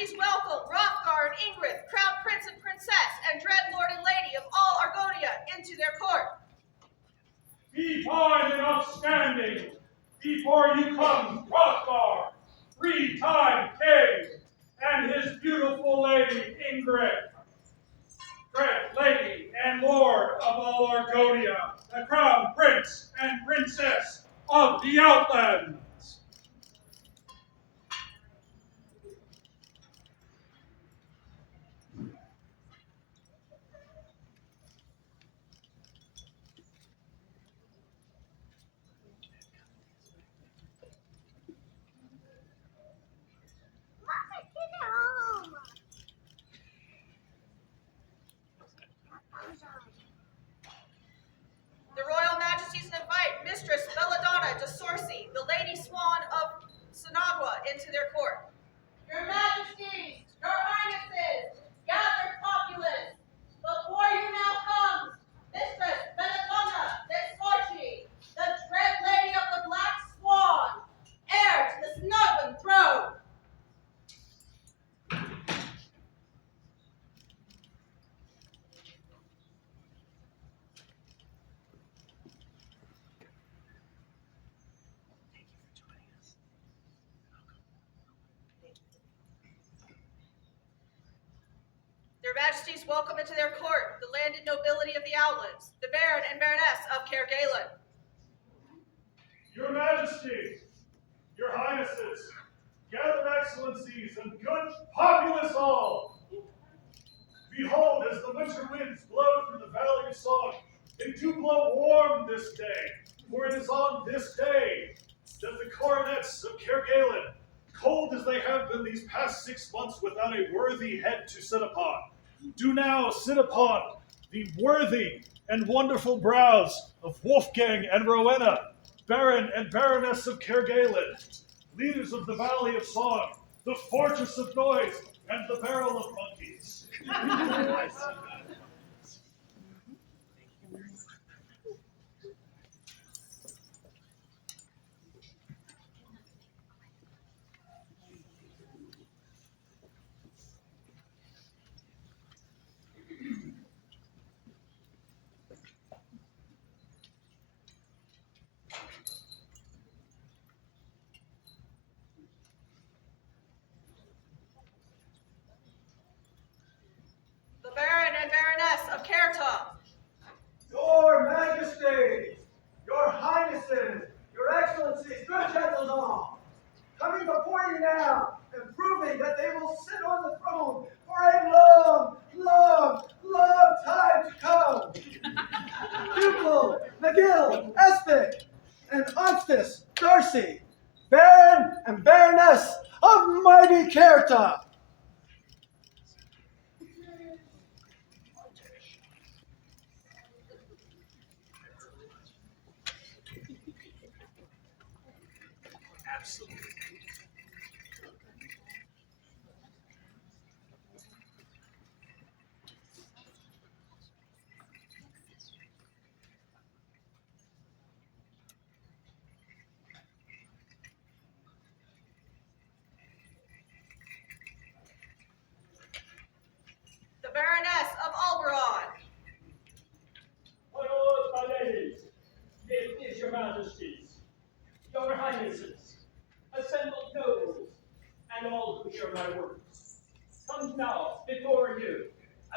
Majesties welcome Hrothgar and Ingrid, Crown Prince and Princess, and dread Lord and Lady of all Argonia into their court. Be fine and upstanding. Before you come, Hrothgar, 3-time king, and his beautiful lady, Ingrid, dread lady and lord of all Argonia, the crown prince and princess of the Outlands. The Royal Majesties invite Mistress Belladonna de Sorcy, the Lady Swan of Sinagua, into their court. Your Majesties, your Highnesses, gathered populace, before you now comes Mistress Belladonna de Sorcy, the dread lady of the Black Swan, heir to the Snowstorm throne. Their Majesties welcome into their court the landed nobility of the Outlands, the Baron and Baroness of Caer Galen. Your Majesties, your Highnesses, gathered excellencies, and good populace all, behold, as the winter winds blow through the valley of Song, they do blow warm this day, for it is on this day that the coronets of Caer Galen, cold as they have been these past 6 months without a worthy head to sit upon, do now sit upon the worthy and wonderful brows of Wolfgang and Rowena, Baron and Baroness of Caer Galen, leaders of the Valley of Song, the Fortress of Noise, and the Barrel of Monkeys. The Baron and Baroness of Caer Top. Your Majesties, your Highnesses, your Excellencies, good gentlemen, coming before you now and proving that they will sit on the throne for a long, long, long time to come. Pupil, McGill, Espic, and Onstis, Darcy, Baron and Baroness of mighty Caer Top. The Baroness of Alberon. My lords, my ladies, it is your Majesties, your Highnesses, assembled nobles, and all who hear my words. Comes now before you,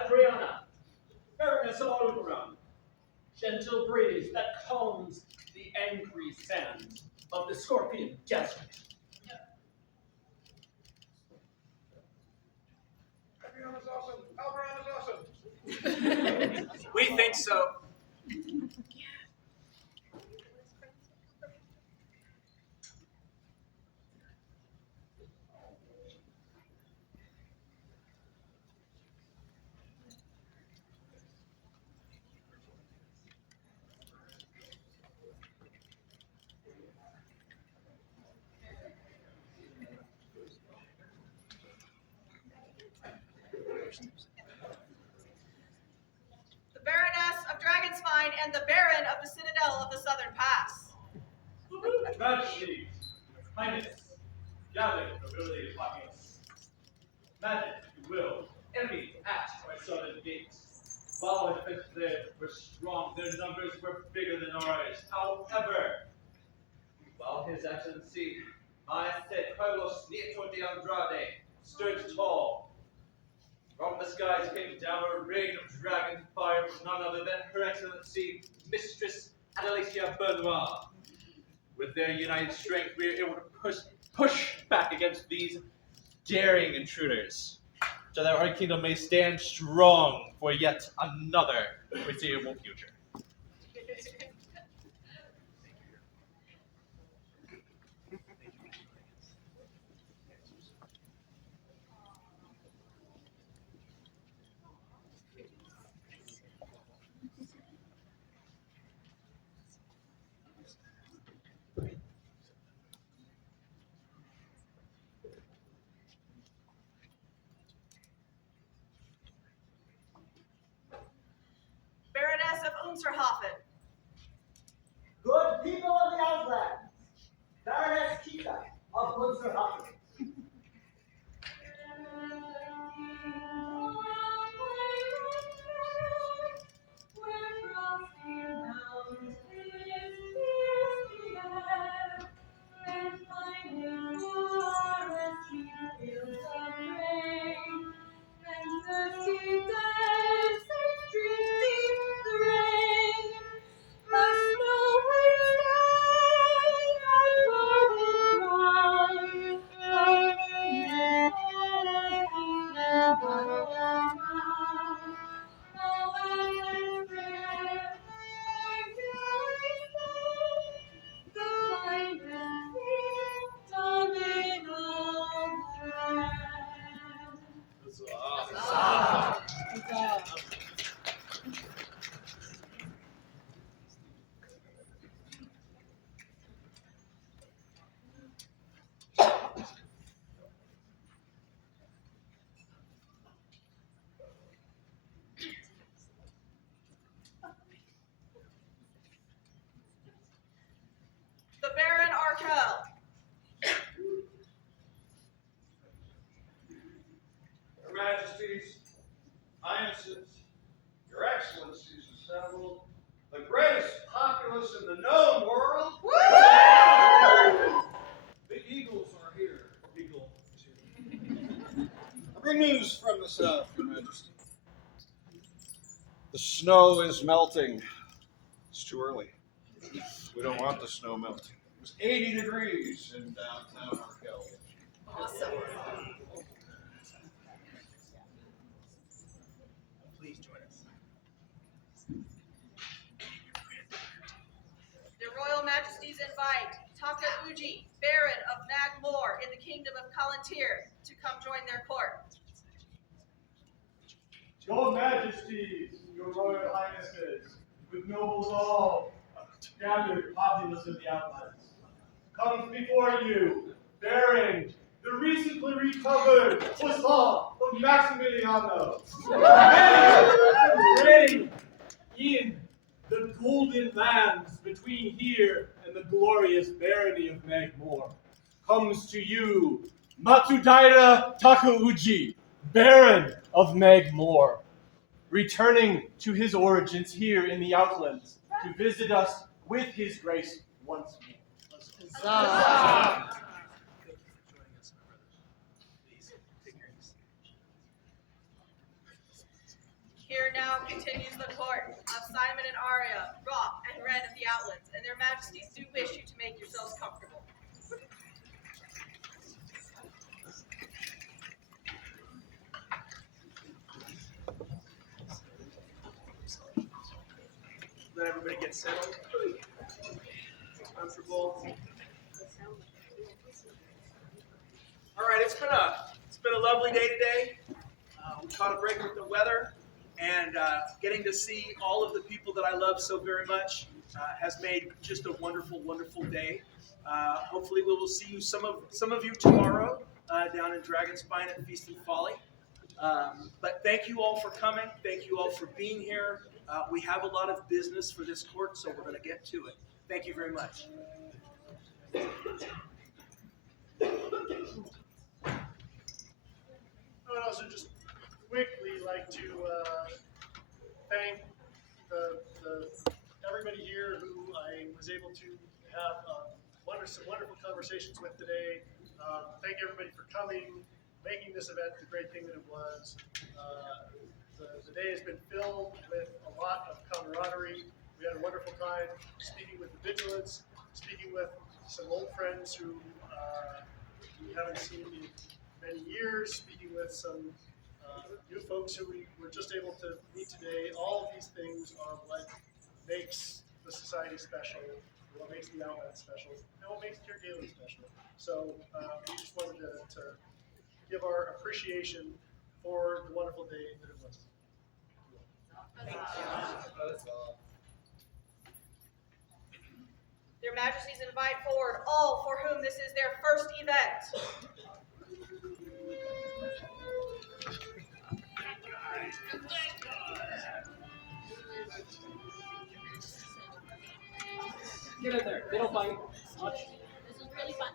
Adriana, Baroness of Alberon, gentle breeze that calms the angry sands of the Scorpion Desert. Alberon is awesome. We think so. The Baroness of Dragonspine and the Baron of the Citadel of the Southern Pass. Majesties, Highness, gathered nobility of populace, While if they were strong, their numbers were bigger than ours. However, while His Excellency, Maestre Carlos Nieto de Andrade, stood tall, from the skies came down a rain of dragon fire from none other than Her Excellency, Mistress Aldyth Trefaldwyn. With their united strength, we were able to push back against these daring intruders, so that our kingdom may stand strong for yet another foreseeable future. Baroness of Unserhofen. Good people of the Outlands, Baroness Kita of Munsterhofen. The Baron Arkell. Your Majesties, Highnesses, Your Excellencies assembled, the greatest populace in the known world. The Eagles are here. Eagle is here. I bring news from the south, Your Majesty. The snow is melting. It's too early. We don't want the snow melting. It was 80 degrees in downtown Arkell. Awesome. Please join us. Their Royal Majesties invite Taka Uji, Baron of Magmore in the Kingdom of Palantir, to come join their court. Your Majesties, your Royal Highnesses, with nobles all, gathered populace of the Outlands, comes before you, bearing the recently recovered Poisson of Maximiliano. Reign in the golden lands between here and the glorious barony of Magmore comes to you Matsudaira Takauji, Baron of Magmore, returning to his origins here in the Outlands to visit us with his grace once more. Huzzah! Thank you for joining us, my brothers. Please take your seats. Here now continues the court of Simon and Arya, Rock and Ren of the Outlands, and their Majesties do wish you to make yourselves comfortable. Let everybody get settled. Comfortable. All right, it's been a lovely day today. We caught a break with the weather, and getting to see all of the people that I love so very much has made just a wonderful, wonderful day. Hopefully, we will see you some of you tomorrow down in Dragonspine at Feast and Folly. But thank you all for coming. Thank you all for being here. We have a lot of business for this court, so we're going to get to it. Thank you very much. I would also just quickly like to thank conversations with today. Thank everybody for coming, making this event the great thing that it was. The day has been filled with a lot of camaraderie. We had a wonderful time speaking with the Vigilants, speaking with some old friends who we haven't seen in many years, speaking with some new folks who we were just able to meet today. All of these things are what makes the society special, what makes the outlet special, and what makes Caer Galen special. So we just wanted to give our appreciation for the wonderful day that it was. Their Majesties invite forward all for whom this is their first event. Get in there. They don't bite much. This is really fun.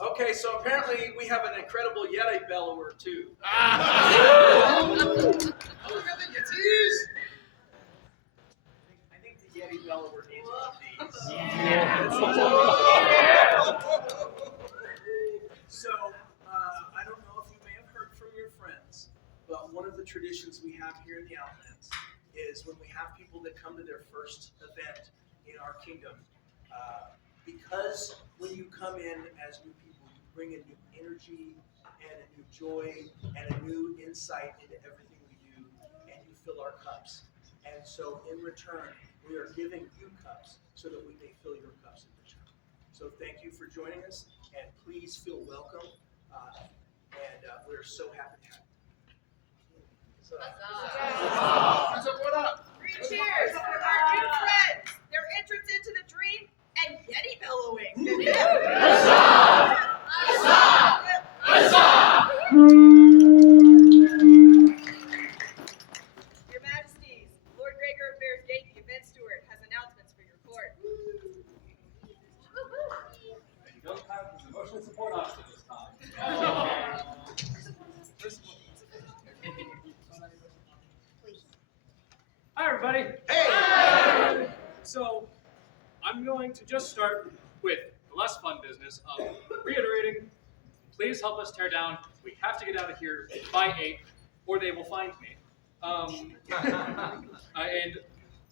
Okay, so apparently we have an incredible Yeti bellower too. I think the Yeti bellower needs one of these. So, I don't know if you may have heard from your friends, but one of the traditions we have here in the Outlands is when we have people that come to their first event in our kingdom, because when you come in as new people, you bring a new energy and a new joy and a new insight into everything we do, and you fill our cups. And so in return, we are giving you cups so that we may fill your cups in return. So thank you for joining us, and please feel welcome, and we're so happy to have you. Three cheers for our new friends, their entrance into the dream, and Yeti bellowing. Your Majesties, Lord Gregor of Caer Galen, the event steward, has announcements for your court. You don't have his emotional support option this time. Hi, everybody. Hey! So, I'm going to just start with the less fun business of reiterating, please help us tear down. We have to get out of here by 8, or they will find me. And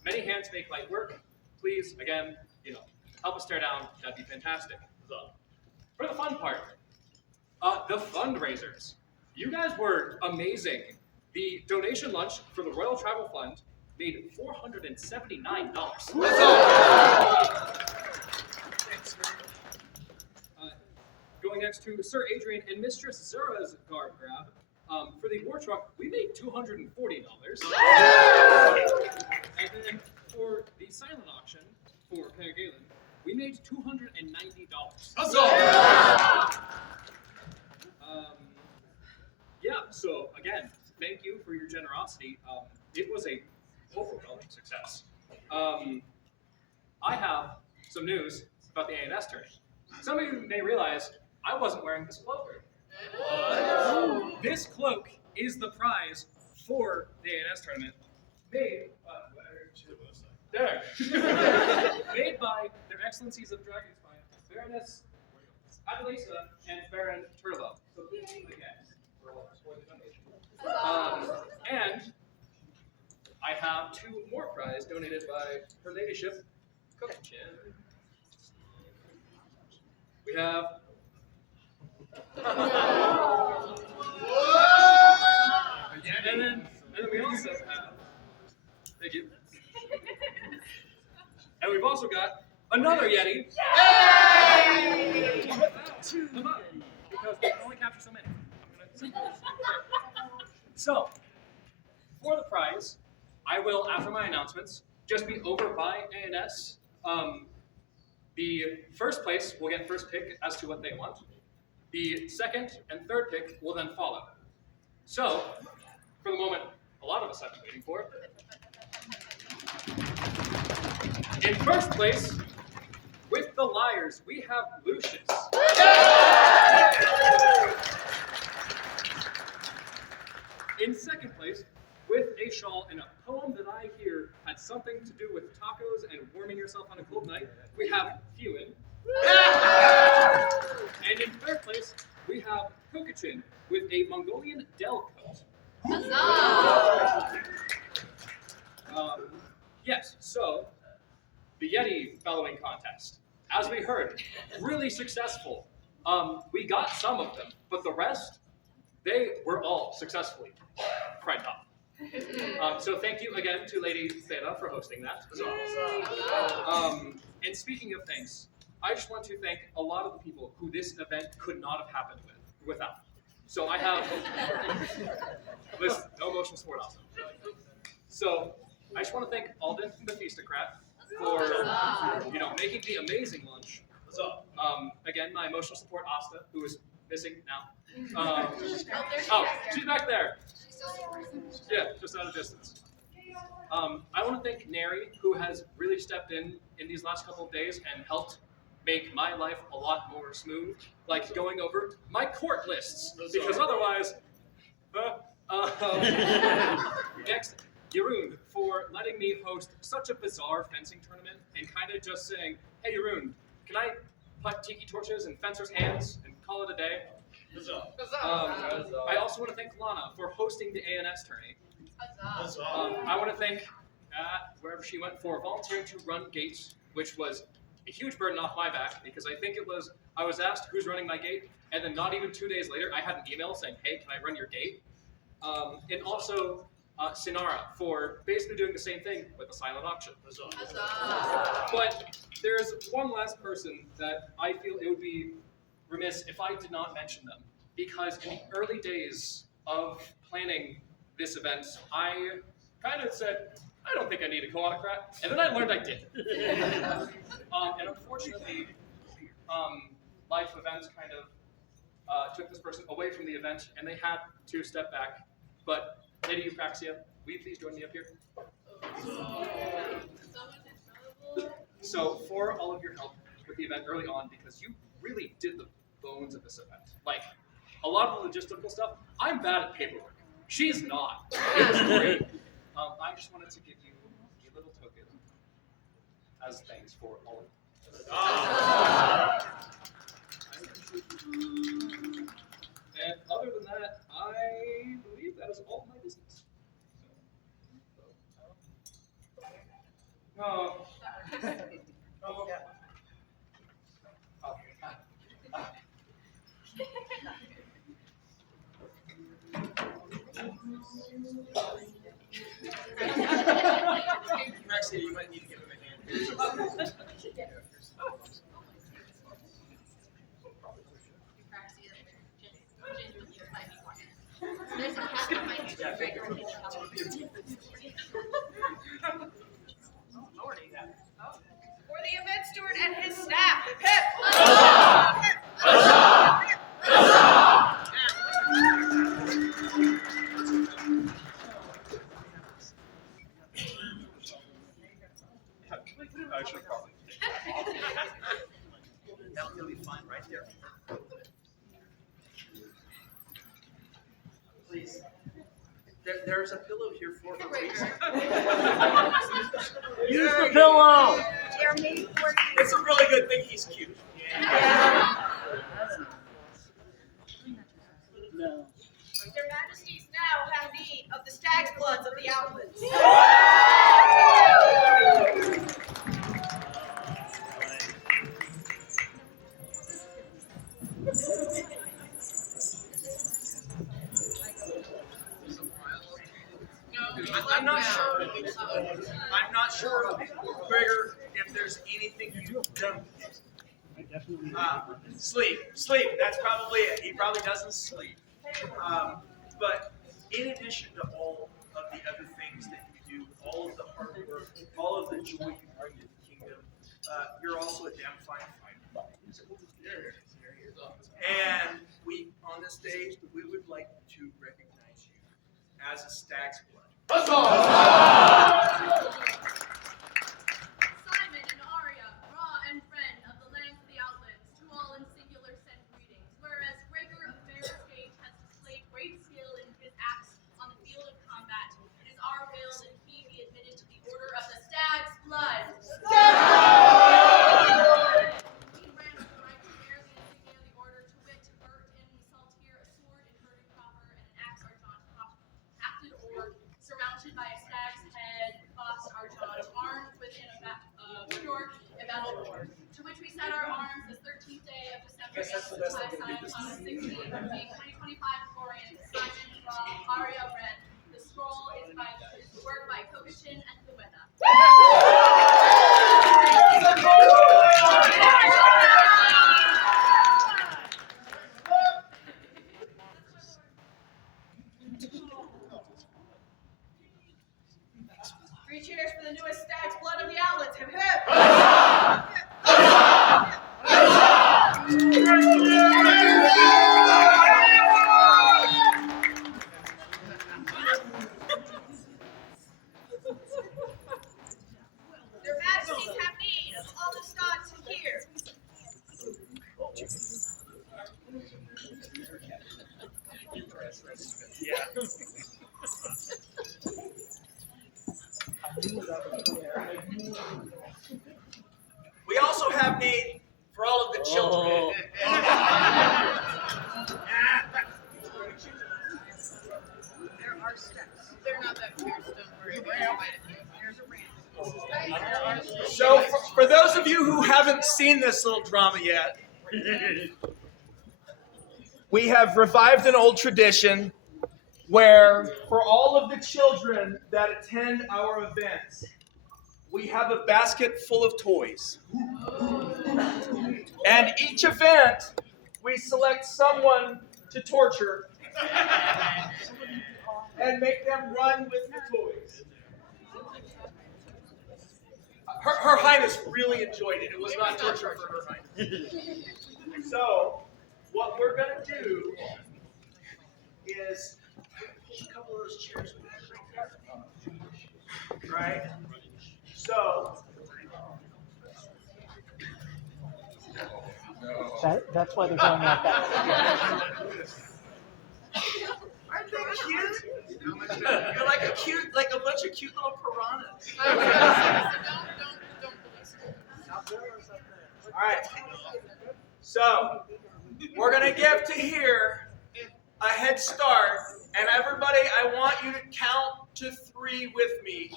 many hands make light work. Please, again, help us tear down. That'd be fantastic. So, for the fun part, the fundraisers. You guys were amazing. The donation lunch for the Royal Travel Fund made $479. Going next to Sir Adrian and Mistress Zura's guard grab. For the war truck, we made $240. And then for the silent auction for Caer Galen, we made $290. Yeah, so again, thank you for your generosity. It was a overwhelming success. I have some news about the A&S tournament. Some of you may realize I wasn't wearing this cloak. This cloak is the prize for the A&S tournament, made made by their Excellencies of Dragonspine, Baroness Adelisa and Baron Turlo. So please again for the donation. And I have 2 more prizes donated by Her Ladyship, Cooking. We have and then we also have, thank you. And we've also got another Yeti. Yay! Because we can only capture so many. So, for the prize, I will, after my announcements, just be over by A&S. The first place will get first pick as to what they want. The second and third pick will then follow. So, for the moment, a lot of us have been waiting for. In first place, with the Liars, we have Lucius. In second place, with a shawl and a poem that I hear have Hewin. And in third place, we have Kokachin with a Mongolian Del coat. Yes, so the Yeti bellowing contest, as we heard, really successful. We got some of them, but the rest, they were all successfully cried off. So thank you again to Lady Theta for hosting that. And speaking of thanks, I just want to thank a lot of the people who this event could not have happened without. So I have this no emotional support also. So I just want to thank Aldyth the Feastocrat for making the amazing lunch. Again, my emotional support Asta, who is missing now. She's back there. Yeah, just out of distance. I want to thank Neri, who has really stepped in these last couple of days and helped make my life a lot more smooth, like going over my court lists, because otherwise, next, Jeroen, for letting me host such a bizarre fencing tournament and kind of just saying, hey Jeroen, can I put tiki torches in fencers' hands and call it a day? I also want to thank Lana for hosting the ANS tourney. I want to thank wherever she went for volunteering to run gates, which was a huge burden off my back because I was asked who's running my gate, and then not even 2 days later, I had an email saying, hey, can I run your gate? And also Sinara for basically doing the same thing with a silent auction. But there's one last person that I feel it would be remiss if I did not mention them, because in the early days of planning this event, I kind of said, I don't think I need a co-autocrat, and then I learned I did. And unfortunately, life events kind of took this person away from the event, and they had to step back. But Lady Eupraxia, will you please join me up here? So for all of your help with the event early on, because you really did the bones of this event. Like, a lot of the logistical stuff, I'm bad at paperwork. She's not. It was great. I just wanted to give you a little token as thanks for all of it. And other than that, I believe that is all my business. Rexia, you might need to give him a hand. For the event steward and his staff, hip! I should probably. That'll be fine right there. Please. There's a pillow here for her, please. Use the pillow! It's a really good thing he's cute. No. Their Majesties now have need of the stag's bloods of the outlands. I'm not sure, Gregor, if there's anything you've done. Sleep. That's probably it. He probably doesn't sleep. But in addition to all of the other things that you do, all of the hard work, all of the joy you bring to the kingdom, you're also a damn fine fighter. And we, on this day, we would like to recognize you as a stag's blood. Simon and Arya, Ra and friend of the lands of the outlands, to all in singular send greetings. Whereas Gregor of Fair Estate has displayed great skill in his acts on the field of combat, it is our will that he be admitted to the order of the Stag's Blood. the best High I'm going to do Science this on 16 of the 2025 Florian Simon from Aria Red. The scroll is the work by Kokachin and Luena. Three cheers for the newest stag's blood of the outlets. Hip hip! Their Majesties have need of all the stocks here. We also have need for all of the children. There are steps. They're not that fierce, don't worry. There's a ramp. So, for those of you who haven't seen this little drama yet, we have revived an old tradition where, for all of the children that attend our events, we have a basket full of toys. And each event, we select someone to torture and make them run with the toys. Her Highness really enjoyed it. It was not torture for Her Highness. So, what we're going to do is push a couple of those chairs back right there. Right? So, That's why they're going like that. aren't they cute? You're like a bunch of cute little piranhas. All right. So, we're going to give to here a head start, and everybody, I want you to count to 3 with me,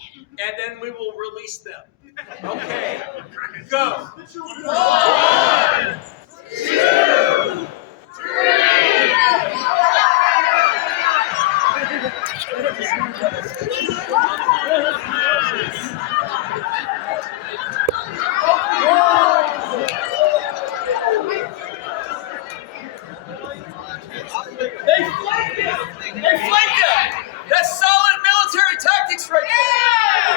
and then we will release them. Okay, go. 1, 2, 3. They flanked him! They flanked him! That's solid military tactics right there!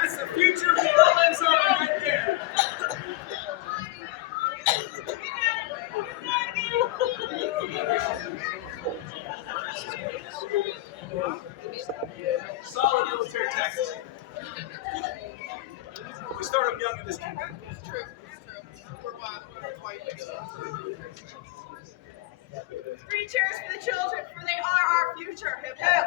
That's the future of the Galens right there! Solid military tactics. We start them young in this kingdom. It's true. We're quite big. 3 cheers for the children, for they are our future. Hip hip!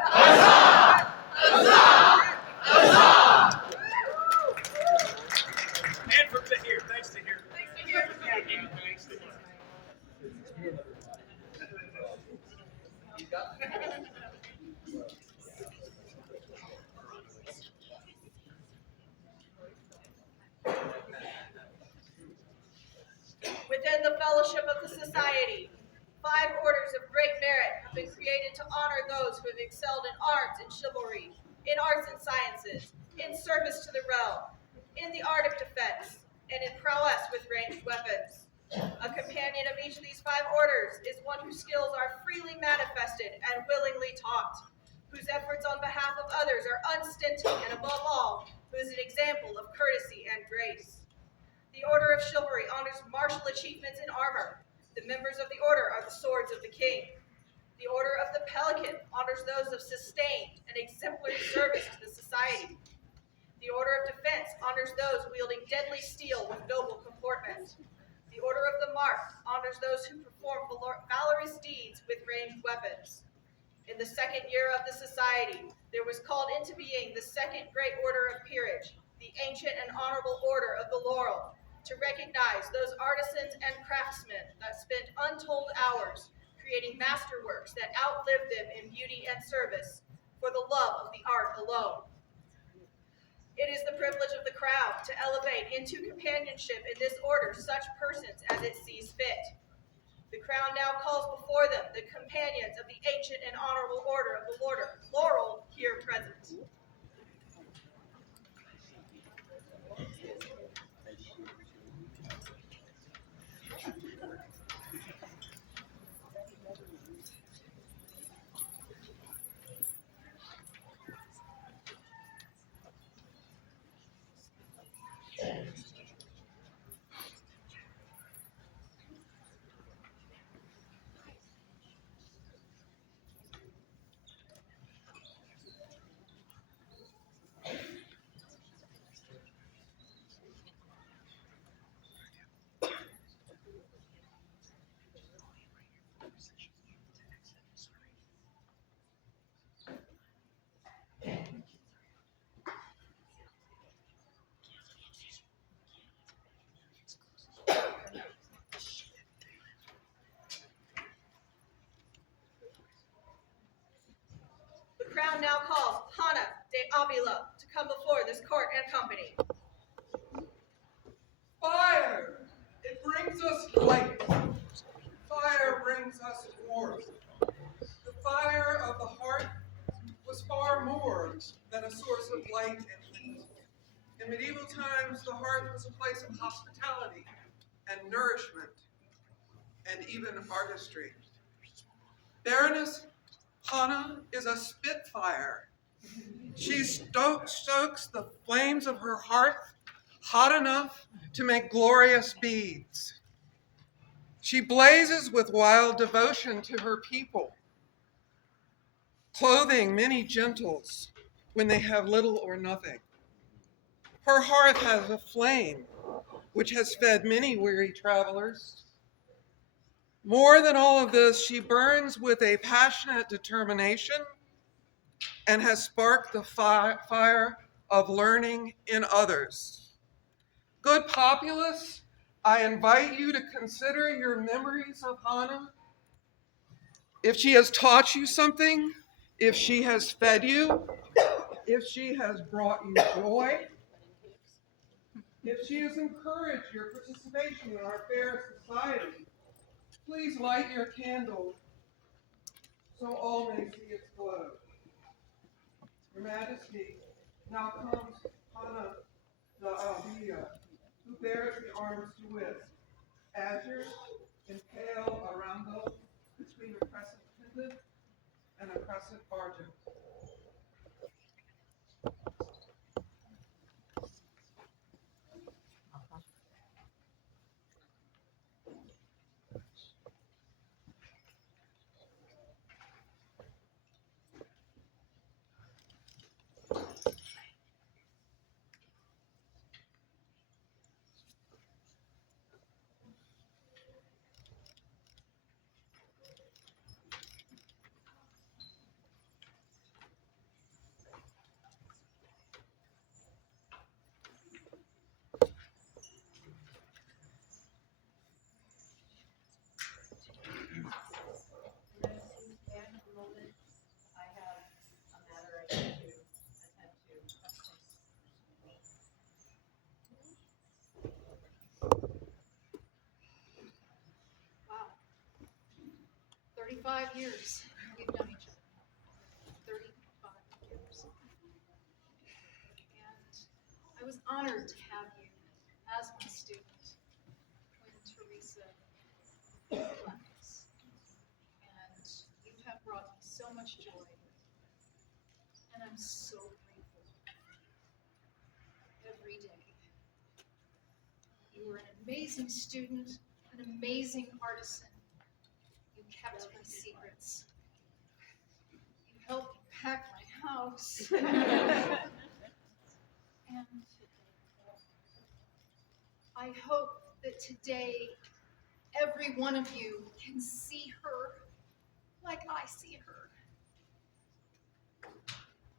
And from here, thanks to here. Thanks to hear. Thanks to here. Within the fellowship of the society, 5 orders of great merit have been created to honor those who have excelled in arts and chivalry, in arts and sciences, in service to the realm, in the art of defense, and in prowess with ranged weapons. A companion of each of these 5 orders is one whose skills are freely manifested and willingly taught, whose efforts on behalf of others are unstinting, and above all, who is an example of courtesy and grace. The Order of Chivalry honors martial achievements in armor. The members of the order are the swords of the king. The Order of the Pelican honors those of sustained and exemplary service to the society. The Order of Defense honors those wielding deadly steel with noble comportment. The Order of the Mark honors those who perform valorous deeds with ranged weapons. In the 2nd year of the society, there was called into being the 2nd Great Order of Peerage, the ancient and honorable Order of the Laurel, to recognize those artisans and craftsmen that spent untold hours creating masterworks that outlived them in beauty and service for the love of the art alone. It is the privilege of the crown to elevate into companionship in this order such persons as it sees fit. The crown now calls before them the companions of the ancient and honorable order of the Laurel here present. The crown now calls Hana de Avila to come before this court and company. Fire! It brings us light. Fire brings us warmth. The fire of the heart was far more than a source of light and heat. In medieval times, the hearth was a place of hospitality and nourishment, and even artistry. Baroness Hana is a spitfire. She stokes the flames of her hearth hot enough to make glorious beads. She blazes with wild devotion to her people, clothing many gentles when they have little or nothing. Her hearth has a flame which has fed many weary travelers. More than all of this, she burns with a passionate determination and has sparked the fire of learning in others. Good populace, I invite you to consider your memories of Hana. If she has taught you something, if she has fed you, if she has brought you joy, if she has encouraged your participation in our fair society, please light your candle so all may see its glow. Your Majesty, now comes Hana de Avila, who bears the arms to wit, azure and pale aroundel between a crescent pendant and a crescent argent. I have a matter I need to attend to. Wow. 35 years we've known each other. 35 years. And I was honored to have you as my student when Teresa left us. And you have brought me so much joy. And I'm so grateful every day. You were an amazing student, an amazing artisan. You kept my secrets. You helped pack my house. And I hope that today every one of you can see her like I see her.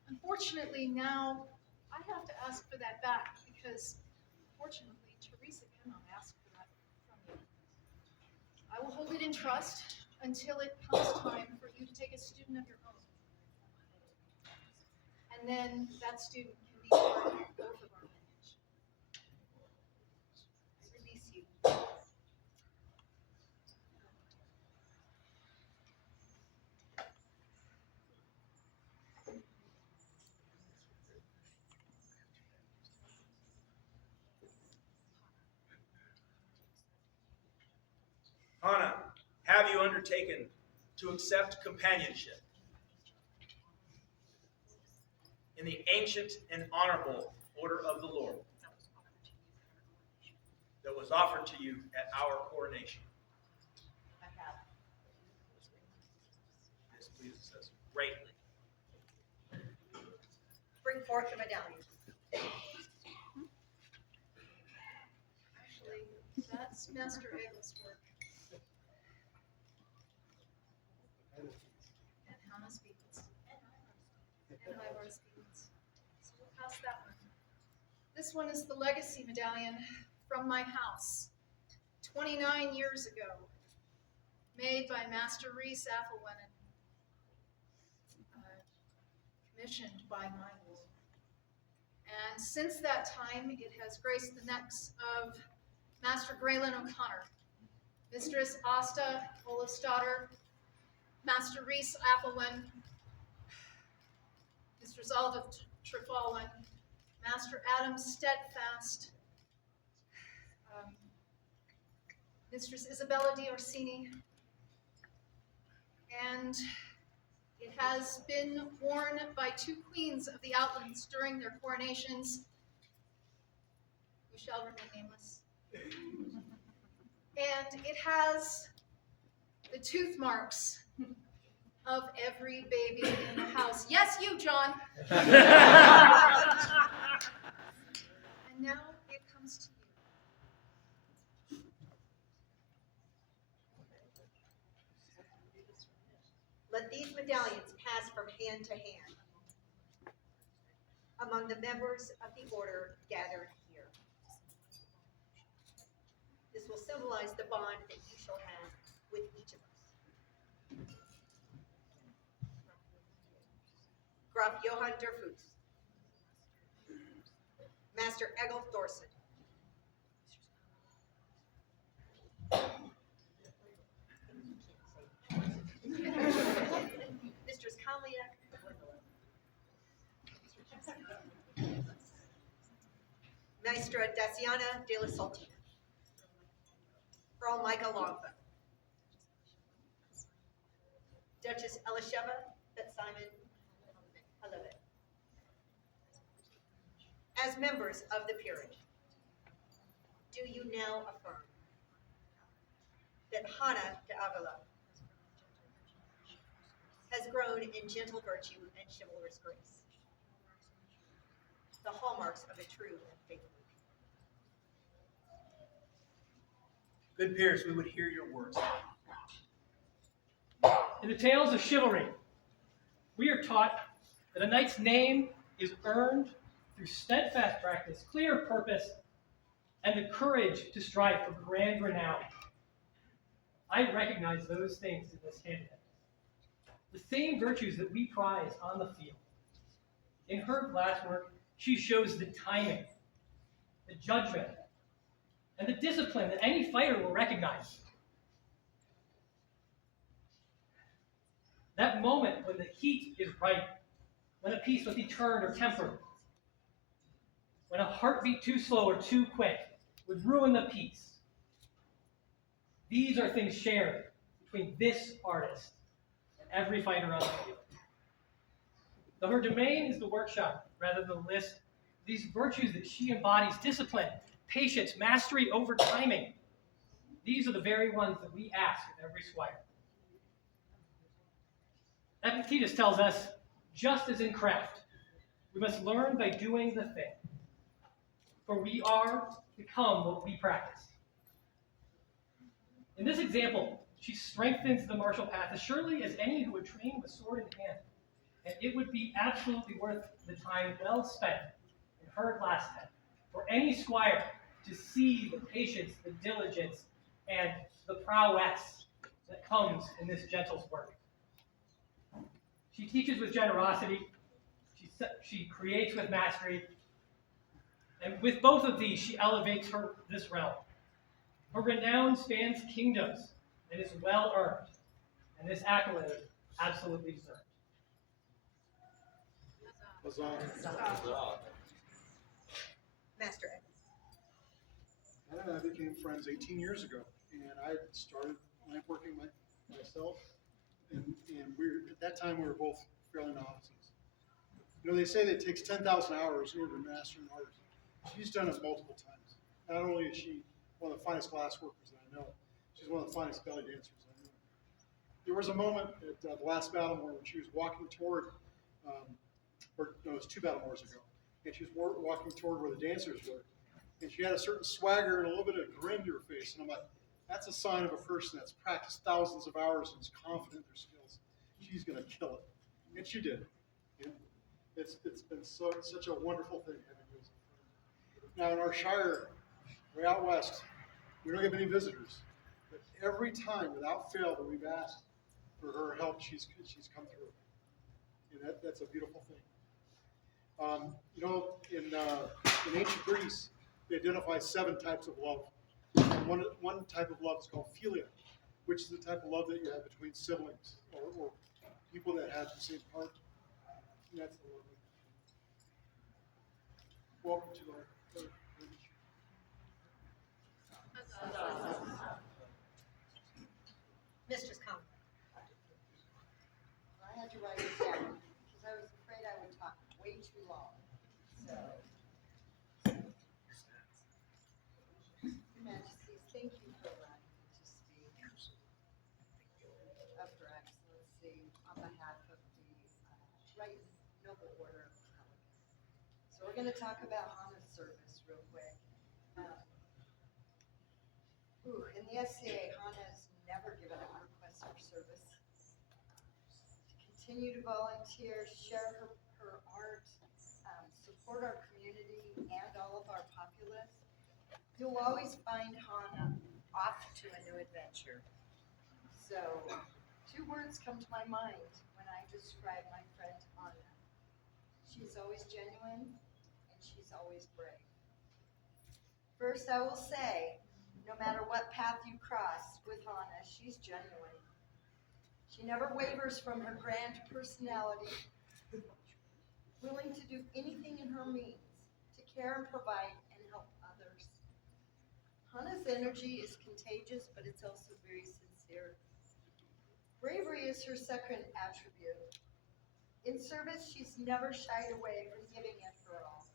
Unfortunately, now I have to ask for that back because, unfortunately, Teresa cannot ask for that from you. I will hold it in trust until it comes time for you to take a student of your own. And then that student can be for both of our lineage. I release you. Hana, have you undertaken to accept companionship in the ancient and honorable order of the Lord that was offered to you at our coronation? I have. This pleases us greatly. Bring forth the medallion. Actually, that's Master Eagle's work. And Hana's beacons. And Ivar's beacons. So we'll pass that one. This one is the legacy medallion from my house, 29 years ago, made by Master Rhys Athelwyn, commissioned by my will. And since that time, it has graced the necks of Master Graylin O'Connor, Mistress Asta Olafsdottir, Master Rhys Athelwyn, Mistress Aldyth Trefaldwyn, Master Adam Steadfast, Mistress Isabella d'Orsini, and it has been worn by two queens of the Outlands during their coronations, who shall remain nameless. And it has the tooth marks of every baby in the house. Yes, you, John. And now it comes to you. Let these medallions pass from hand to hand among the members of the order gathered here. This will symbolize the bond that you shall have with each of us. Graf Johann Derfuss, Master Egil Thorson, Mistress Kalia Maestra Daciana de la Saltina, Earl Micah Longbow, Duchess Elisheva Fitzsimon Halevitt. As members of the peerage, do you now affirm that Hana de Avila has grown in gentle virtue and chivalrous grace, the hallmarks of a true and faithful king? Good peers, we would hear your words. In the tales of chivalry, we are taught that a knight's name is earned through steadfast practice, clear purpose, and the courage to strive for grand renown. I recognize those things in this candidate. The same virtues that we prize on the field. In her glasswork, she shows the timing, the judgment, and the discipline that any fighter will recognize. That moment when the heat is right, when a piece must be turned or tempered, when a heartbeat too slow or too quick would ruin the piece. These are things shared between this artist and every fighter on the field. Though her domain is the workshop rather than the list, these virtues that she embodies, discipline, patience, mastery over timing, these are the very ones that we ask of every squire. Epictetus tells us, just as in craft, we must learn by doing the thing, for we are become what we practice. In this example, she strengthens the martial path as surely as any who would train with sword in hand, and it would be absolutely worth the time well spent in her glass head for any squire to see the patience, the diligence, and the prowess that comes in this gentle's work. She teaches with generosity, she creates with mastery, And with both of these, she elevates this realm. Her renown spans kingdoms and is well earned, and this accolade absolutely deserved. Master Ed. Hana and I became friends 18 years ago, and I started lamp working myself, and at that time we were both fairly novices. You know, they say that it takes 10,000 hours in order to master an art. She's done it multiple times. Not only is she one of the finest glass workers that I know, she's one of the finest belly dancers I know. There was a moment at the last Battlemore when she was walking toward, it was 2 Battlemores ago, and she was walking toward where the dancers were. And she had a certain swagger and a little bit of grin to her face. And I'm like, that's a sign of a person that's practiced thousands of hours and is confident in their skills. She's going to kill it. And she did. And it's been such a wonderful thing having you as a friend. Now in our shire, way out west, we don't have any visitors. But every time, without fail, that we've asked for her help, she's come through. And that's a beautiful thing. You know, in ancient Greece, they identify 7 types of love. And one type of love is called philia, which is the type of love that you have between siblings or people that have the same heart. And that's the love. Welcome to our Mistress Aldyth. I had to write it down because I was afraid I would talk way too long. So, Your Majesty, thank you for allowing me to speak of Her Excellency on behalf of the Right Noble Order of Caer Galen. So we're going to talk about Hana's service real quick. In the SCA, Hana has never given up requests for service. To continue to volunteer, share her art, support our community and all of our populace, you'll always find Hana off to a new adventure. So, 2 words come to my mind when I describe my friend Hana. She's always genuine and she's always brave. First, I will say, no matter what path you cross with Hana, she's genuine. She never wavers from her grand personality, willing to do anything in her means to care and provide and help others. Hana's energy is contagious, but it's also very sincere. Bravery is her second attribute. In service, she's never shied away from giving it her all.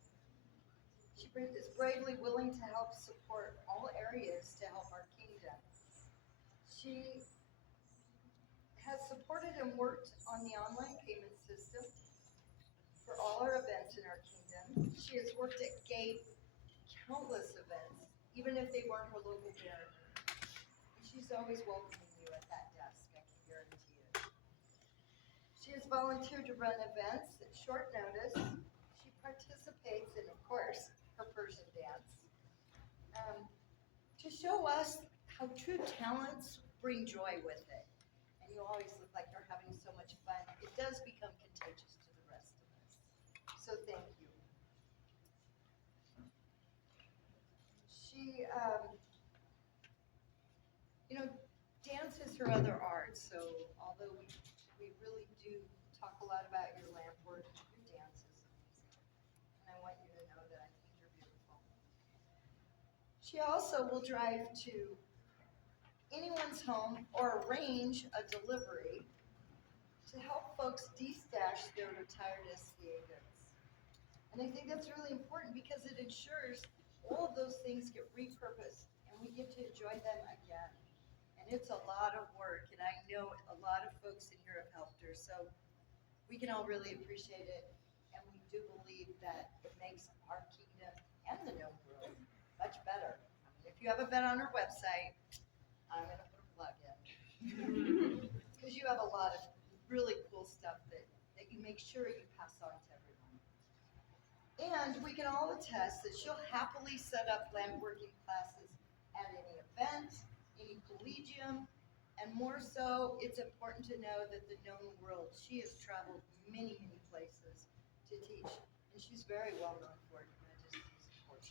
She is bravely willing to help support all areas to help our kingdom. She has supported and worked on the online payment system for all our events in our kingdom. She has worked at gate countless events, even if they weren't her local barrier. And she's always welcoming you at that desk, I can guarantee it. She has volunteered to run events at short notice. She participates in, of course, her Persian dance, to show us how true talents bring joy with it. And you always look like you're having so much fun. It does become contagious to the rest of us. So thank you. She, dance is her other art. So although we really do talk a lot about your lamp work, your dance is amazing. And I want you to know that I think you're beautiful. She also will drive to anyone's home or arrange a delivery to help folks de-stash their retired SCA goods. And I think that's really important because it ensures all of those things get repurposed and we get to enjoy them again. And it's a lot of work, and I know a lot of folks in here have helped her, so we can all really appreciate it. And we do believe that it makes our kingdom and the gnome world much better. If you haven't been on her website, I'm going to put a plug in. Because you have a lot of really cool stuff that you make sure you pass on to everyone. And we can all attest that she'll happily set up lamp working classes at any event, any collegium, and more so, it's important to know that the known world, she has traveled many, many places to teach, and she's very well known for it. Your Majesty's support.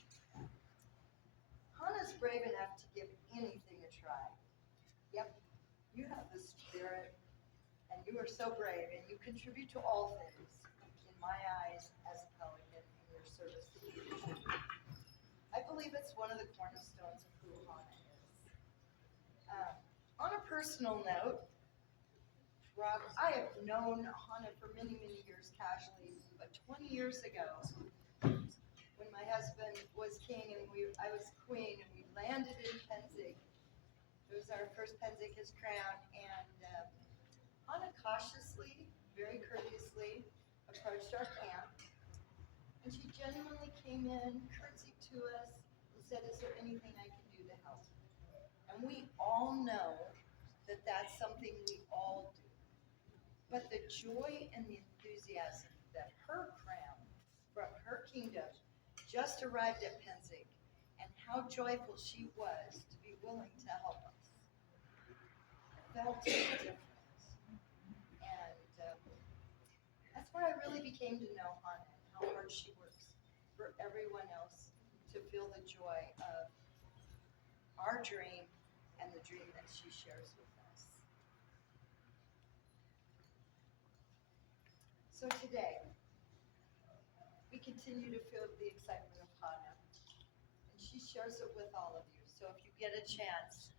Hana's brave enough to give anything a try. Yep, you have the spirit, and you are so brave, and you contribute to all things, in my eyes, as a pelican in your service to the future. I believe it's one of the cornerstones of who Hana is. On a personal note, Rob, I have known Hana for many, many years casually, but 20 years ago, when my husband was king and I was queen, and we landed in Penzig. It was our first Penzig, his crown, and Hana cautiously, very courteously, approached our camp, and she genuinely came in, curtsied to us, and said, "Is there anything I can do to help?" And we all know that that's something we all do. But the joy and the enthusiasm that her crown from her kingdom just arrived at Penzig, and how joyful she was to be willing to help us, felt different. And that's where I really became to know Hana and how hard she works for everyone else to feel the joy of our dream and the dream that she shares with us. So today, we continue to feel the excitement of Hana, and she shares it with all of you. So if you get a chance,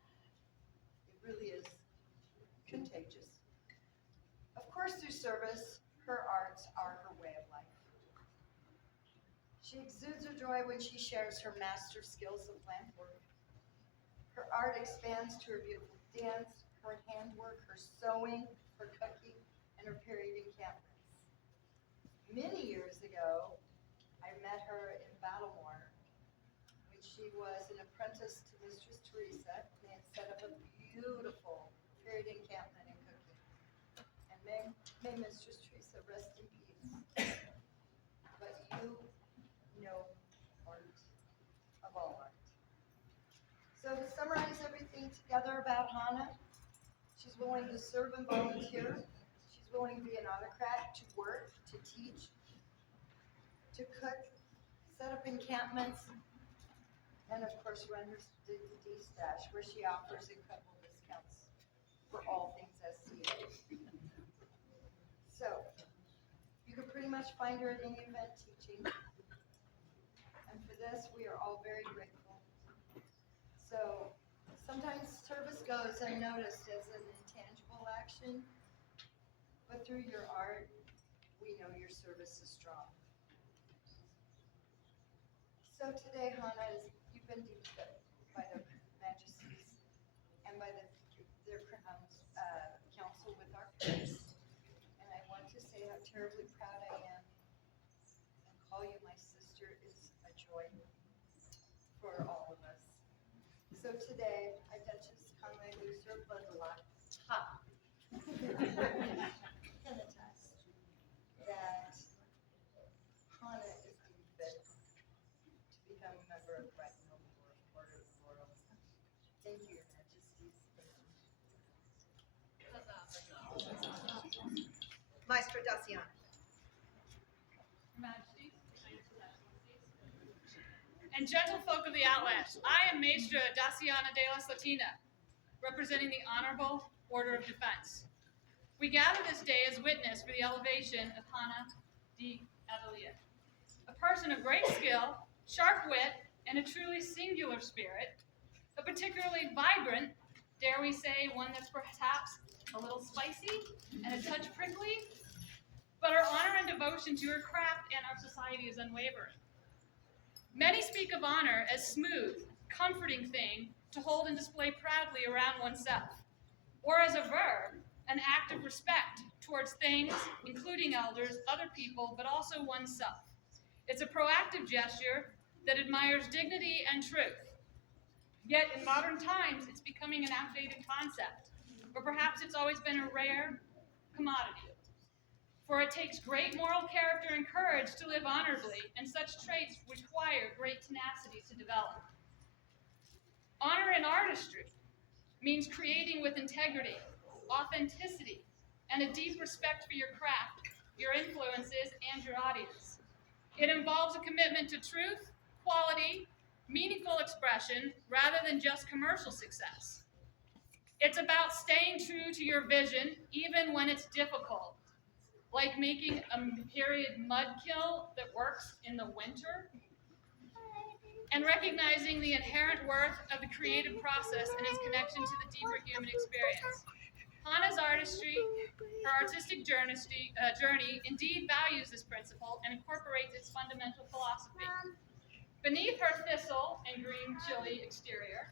it really is contagious. Of course, through service, her arts are her way of life. She exudes her joy when she shares her master skills of plant work. Her art expands to her beautiful dance, her handwork, her sewing, her cooking, and her period encampments. Many years ago, I met her in Battlemore when she was an apprentice to Mistress Teresa. They had set up a beautiful period encampment and cooking. And may Mistress Teresa rest in peace. But you know art of all art. So to summarize everything together about Hana, she's willing to serve and volunteer. She's willing to be an autocrat, to work, to teach, to cook, set up encampments, and of course run her D-stash, where she offers incredible discounts for all things SCA. So, you can pretty much find her at any event teaching. And for this, we are all very grateful. So, sometimes service goes unnoticed as an intangible action, but through your art, we know your service is strong. So today, Hana, you've been deemed by their majesties and by their council with our prayers. And I want to say how terribly proud I am, and call you my sister is a joy for all of us. So today, I Duchess Conway Looser Bundalot, can attest that Hana is deemed fit to become a member of the Right Noble Order of Laurel. Thank you, Your Majesties. Maestro Dacian. Majesties, and gentlefolk of the Outlands, I am Maestra Daciana de la Slatina, representing the Honorable Order of Defense. We gather this day as witness for the elevation of Hana de Avelier, a person of great skill, sharp wit, and a truly singular spirit, a particularly vibrant, dare we say, one that's perhaps a little spicy and a touch prickly, but her honor and devotion to her craft and our society is unwavering. Many speak of honor as smooth, comforting thing to hold and display proudly around oneself, or as a verb, an act of respect towards things, including elders, other people, but also oneself. It's a proactive gesture that admires dignity and truth. Yet in modern times, it's becoming an outdated concept, or perhaps it's always been a rare commodity. For it takes great moral character and courage to live honorably, and such traits require great tenacity to develop. Honor in artistry means creating with integrity, authenticity, and a deep respect for your craft, your influences, and your audience. It involves a commitment to truth, quality, meaningful expression rather than just commercial success. It's about staying true to your vision even when it's difficult, like making a period mud kill that works in the winter, and recognizing the inherent worth of the creative process and its connection to the deeper human experience. Hana's artistry, her artistic journey indeed values this principle and incorporates its fundamental philosophy. Beneath her thistle and green chili exterior,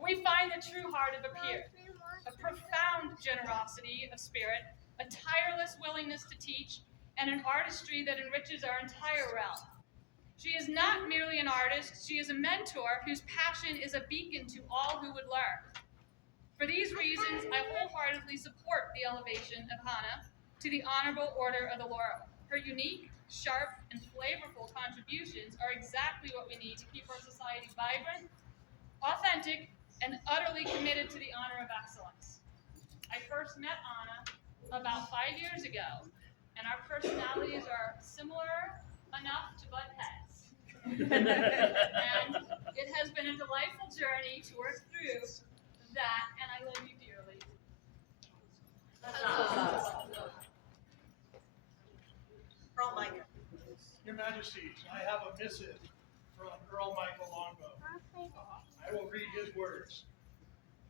we find the true heart of a peer, a profound generosity of spirit, a tireless willingness to teach, and an artistry that enriches our entire realm. She is not merely an artist, she is a mentor whose passion is a beacon to all who would learn. For these reasons, I wholeheartedly support the elevation of Hana to the Honorable Order of the Laurel. Her unique, sharp, and flavorful contributions are exactly what we need to keep our society vibrant, authentic, and utterly committed to the honor of excellence. I first met Hana about 5 years ago, and our personalities are similar enough to butt heads. And it has been a delightful journey to work through that, and I love you dearly. Your Majesties, I have a missive from Earl Michael Longbow. I will read his words.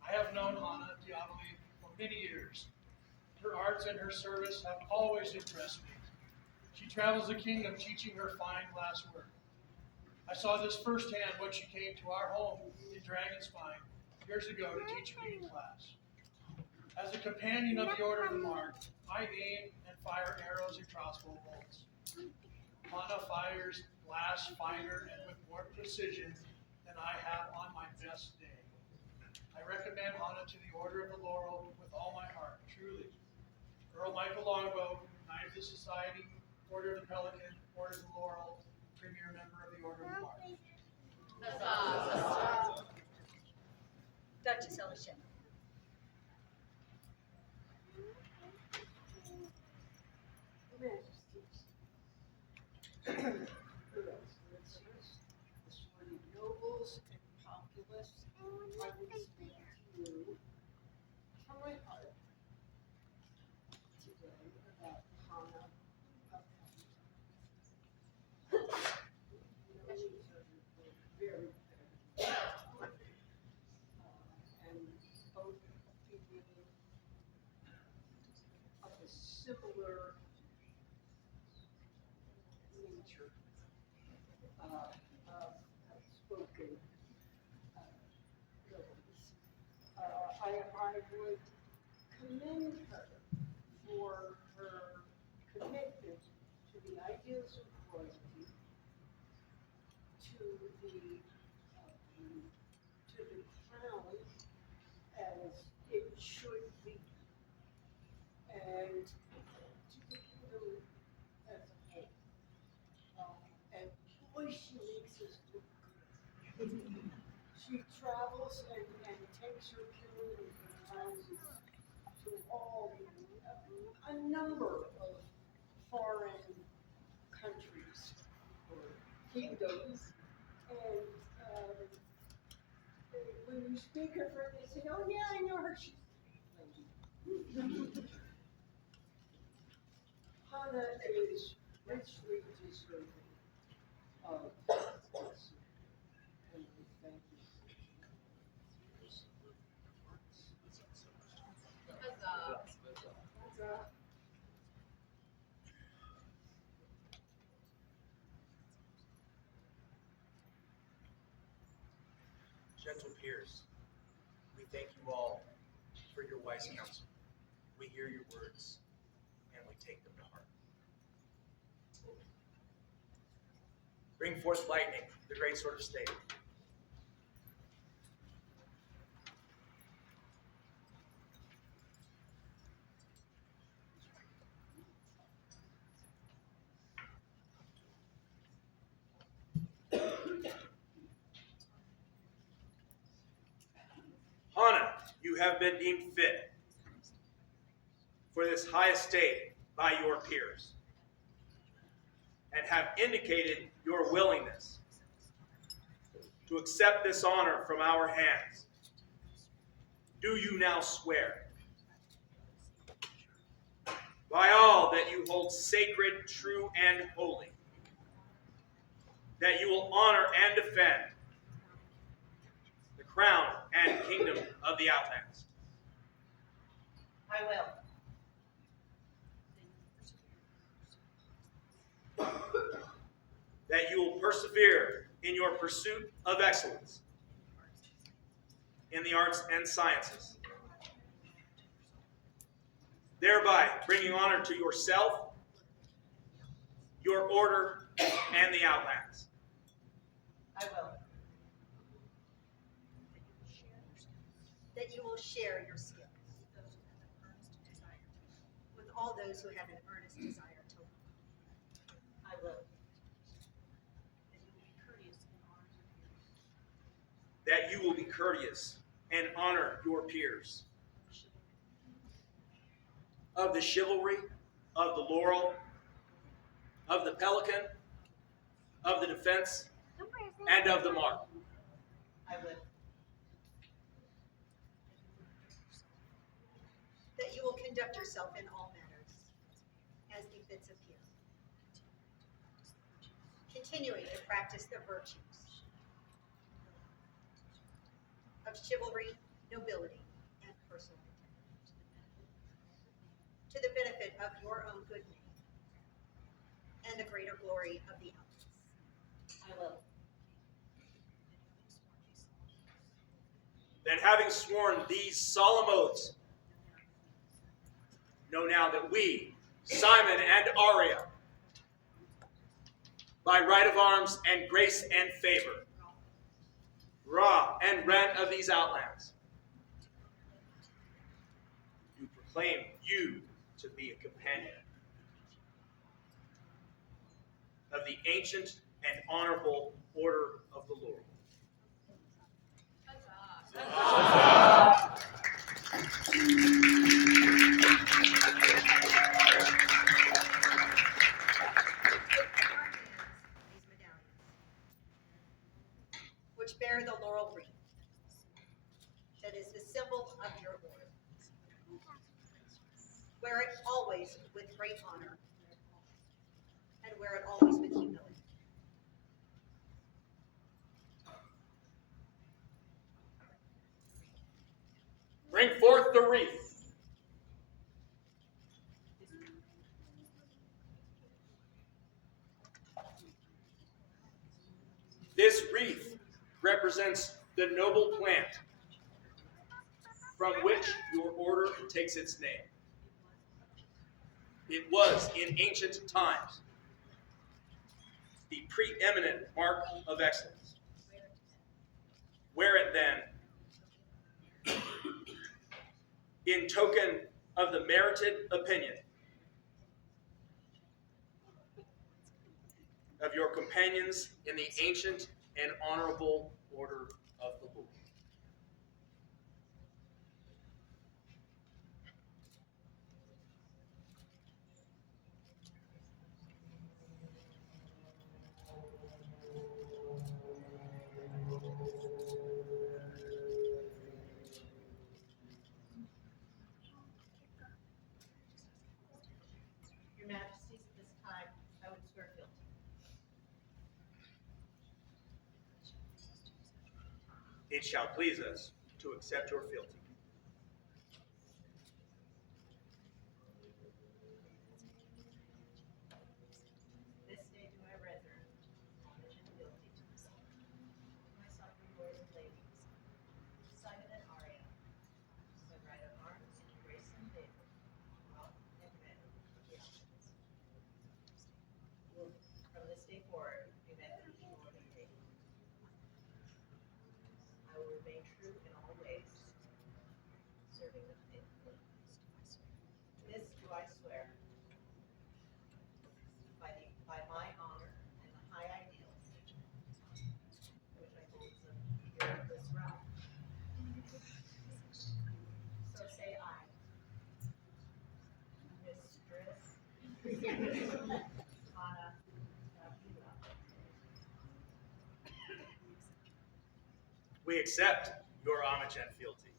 I have known Hana Diaboli for many years. Her arts and her service have always impressed me. She travels the kingdom teaching her fine glass work. I saw this firsthand when she came to our home in Dragonspine years ago to teach a reading class. As a companion of the Order of the Mark, I aim and fire arrows and crossbow bolts. Hana fires glass finer and with more precision than I have on my best day. I recommend Hana to the Order of the Laurel with all my heart, truly. Earl Michael Longbow, Knight of the Society, Order of the Pelican, Order of the Laurel, Premier Member of the Order of the Mark. Duchess Elisha. Your Excellencies, assorted nobles and populace, I will speak to you from my heart today about Hana of very, and both beginning of a similar nature of spoken nobles. I would commend her for her commitment to the ideals of royalty, to the crown as it should be, and to the kingdom as a whole. And boy, she makes us look good. She travels and takes her children around to all a number of foreign countries or kingdoms, and when you speak of her, they say, "Oh yeah, I know her. She's a lady." Hana is richly deserving of this, and we thank you. Gentle peers, we thank you all for your wise counsel. We hear your words, and we take them to heart. Bring forth lightning, the great sword of state. Hana, you have been deemed fit for this high estate by your peers, and have indicated your willingness to accept this honor from our hands, do you now swear? By all that you hold sacred, true, and holy, that you will honor and defend the crown and kingdom of the Outlands. I will. That you will persevere in your pursuit of excellence in the arts and sciences, thereby bringing honor to yourself, your order, and the Outlands. I will. That you will share your skills with all those who have an earnest desire to learn. I will. That you will be courteous and honor your peers. Of the chivalry, of the Laurel, of the Pelican, of the Defense, and of the Mark. I will. That you will conduct yourself in all matters as befits a peer, continuing to practice the virtues of chivalry, nobility, and personal integrity, to the benefit of your own good name and the greater glory of the Outlands. I will. Then, having sworn these solemn oaths, know now that we, Simon and Arya, by right of arms and grace and favor, Ra and Ren of these Outlands, do proclaim you to be a companion of the ancient and honorable Order of the Laurel. Which bear the laurel wreath, that is the symbol of your order. Wear it always with great honor, and wear it always with humility. Bring forth the wreath. This wreath represents the noble plant from which your order takes its name. It was, in ancient times, the preeminent mark of excellence. Wear it then, in token of the merited opinion of your companions in the ancient and honorable Order of the Laurel. Your Majesties, at this time, I would swear guilty. It shall please us to accept your fealty. This day do I render homage and fealty to my sovereign lords and ladies, Simon and Arya, by right of arms, grace and favor, Rob and Ren of the Outlands. From this day forward, be met with more than faith. I will remain true in all ways, serving them faithfully. This do I swear, by my honor and the high ideals which I hold so dear of this realm. So say I, Mistress Hana, We accept your homage and fealty,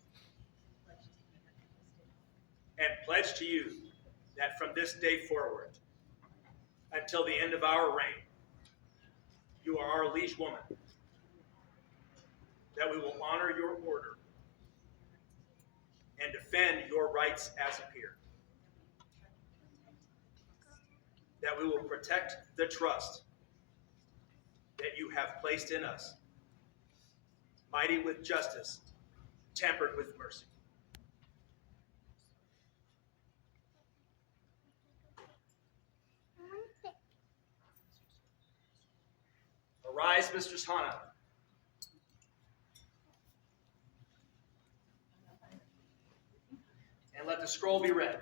and pledge to you that from this day forward, until the end of our reign, you are our liege woman, that we will honor your order and defend your rights as a peer, that we will protect the trust that you have placed in us, mighty with justice, tempered with mercy. Arise, Mistress Hana. And let the scroll be read.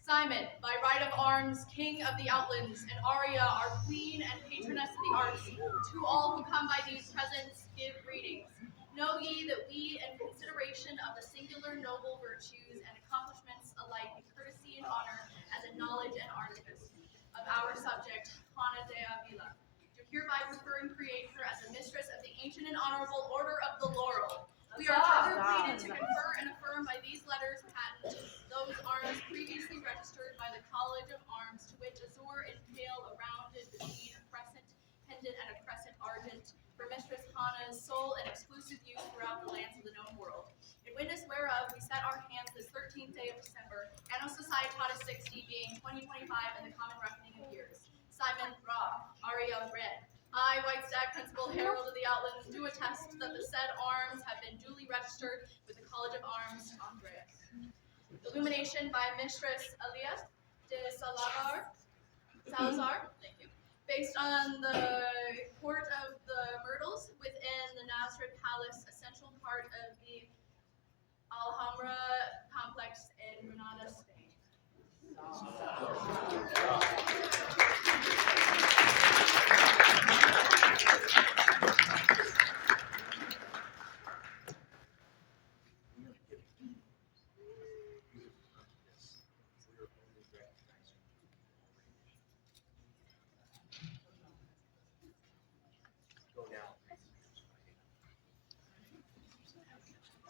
Simon, by right of arms, king of the outlands, and Arya, our queen and patroness of the arts, to all who come by these presents, give greetings. Know ye that we, in consideration of the singular noble virtues and accomplishments alike in courtesy and honor, as in knowledge and artifice, of our subject, Hana de Avila, do hereby prefer and create her as a mistress of the ancient and honorable Order of the Laurel. We are further pleaded to confer and affirm by these letters patent those arms previously registered by the College of Arms, to which azure and pale a rounded between a crescent pendant and a crescent argent, for Mistress Hana's sole and exclusive use throughout the lands of the known world. In witness whereof we set our hands this 13th day of December, Anno Societatis 60, being 2025 in the common reckoning of years. Simon Ra, Arya Red. I, White Stag, Principal Herald of the Outlands, do attest that the said arms have been duly registered with the College of Arms, Andreas. Illumination by Mistress Aldyth Trefaldwyn, Salazar, thank you. Based on the Court of the Myrtles within the Nazareth Palace, a central part of the Alhambra complex in Granada, Spain.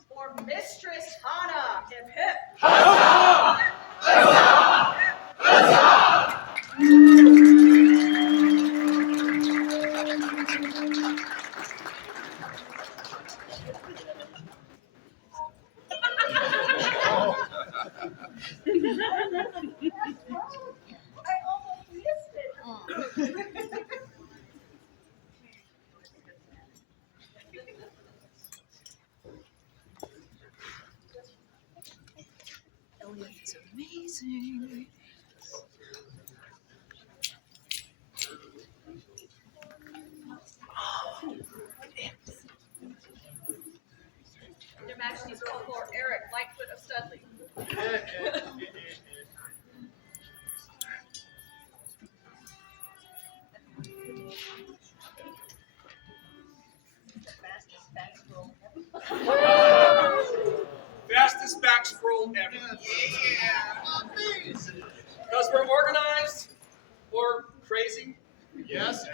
For Mistress Hana, hip hip. Huzzah! Huzzah! Huzzah! I almost missed it. Elliot is amazing. Their Majesties call for Eric, Lightfoot of Studley. Fastest back scroll ever. Yeah, amazing. Because we're organized or crazy? Yes.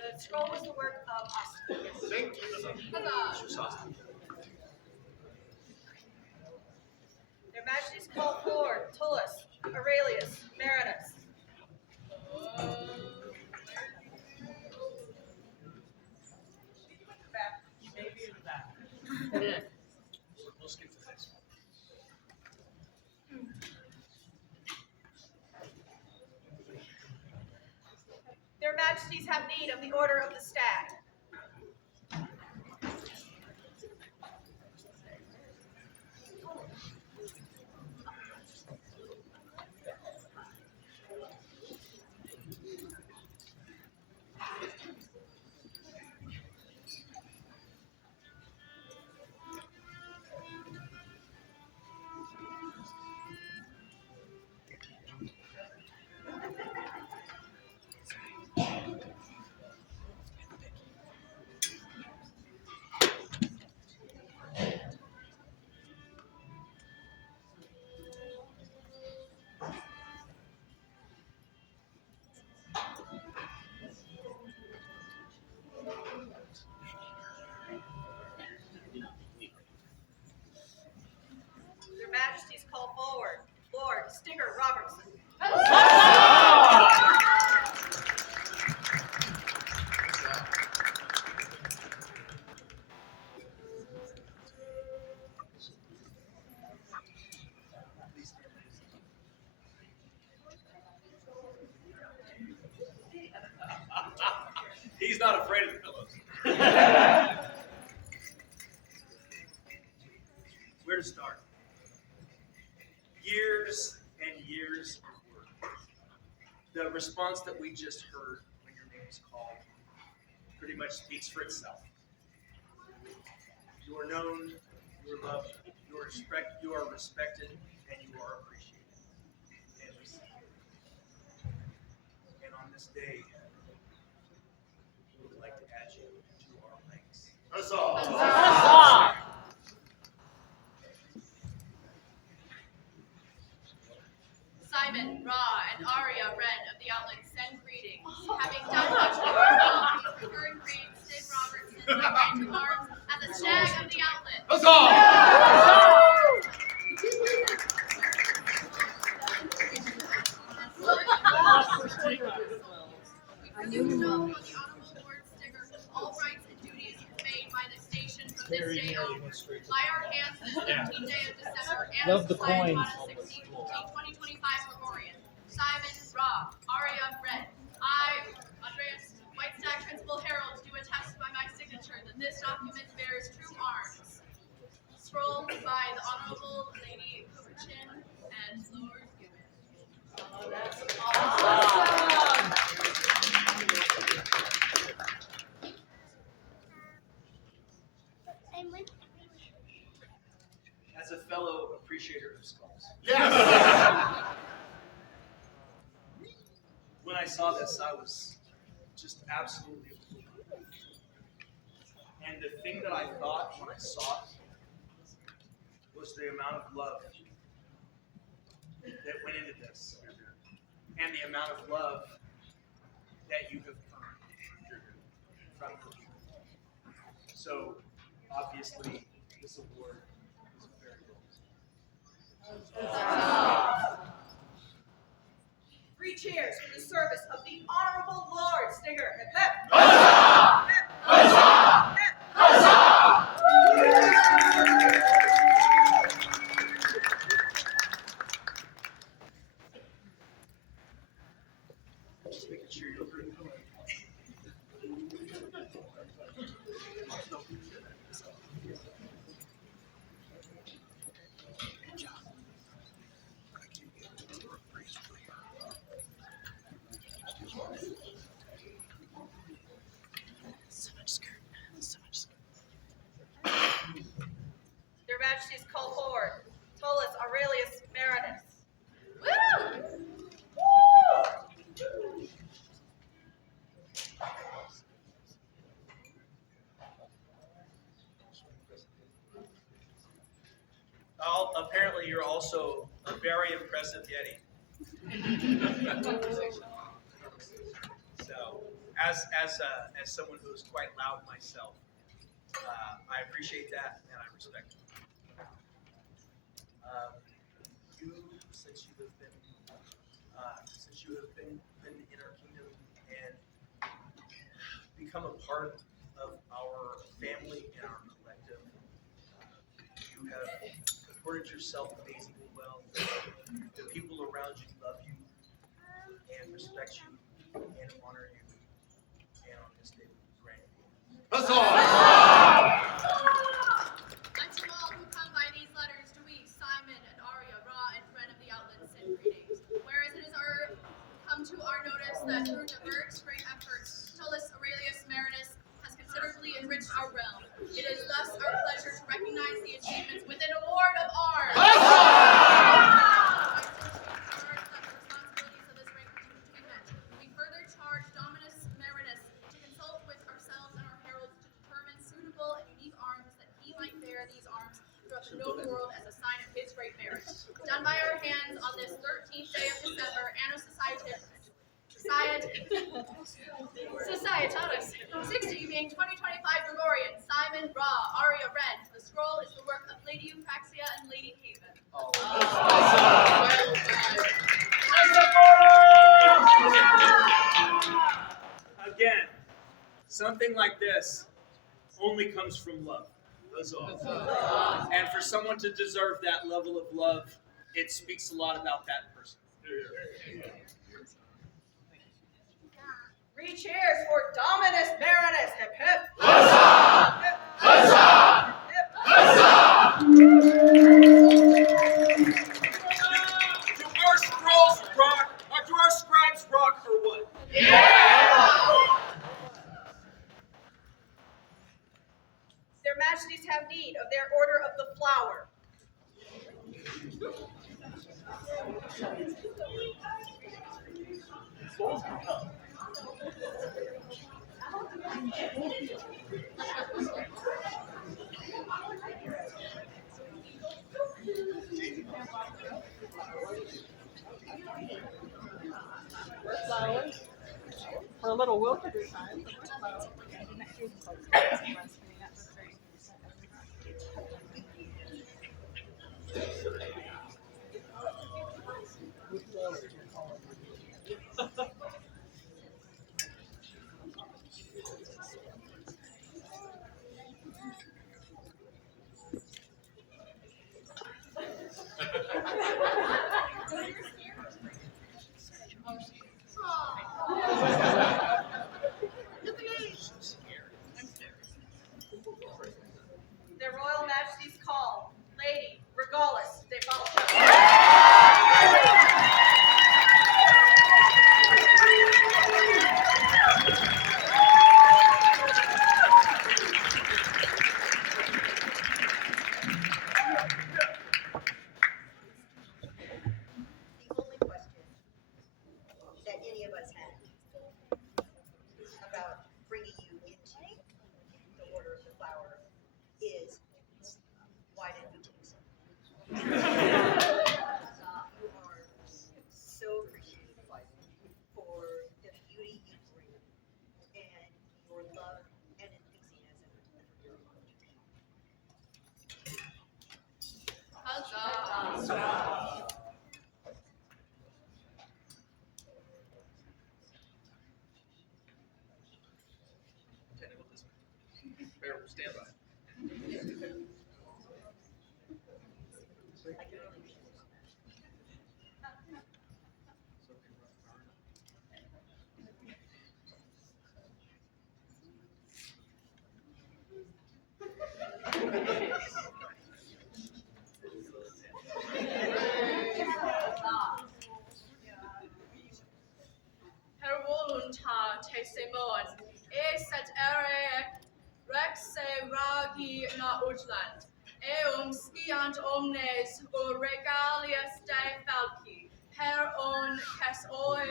The scroll was the work of Austin. Thank you. Huzzah! Their Majesties call for Tullus, Aurelius, Marinus. Back. Maybe in the back. We'll skip to the next one. Their Majesties have need of the Order of the Stag. Stigger Robertson. He's not afraid of the pillows. Where to start? Years and years of work. The response that we just heard when your name was called pretty much speaks for itself. You are known, you are loved, you are respected, and you are appreciated and received. And on this day, we would like to add you to our ranks. Huzzah! Simon, Ra, and Arya Ren of the Outlet send greetings. Having done much work, we return greetings Sid Robertson and Randy Arms at the Stag of the Outlet. We presume to know on the Honorable Lord Stigger all rights and duties conveyed by the station from this day onward. By our hands this 15th day of December and Love the Society coins. 16, 2025 Gregorian. Simon, Ra, Arya, Red. I, Andreas Whitestack, Principal Herald, do attest by my signature that this document bears true arms. Scrolled by the Honorable Lady Cooperchin and Lord Gibbon. Oh, that's awesome! As a fellow appreciator of skulls. When I saw this, I was just absolutely overwhelmed. And the thing that I thought when I saw it was the amount of love that went into this, and the amount of love that you have earned from the people. So, obviously, this award is very good. Three cheers for the service of the Honorable Lord Stigger. Hip, hip. Huzzah! Hip, Huzzah! hip. Huzzah! Just making sure you're pretty good. Their Majesties call forward Tullus Aurelius Marinus. Apparently, you're also a very impressive Yeti. So, as someone who's quite loud myself, I appreciate that and I respect it. You, since you have been in our kingdom and become a part of our family and our collective, you have supported yourself amazingly well. The people around you love you and respect you and honor you. And on this day, we grant you. Huzzah! Unto all who come by these letters do we, Simon and Arya, Ra, and Ren of the Outlet send greetings. Whereas it is come to our notice that through diverse great efforts, Tullus Aurelius Marinus has considerably enriched our realm. It is thus our pleasure to recognize the achievements with an award of arms. We further charge Dominus Marinus to consult with ourselves and our heralds to determine suitable and unique arms that he might bear these arms throughout the known world as a sign of his great merit. Done by our hands on this 13th day of December, Anno Societatis, 60 being 2025 Gregorian, Simon, Ra, Arya, Ren. The scroll is the work of Lady Eupraxia and Lady Haven. only comes from love. That's all. And for someone to deserve that level of love, it speaks a lot about that person. Three cheers for Dominus Baroness. Hip hip. Huzzah! Hip, Huzzah! hip. Huzzah! Do our scrolls rock? Or do our scribes rock or what? Their Majesties have need of their Order of the Flower. Flowers for a little Wilkeder time. Their Royal Majesties call Lady Regalis de Fellowship. The only question that any of us had about bringing you into the Order of the Flower is, why did we take so long? You are so appreciated for the beauty you bring and your love and enthusiasm for your art. Bear, stand by. Per voluntas testimon, et ere rexe ragi na utland, eum sciant omnes regalias de falci, per on cas oi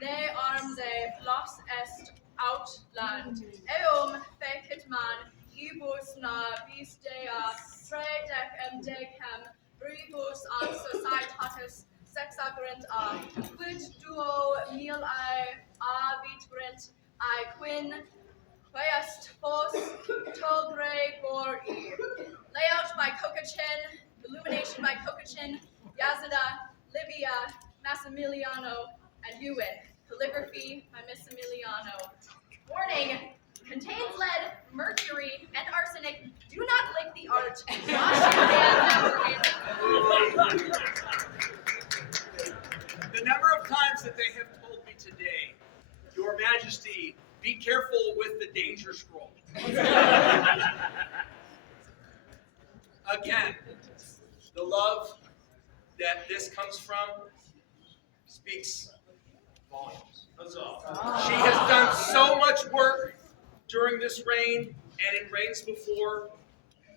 ne armse flos est outland, eum fecit man, ibus na vistea, predecem decem, bribus an societatis sexagerent a, quid duo mil a vitrint, quin quest post togre gori. Layout by Cocachin, illumination by Cocachin, Yazida, Livia, Massimiliano, and Ewan. Calligraphy by Massimiliano. Warning, contains lead, mercury, and arsenic. Do not lick the art. Wash your hands afterwards. The number of times that they have told me today, Your Majesty, be careful with the danger scroll. Again, the love that this comes from speaks volumes. That's all. She has done so much work during this reign and in reigns before.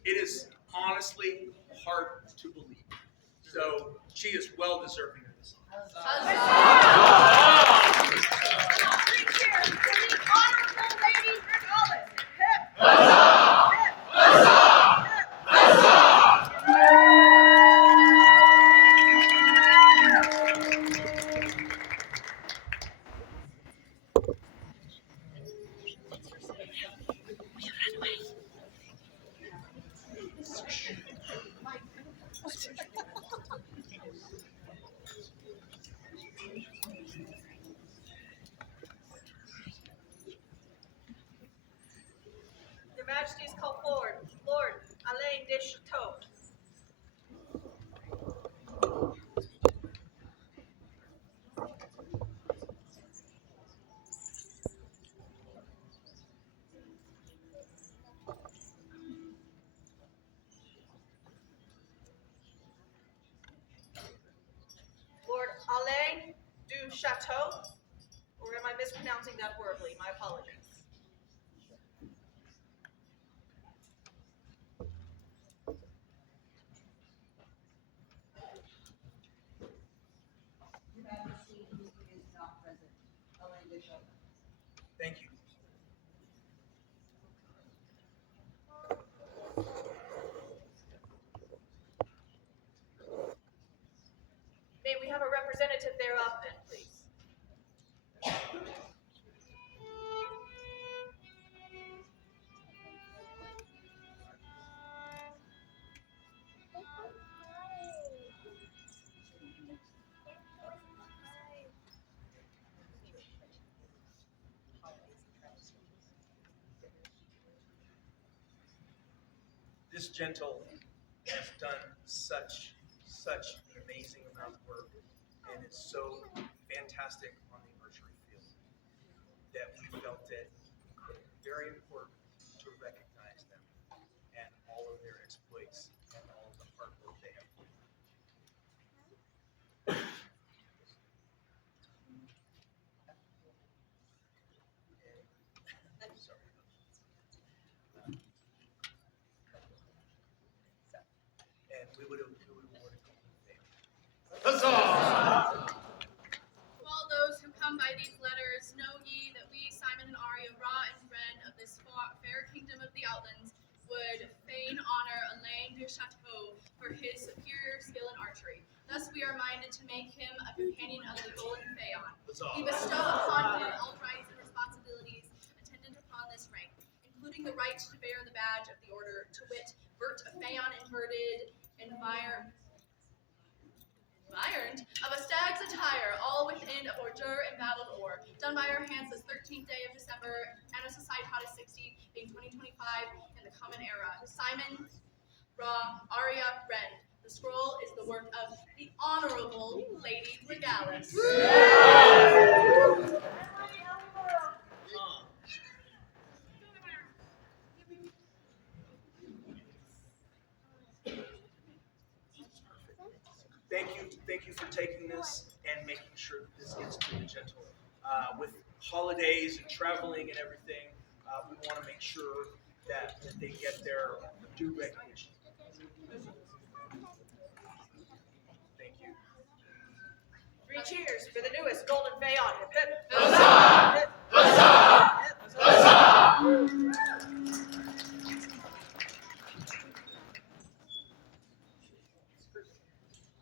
It is honestly hard to believe. So she is well deserving of this. Three cheers for the honorable Lady Regalis. Hip. Huzzah! Hip. Huzzah! Hip. Your Majesty's Chateau? Or am I mispronouncing that horribly? My apologies. Your Majesty, he is not present. Alain de Chateau. Thank you. May we have a representative thereof then, please? This gentle has done such an amazing amount of work and is so fantastic on the archery field that we felt it very important to recognize them and all of their exploits and all of the hard work they have put in. Sorry. And we would award a golden favor. Huzzah! To all those who come by these letters, know ye that we, Simon and Arya, raw and bred of this fair kingdom of the Outlands, would fain honor Alain de Chateau for his superior skill in archery. Thus we are minded to make him a companion of the Golden Phaon. We bestow upon him all rights and responsibilities attendant upon this rank, including the right to bear the badge of the order, to wit, vert a Phaon inverted, environed of a stag's attire, all within of ordure and battled ore, done by our hands this 13th day of December, Anno Society Hottest 60, being 2025 in the common era. Simon, Ra, Arya, Rend. The scroll is the work of the Honorable Lady Regalis. Thank you for taking this and making sure that this gets to the gentle. With holidays and traveling and everything, we want to make sure that they get their due recognition. Thank you. 3 cheers for the newest Golden Phaon. Hip hip. Huzzah! Hip, Huzzah! hip, Huzzah!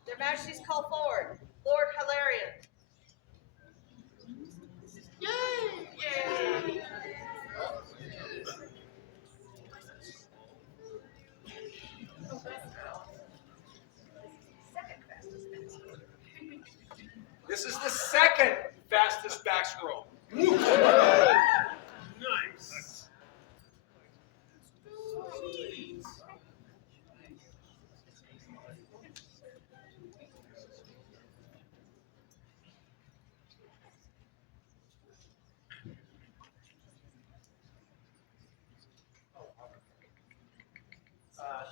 Their Majesties call forward Lord Hilarion. Yay! Yay! This is the second fastest back scroll. Nice.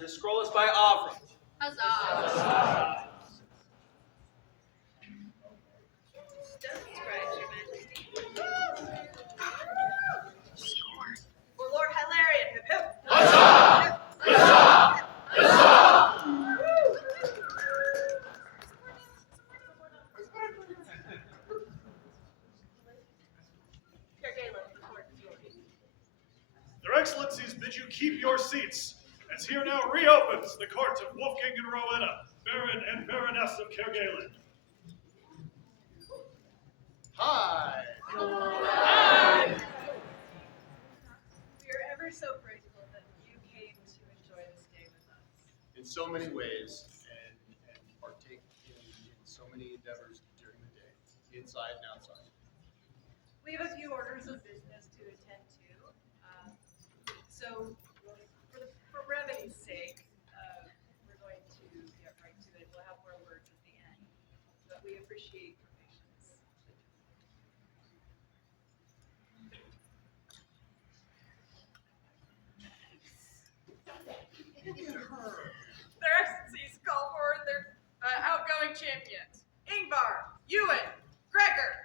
This scroll is by Avram. Huzzah! For Lord Hilarion. Hip hip. Huzzah! Huzzah! Huzzah! Caer Galen, the court is yours. Their Excellencies bid you keep your seats, as here now reopens the court of Wolfgang and Rowena, Baron and Baroness of Caer Galen. Hi! Hi! We are ever so grateful that you came to enjoy this day with us. In so many ways, and partake in so many endeavors during the day, inside and outside. We have a few orders of business to attend to. So, for brevity's sake, we're going to get right to it. We'll have more words at the end. But we appreciate your patience. Their Excellencies call forward their outgoing champions. Ingvar, Ewan, Gregor,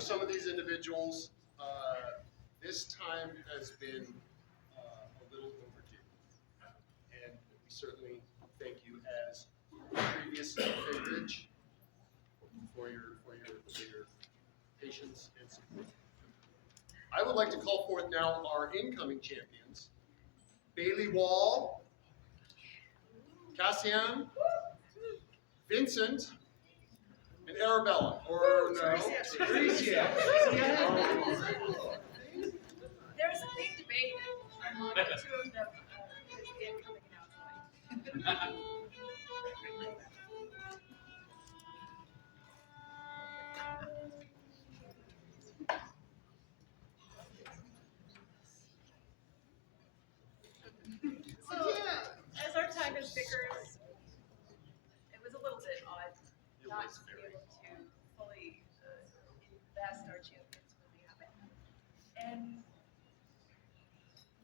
for some of these individuals, this time has been a little overdue. And we certainly thank you as previous vintage for your patience and support. I would like to call forth now our incoming champions, Bailey Wall, Cassian, Vincent, and Arabella. Or no, Tricia. There's a big debate among the two of them who's the incoming announcement. So, as our time as vicars, it was a little bit odd not to be able to fully invest our champions when we have it. And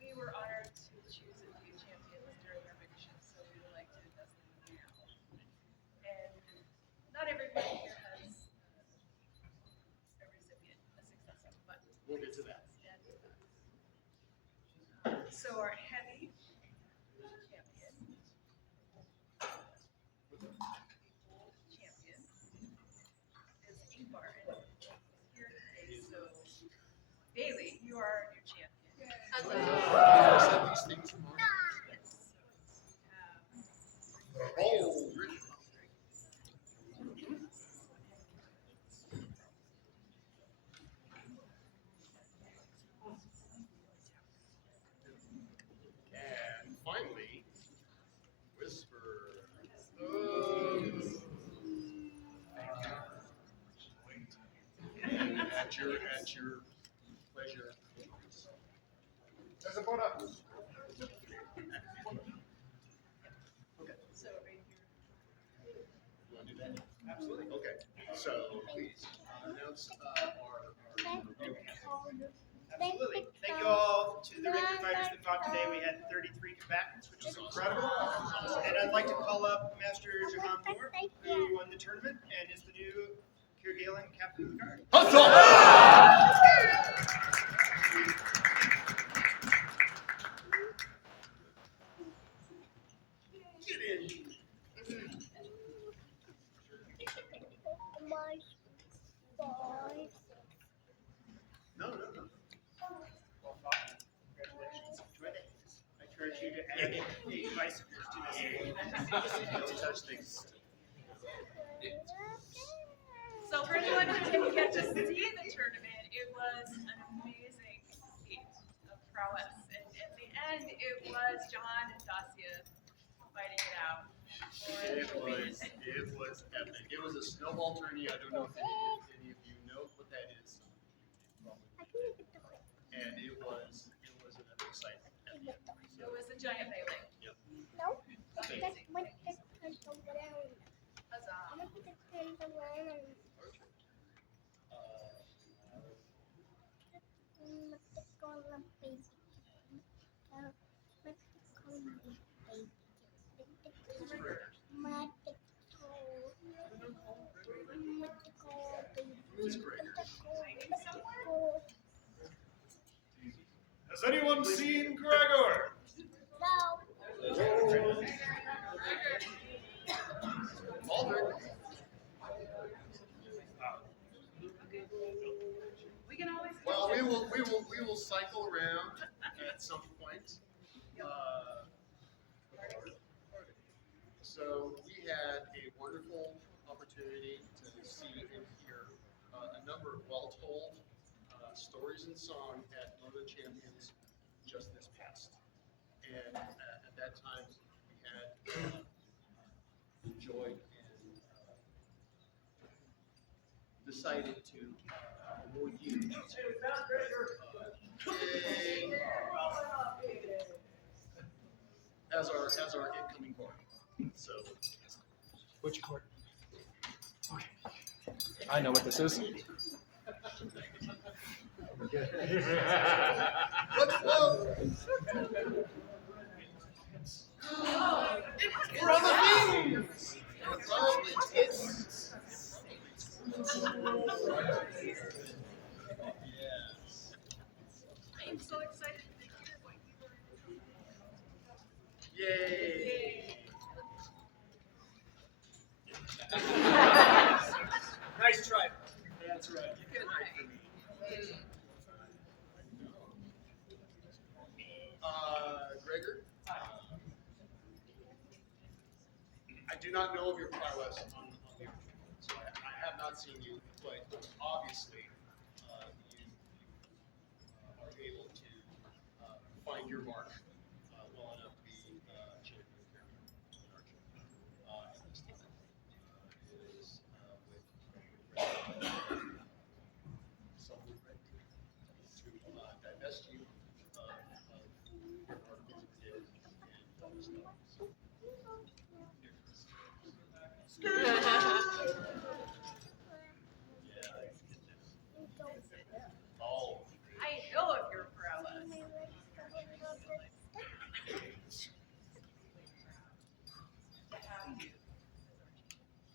we were honored to choose a few champions during our membership, so we would like to invest them now. And not everybody here has a recipient, a successor, but We'll get to that. so our heavy champion is Ingvar, and here today. So Bailey, you are our new champion. Said these things tomorrow. Oh, really? And finally, Whisper. At your pleasure. There's a boat up. Okay. So right here. You want to do that? Absolutely. Okay. So please announce our Absolutely. Thank you all to the regular fighters that fought today. We had 33 combatants, which is incredible. And I'd like to call up Master Jahan Moore, who won the tournament and is the new Caer Galen captain of the guard. Get in. No. Well fought. Congratulations. Enjoy it. I encourage you to add a bicycle to this. Don't touch things. So for anyone who didn't get to see the tournament, it was an amazing feat of prowess. And in the end, it was John and Dacia fighting it out. It was epic. It was a snowball tourney. I don't know if any of you know what that is. And it was an epic sight at the end. It was a giant melee. Yep. Amazing. Has anyone seen Gregor? Aldrich. We can always. Well, we will cycle around at some point. So we had a wonderful opportunity to see and hear a number of well-told stories and song at one of the champions just this past. And at that time, we had enjoyed and decided to award you as our incoming board. So, Which court? Okay. I know what this is. let's go. We're on the things. Nice try. That's right. You can't hide from me. Gregor? I do not know of your prowess on the arm, so I have not seen you, but obviously you are able to find your mark well enough to be champion character in archery. At this time, it is with someone ready to divest you of articles of gift and other stuff. Oh. I know of your prowess.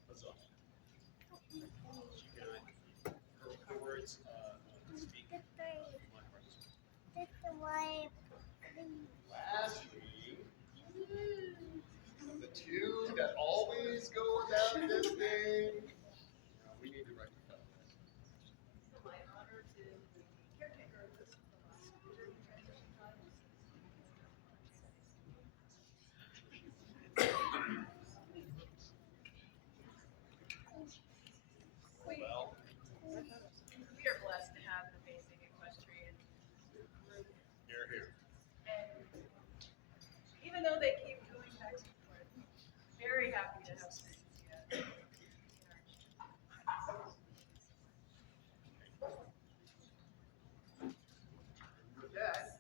What's up? She can, her words speak my heart. Lastly, the two that always go without this thing. We need to rectify that. My honor to the caretaker of this during transition time. Well, We are blessed to have an amazing equestrian group. you're here. And even though they keep going back and forth, very happy to have Patricia in our With that,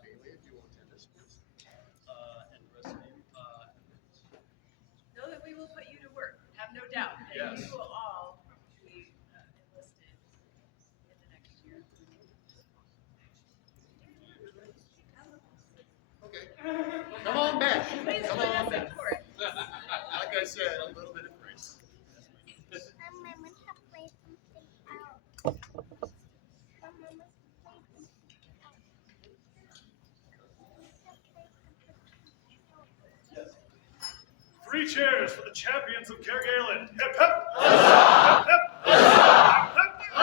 Bailey, if you will attend us, please. And the rest of you, know that we will put you to work. Have no doubt that Yes. you will all be enlisted in the next year. okay. Come on back. Please Come join on us in back. court. Like I said, a little bit of grace. Three cheers for the champions of Caer Galen. Hip hip! Hip hip!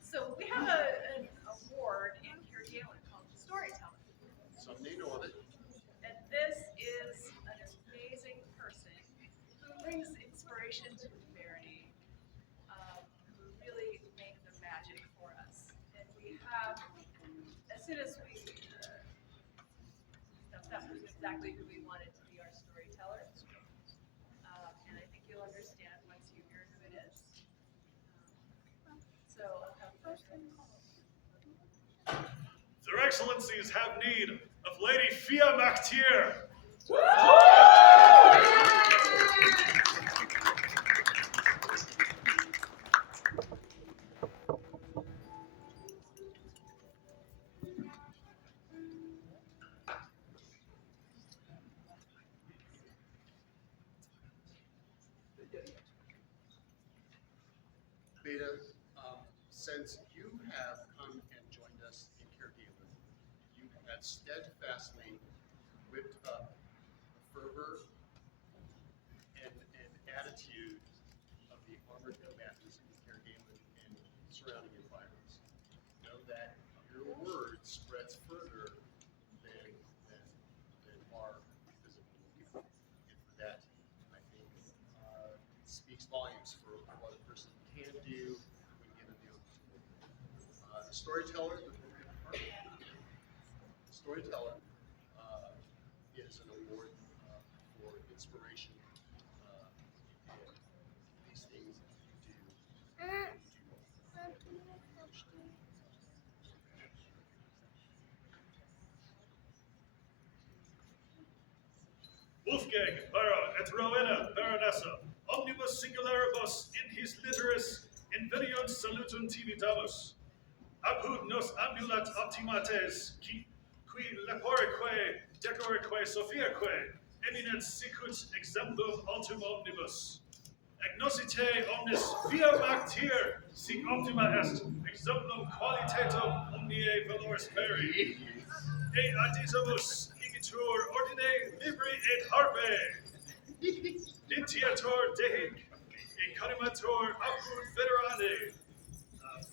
So we have an award in Caer Galen called Storyteller. Some may know of it. And this is an amazing person who brings inspiration to humanity, who really make the magic for us. And we have, as soon as we, that was exactly who we wanted to be our storyteller. And I think you'll understand once you hear who it is. So, Their Excellencies have need of Lady Fia Mactier. Beta, since you have come and joined us in Caer Galen, you have steadfastly whipped up the fervor and attitude of the armored combatants in Caer Galen and surrounding environs. Know that your word spreads further than our physical lookout. And for that, I think speaks volumes for what a person can do when given the opportunity. The storyteller, the storyteller is an award for inspiration and these things that you do. Wolfgang, Baron, et Rowena, Baronessa, omnibus singularibus in his literis invidiunt salutum tibidamus. Apud nos ambulat optimates, qui leporique, decorique, sophiaque, eminent sicut exemplum altum omnibus. Agnosite omnis via mactir, sic optima est, exemplum qualitatum omniae valores feri. Et additivus igitur ordine libri et harpe. Intiator dehic, et conimator apud federande.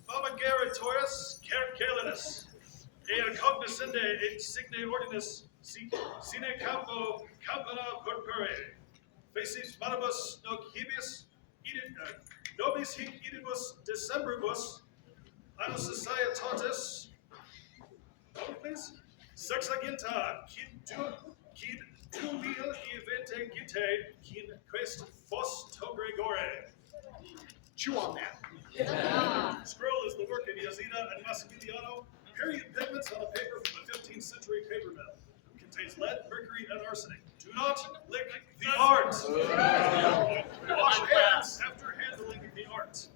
Famageratorius Caer Galenus. Et cognoscende insigne ordinus sine campo campana purpure. Facis manibus nobis hic idibus decembribus annus societatis please sexaginta quid duvil evente gite quin quest fos togregore. Chew on that. Scroll is the work of Yazida and Massimiliano. Period pigments on a paper from the 15th century paper mill. Contains lead, mercury, and arsenic. Do not lick the art. Wash hands after handling the art.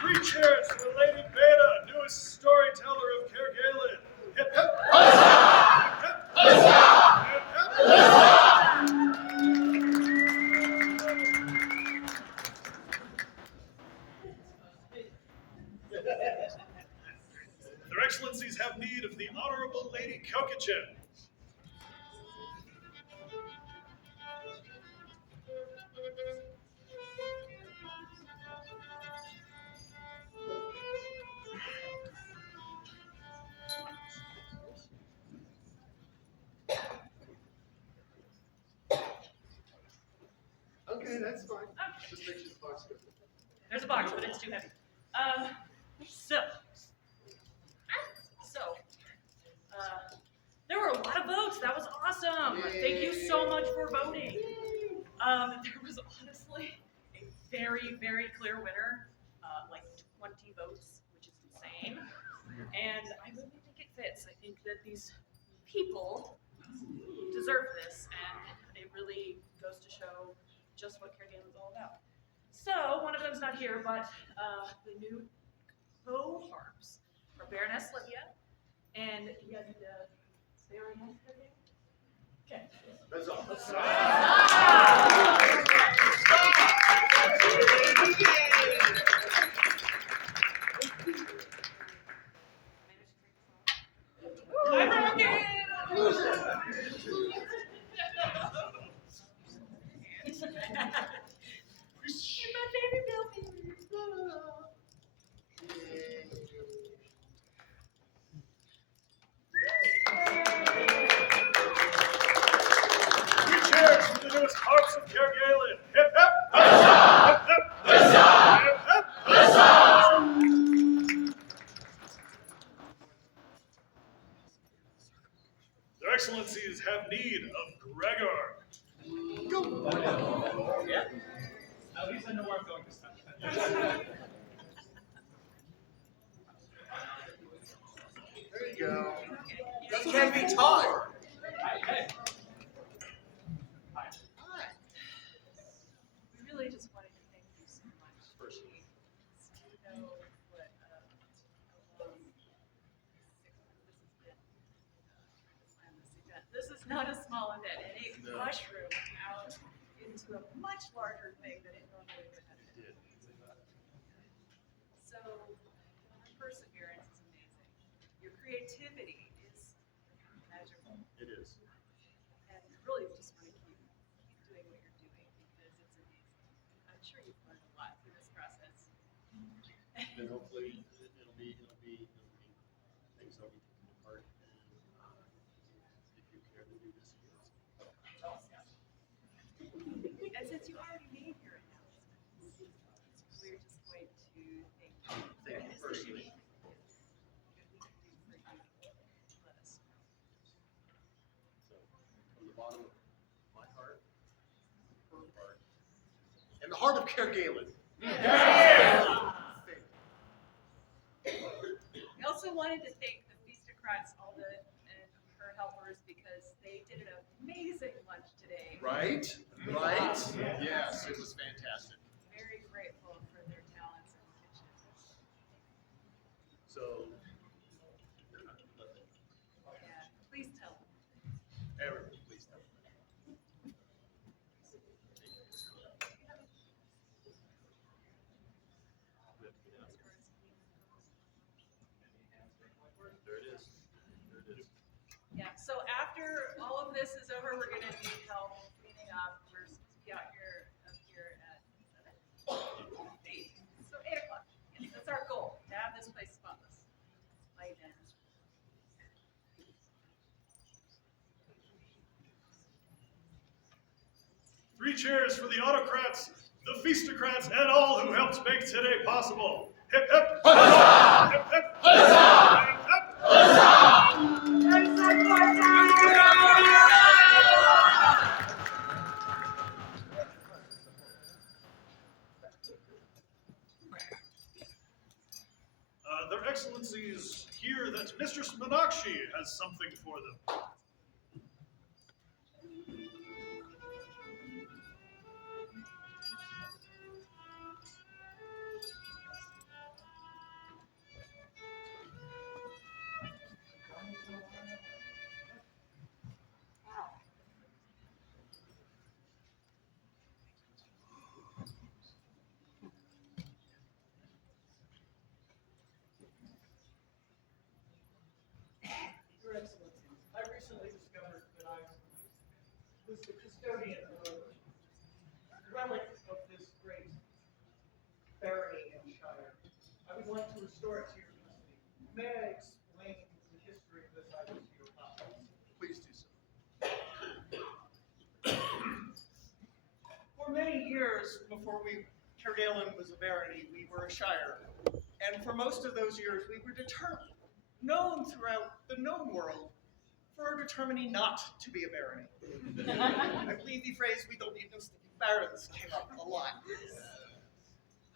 Three cheers for Lady Beta, newest storyteller of Caer Galen. Hip hip. Hip hip. Their Excellencies have need of the Honorable Lady Kokachin. Okay, that's fine. Just make sure the box goes. There's a box, but it's too heavy. There were a lot of votes. That was awesome. Thank you so much for voting. There was honestly a very, very clear winner, like 20 votes, which is insane. And I really think it fits. I think that these people deserve this, and it really goes to show just what Caer Galen is all about. So, one of them's not here, but the new co-harps are Baroness Livia and Yazida. Baroness Livia? Okay. That's all. Three cheers for the newest harps of Caer Galen. Hip hip. Hip hip. Their Excellencies have need of Gregor. Yeah. At least I know where I'm going this time. There you go. That can be taught. Hey. Hi. We really just wanted to thank you so much. Firstly, you know what a long 6 months this has been. This event. This is not a small event, and it mushroomed out into a much larger thing than it normally would have been. So, your perseverance is amazing. Your creativity is magical. It is. And really just want to keep doing what you're doing because it's amazing. I'm sure you've learned a lot through this process. And hopefully it'll be things that we can apart. And if you care to do this, And since you already made your announcements, we're just going to thank you. Thank you personally. What we can do for you, let us know. So from the bottom of my heart, her heart, and the heart of Caer Galen. We also wanted to thank the Mistress Aldyth and her helpers because they did an amazing lunch today. Right? Right? Yes, it was fantastic. Very grateful for their talents in the kitchen. So, Yeah, please tell them. everyone, please. So after all of this is over, we're gonna need help cleaning up. We're supposed to be out here up here at 8. So 8 o'clock. Yes, that's our goal, to have this place spotless by then. Three cheers for the autocrats, the feastocrats, and all who helped make today possible. Hip hip! Huzzah! Hip hip! Huzzah! Hip hip! Their Excellencies hear that Mistress Meenakshi has something for them. Your Excellencies, I recently discovered that I was the custodian of a relic of this great barony and shire. I would like to restore it to your custody. May I explain the history of this item to your Highness? Please do so. For many years before Caer Galen was a barony, we were a shire. And for most of those years, we were determined, known throughout the known world, for determining not to be a barony. I believe the phrase, "we don't need no sticky barons," came up a lot.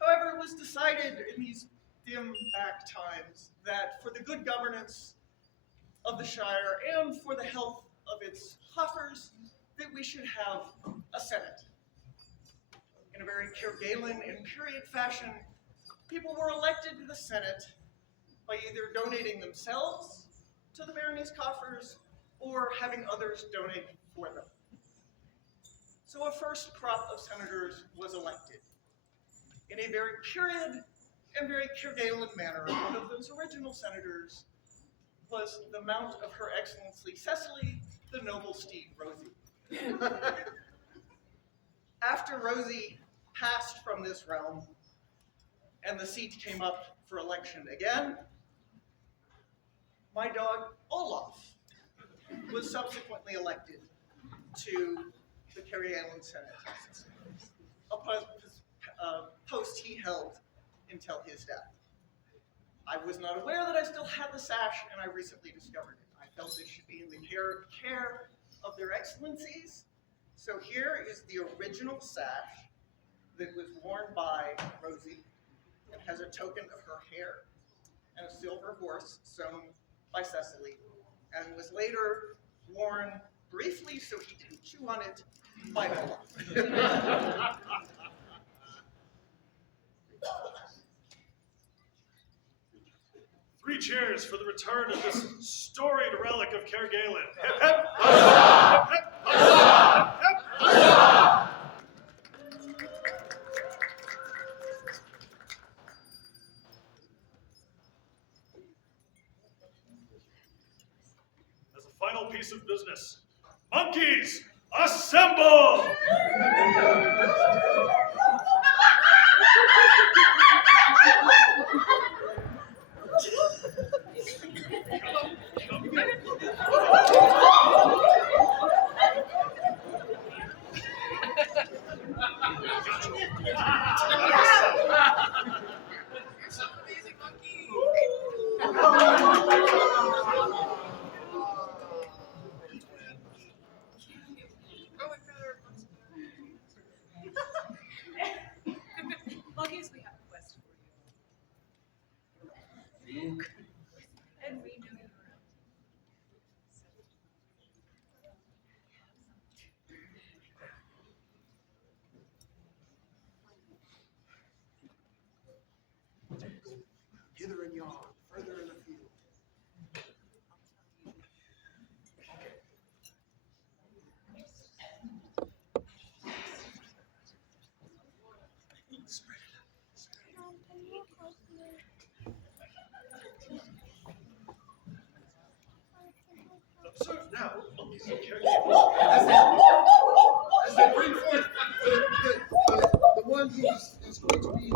However, it was decided in these dim back times that for the good governance of the shire and for the health of its coffers, that we should have a senate. In a very Caer Galen and period fashion, people were elected to the senate by either donating themselves to the barony's coffers or having others donate for them. So a first crop of senators was elected. In a very period and very Caer Galen manner, one of those original senators was the mount of Her Excellency Cecily, the noble steed Rosie. After Rosie passed from this realm and the seat came up for election again, my dog Olaf was subsequently elected to the Caer Galen Senate, a post he held until his death. I was not aware that I still had the sash, and I recently discovered it. I felt it should be in the care of their excellencies. So here is the original sash that was worn by Rosie and has a token of her hair and a silver horse sewn by Cecily, and was later worn briefly so he didn't chew on it by Olaf. Three cheers for the return of this storied relic of Caer Galen. Hip hip! Huzzah! Hip hip! Huzzah! Hip hip! Huzzah! As a final piece of business, monkeys, assemble! Monkeys, we have a quest for you. And we know you're around. monkeys of Caer Galen. As they bring forth the one who is going to be.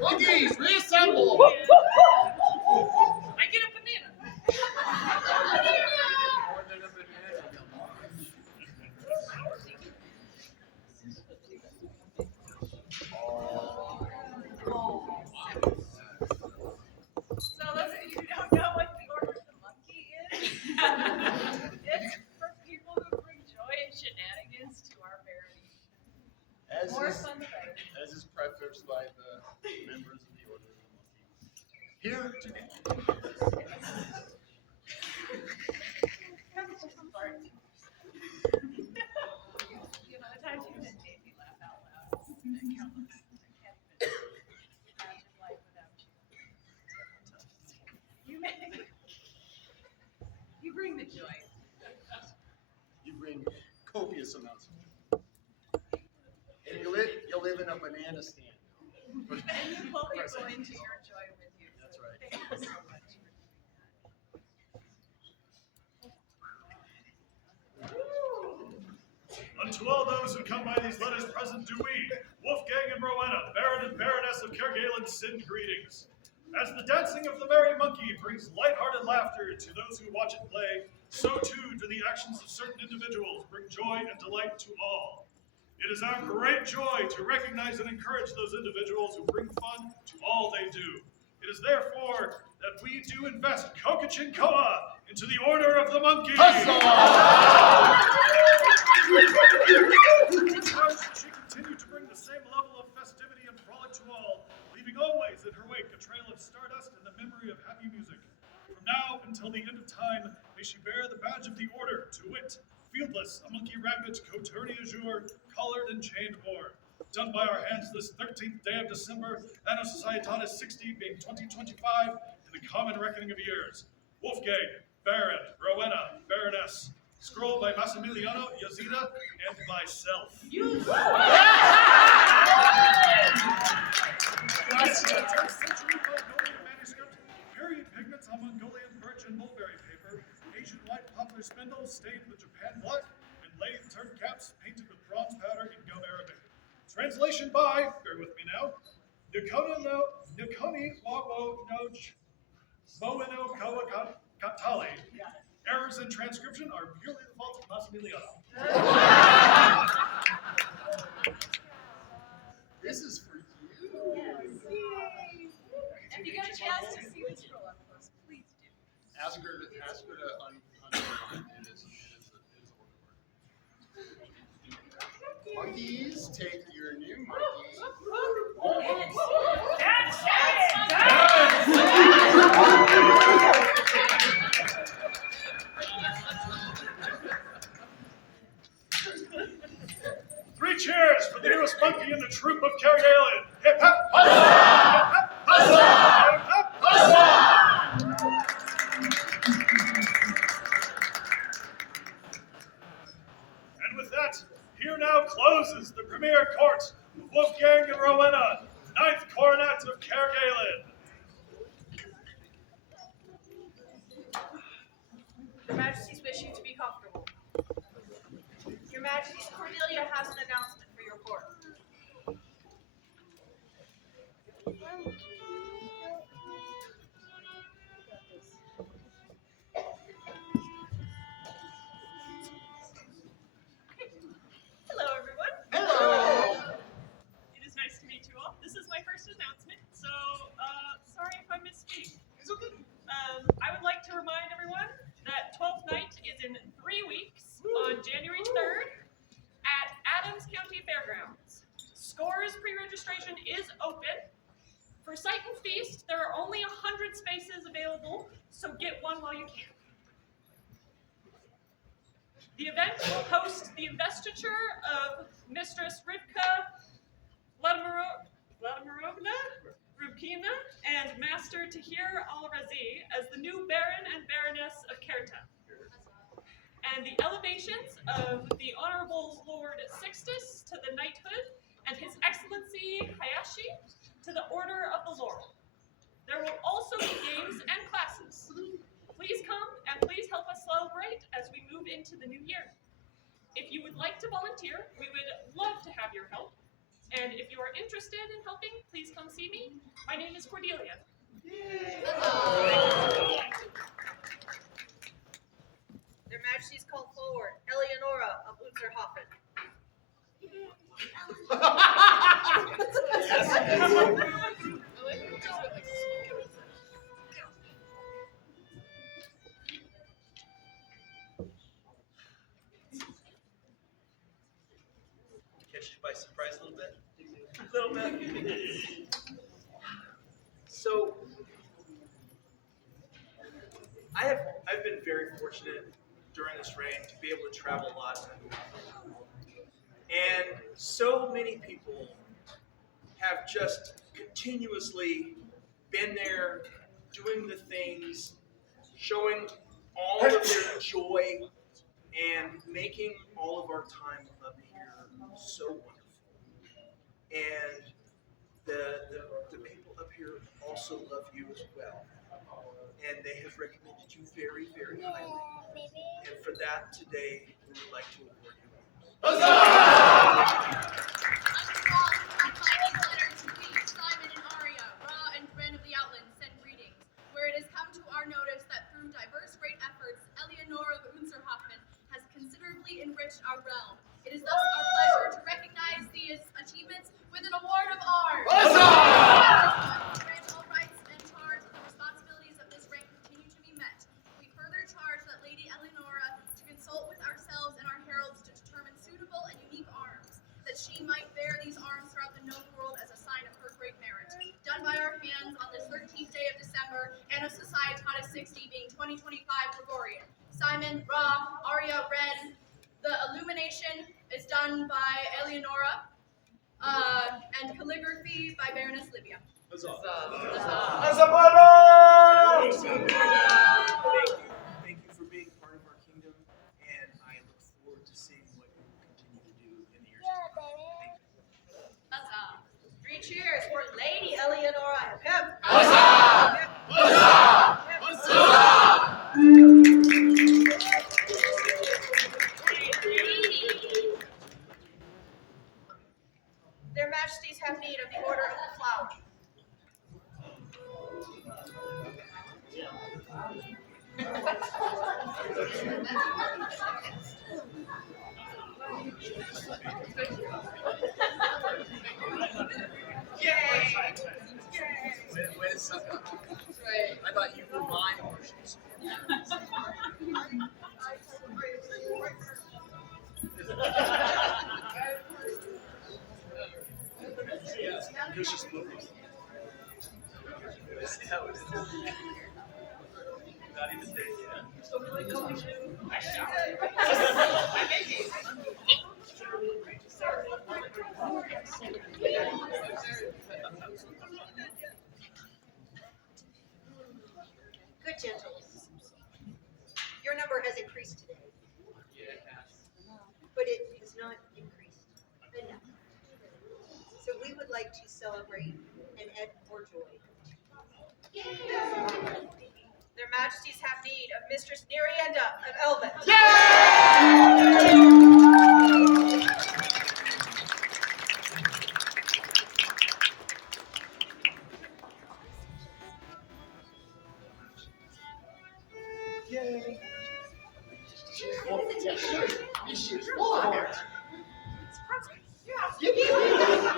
Monkeys, reassemble! I get a banana. So those of you who don't know what the Order of the Monkey is, it's for people who bring joy and shenanigans to our parody. More fun than As is prefaced by the members of the Order of the Monkey. Here today. You know, the times you didn't make me laugh out loud. I can't even imagine life without you. You bring the joy. You bring copious amounts of it. And you live in a banana stand. And you pull people into your joy with you. That's right. Thank you so much. Unto all those who come by these letters present do we, Wolfgang and Rowena, Baron and Baroness of Caer Galen, send greetings. As the dancing of the merry monkey brings lighthearted laughter to those who watch it play, so too do the actions of certain individuals bring joy and delight to all. It is our great joy to recognize and encourage those individuals who bring fun to all they do. It is therefore that we do invest Kokachin Koa into the Order of the Monkey. She continued to bring the same level of festivity and frolic to all, leaving always in her wake a trail of stardust and the memory of happy music. From now until the end of time, may she bear the badge of the Order, to wit, fieldless, a monkey rampant, coturni azure, collared and chained war. Done by our hands this 13th day of December, Anno Societatis 60 being 2025 in the common reckoning of years. Wolfgang, Baron, Rowena, Baroness. Scroll by Massimiliano, Yazida, and myself. Century Mongolian manuscript, period pigments on Mongolian birch and mulberry paper, Asian white poplar spindle stained with Japan black, and lathe turned caps painted with bronze powder in gum Arabic. Translation by, bear with me now, Nikoni Wawo Noj Moeno Kawakatali. Errors in transcription are purely the fault of Massimiliano. This is for you. If you get a chance to see this scroll up close, please do. Ask her to underline. It is a word. Monkeys, take your new monkey. Three cheers for the newest monkey in the troop of Caer Galen. Hip hop, huzzah! Hip hop, huzzah! Hip hop, huzzah! And with that, here now closes the premier court of Wolfgang and Rowena, 9th Coronet of Caer Galen. Your Majesty's wish you to be comfortable. Your Majesty's Cordelia has an announcement for your court. Hello, everyone. Hello. It is nice to meet you all. This is my first announcement, so sorry if I misspeak. It's okay. I would like to remind everyone that 12th night is in 3 weeks on January 3rd at Adams County The event will host the investiture of Mistress Vladimirovna Rubkina and Master Tahir Al-Razi as the new Baron and Baroness of Caer. And the elevations of the Honorable Lord Sixtus to the knighthood and His Excellency Hayashi to the Order of the Laurel. There will also be games and classes. Please come and please help us celebrate as we move into the new year. If you would like to volunteer, we would love to have your help. And if you are interested in helping, please come see me. My name is Cordelia. Their Majesties call forward Eleonora of Unserhofen. Catch you by surprise a little bit? A little bit. So, I've been very fortunate during this reign to be able to travel a lot. And so many people have just continuously been there, doing the things, showing all of their joy, and making all of our time up here so wonderful. And the people up here also love you as well. And they have recommended you very, very highly. And for that, today, we would like to award you. Simon and Aria, Ra and Ren of the Outlands send greetings, where it has come to our notice that through diverse great efforts, Eleonora of Unserhofen has considerably enriched our realm. It is thus our pleasure to recognize these achievements with an award of ours. Grant all rights and charge that the responsibilities of this rank continue to be met. We further charge that Lady Eleonora to consult with ourselves and our heralds to determine suitable and unique arms, that she might bear these arms throughout the known world as a sign of her great merit. Done by our hands on this 13th day of December, Anno Societatis 60 being 2025 Gregorian. Simon, Ra, Aria, Ren. The illumination is done by Eleonora, and calligraphy by Baroness Livia. Thank you for being part of our kingdom, and I look forward to seeing what you will continue to do in the years to come. Thank you. 3 cheers for Lady Eleonora. Hip. Their Majesties have need of the Order of the Flower. Wait a second. I thought you were my marshals. There's just movies. See how it is. Not even dead yet. Good gentles. Your number has increased today. Yeah, it has. But it has not increased enough. So we would like to celebrate and add more joy. Their Majesties have need of Mistress Nerienda of Elven. Yay!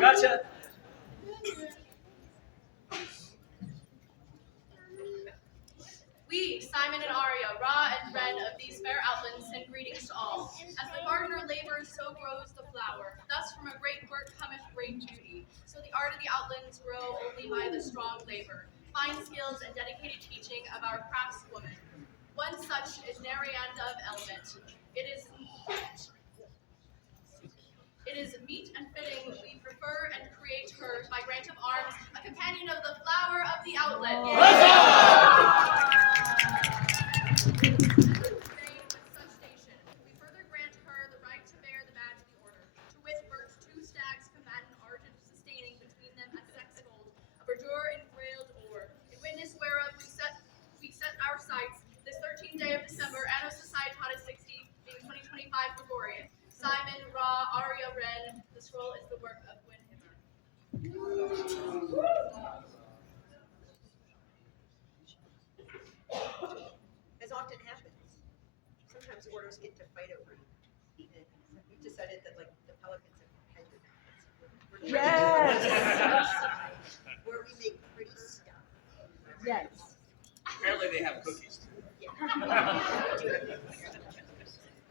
Gotcha. We, Simon and Aria, Ra and Ren of these fair outlands, send greetings to all. As the gardener labors, so grows the flower. Thus from a great work cometh great beauty. So the art of the outlands grow only by the strong labor, fine skills, and dedicated teaching of our craftswomen. One such is Nerianda of Elmet. It is meet and fitting we prefer and create her by grant of arms, a companion of the flower of the outlet. Such station, we further grant her the right to bear the badge of the order, to wit, birch 2 stags combatant argent sustaining between them at sex fold, a verdure engrailed or, in witness whereof we set our sights this 13th day of December, Anno Societatis 60, being 2025 Gregorian. Simon, Ra, Aria, Ren. The scroll is the work of Winhimmer. As often happens, sometimes orders get to fight over it. And we've decided that, like, the Pelicans have competitive we're where we make pretty stuff. Yes. Apparently they have cookies too. Yeah.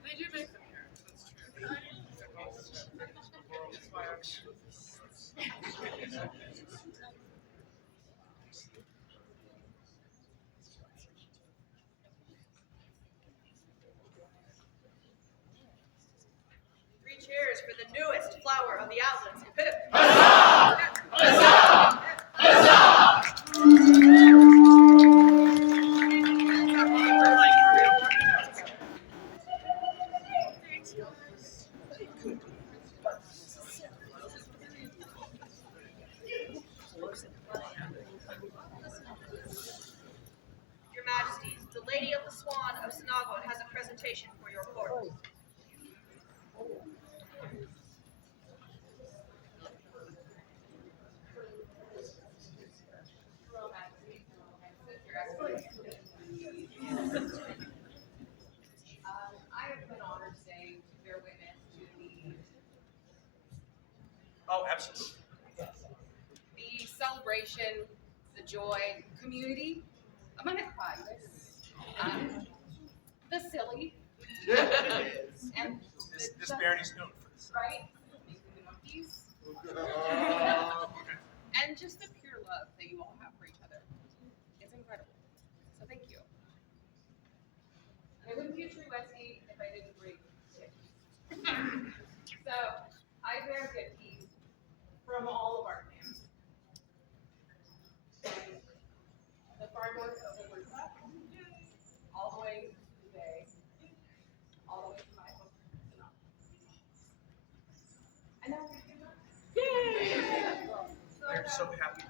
They do make them here. Three cheers for the newest flower of the outlets. Your Majesties, the Lady of the Swan of Snogwood has a presentation for your court. I have been honored today to bear witness to Oh, absolutely. the celebration, the joy, community. I'm gonna cry. The silly. And This Baron is known for this. right? Making the monkeys. And just the pure love that you all have for each other. It's incredible. So thank you. And I wouldn't be a true Westie if I didn't bring gifts. So I bear gifts from all of our clans. From the far north of the Rooftop, all the way to the bay, all the way to my home. I know. Yay! We're so happy to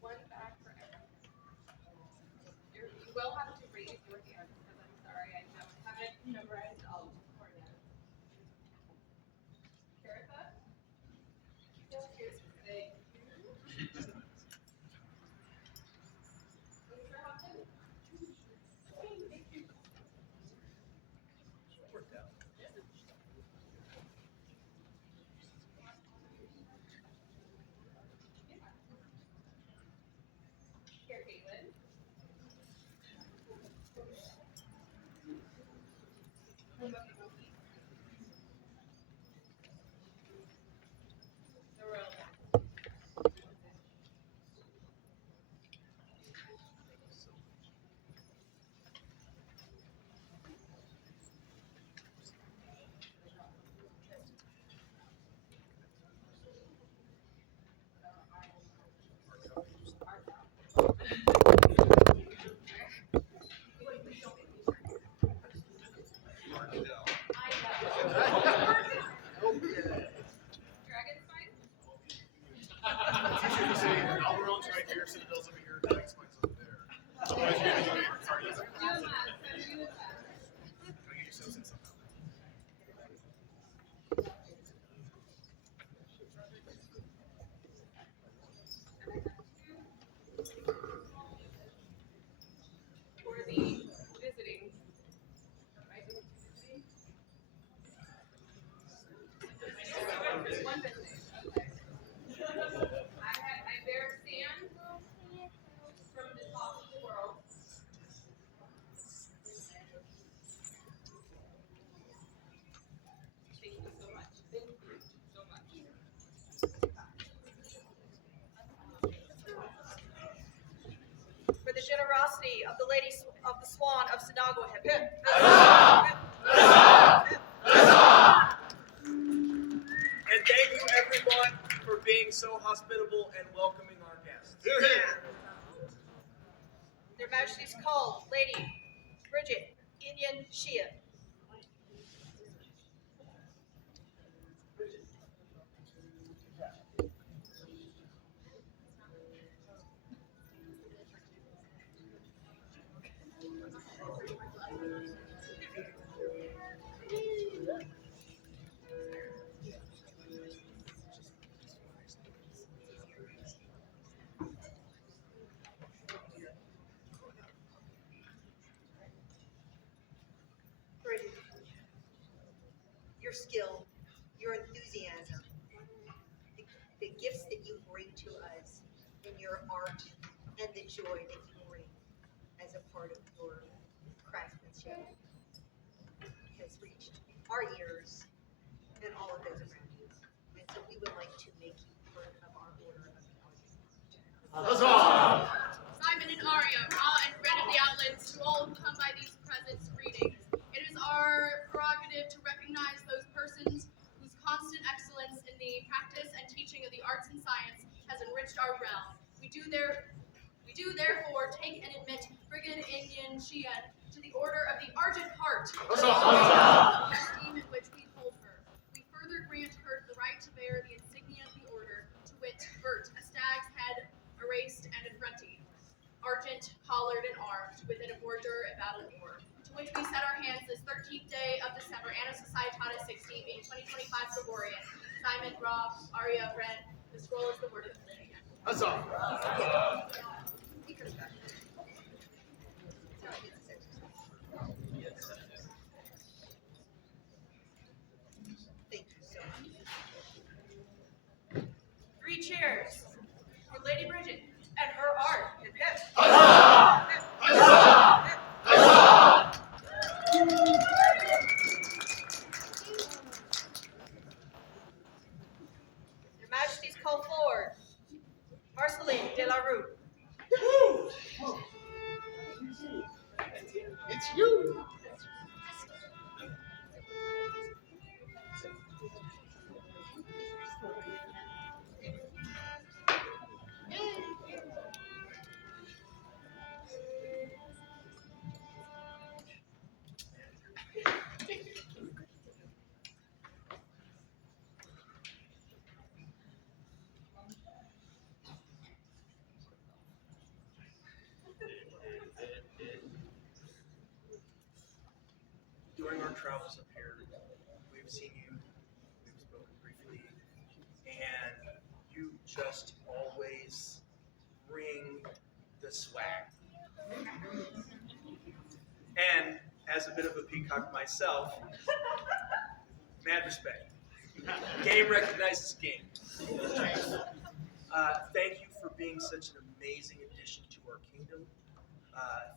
One bag for everyone. You will have to raise your hand because I'm sorry I haven't memorized all of the Coronet. Caritha? Thank you. Mr. Hopkins? Thank you. worked out. Caer Galen. Laurel. It's easier to say Alberon's right here, Citadel's over here, Dyke's mine's over there. Otherwise, you're gonna be retarded. Can I get you some sense somehow? For the visiting, one visiting, okay. I bear sand from the top of the world, generosity of the lady of the Swan of Sinagua. Hip, hip. And thank you, everyone, for being so hospitable and welcoming our guests. Their Majesties called Lady Bridget Inyan Shia. Bridget, your skill, your enthusiasm, the gifts that you bring to us in your art, and the joy that you bring as a part of your craftsmanship has reached our ears and all of those around you. And so we would like to make you part of our order of Simon and Arya, Raw and Red of the Outlands, to all who come by these presents, greetings. It is our prerogative to recognize those persons whose constant excellence in the practice and teaching of the arts and science has enriched our realm. We do therefore take and admit Brigid Indian Sheehan to the Order of the Argent Heart, the esteem in which we hold her. We further grant her the right to bear the insignia of the order, to wit, Bert, a stag's head, erased and affronty, argent, collared, and armed, with an order about an oar, to which we set our hands this 13th day of December, Anno Societatis 60, being 2025 Gregorian. Simon, Ra, Arya, Ren, the scroll is the word of the lady. Thank you so much. 3 cheers for Lady Bridget and her art. Hip, hip. Your Majesties call forward Marceline de la Rue. It's you. During our travels up here, we've seen you, we've spoken briefly, and you just always bring the swag. And as a bit of a peacock myself, mad respect. Game recognizes game. Thank you for being such an amazing addition to our kingdom.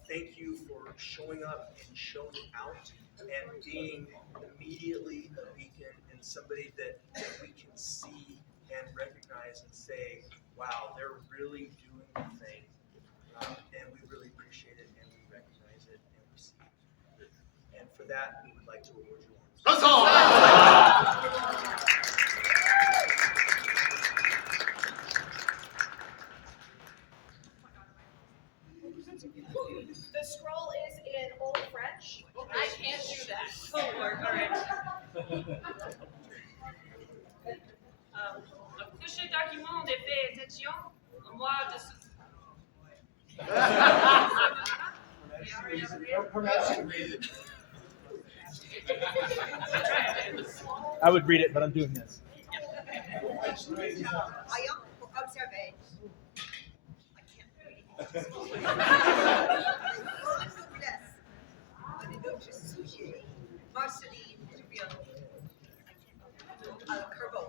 Thank you for showing up and showing out and being immediately a beacon and somebody that we can see and recognize and say, wow, they're really doing the thing. And we really appreciate it and we recognize it and we see it. And for that, we would like to award you honors. That's all. The scroll is in Old French. I can't do that. Oh Lord, all right. Couchez document de fait attention, moi de ce. I would read it, but I'm doing this. Ayant pour observer. I can't read it. Marceline Kerbo.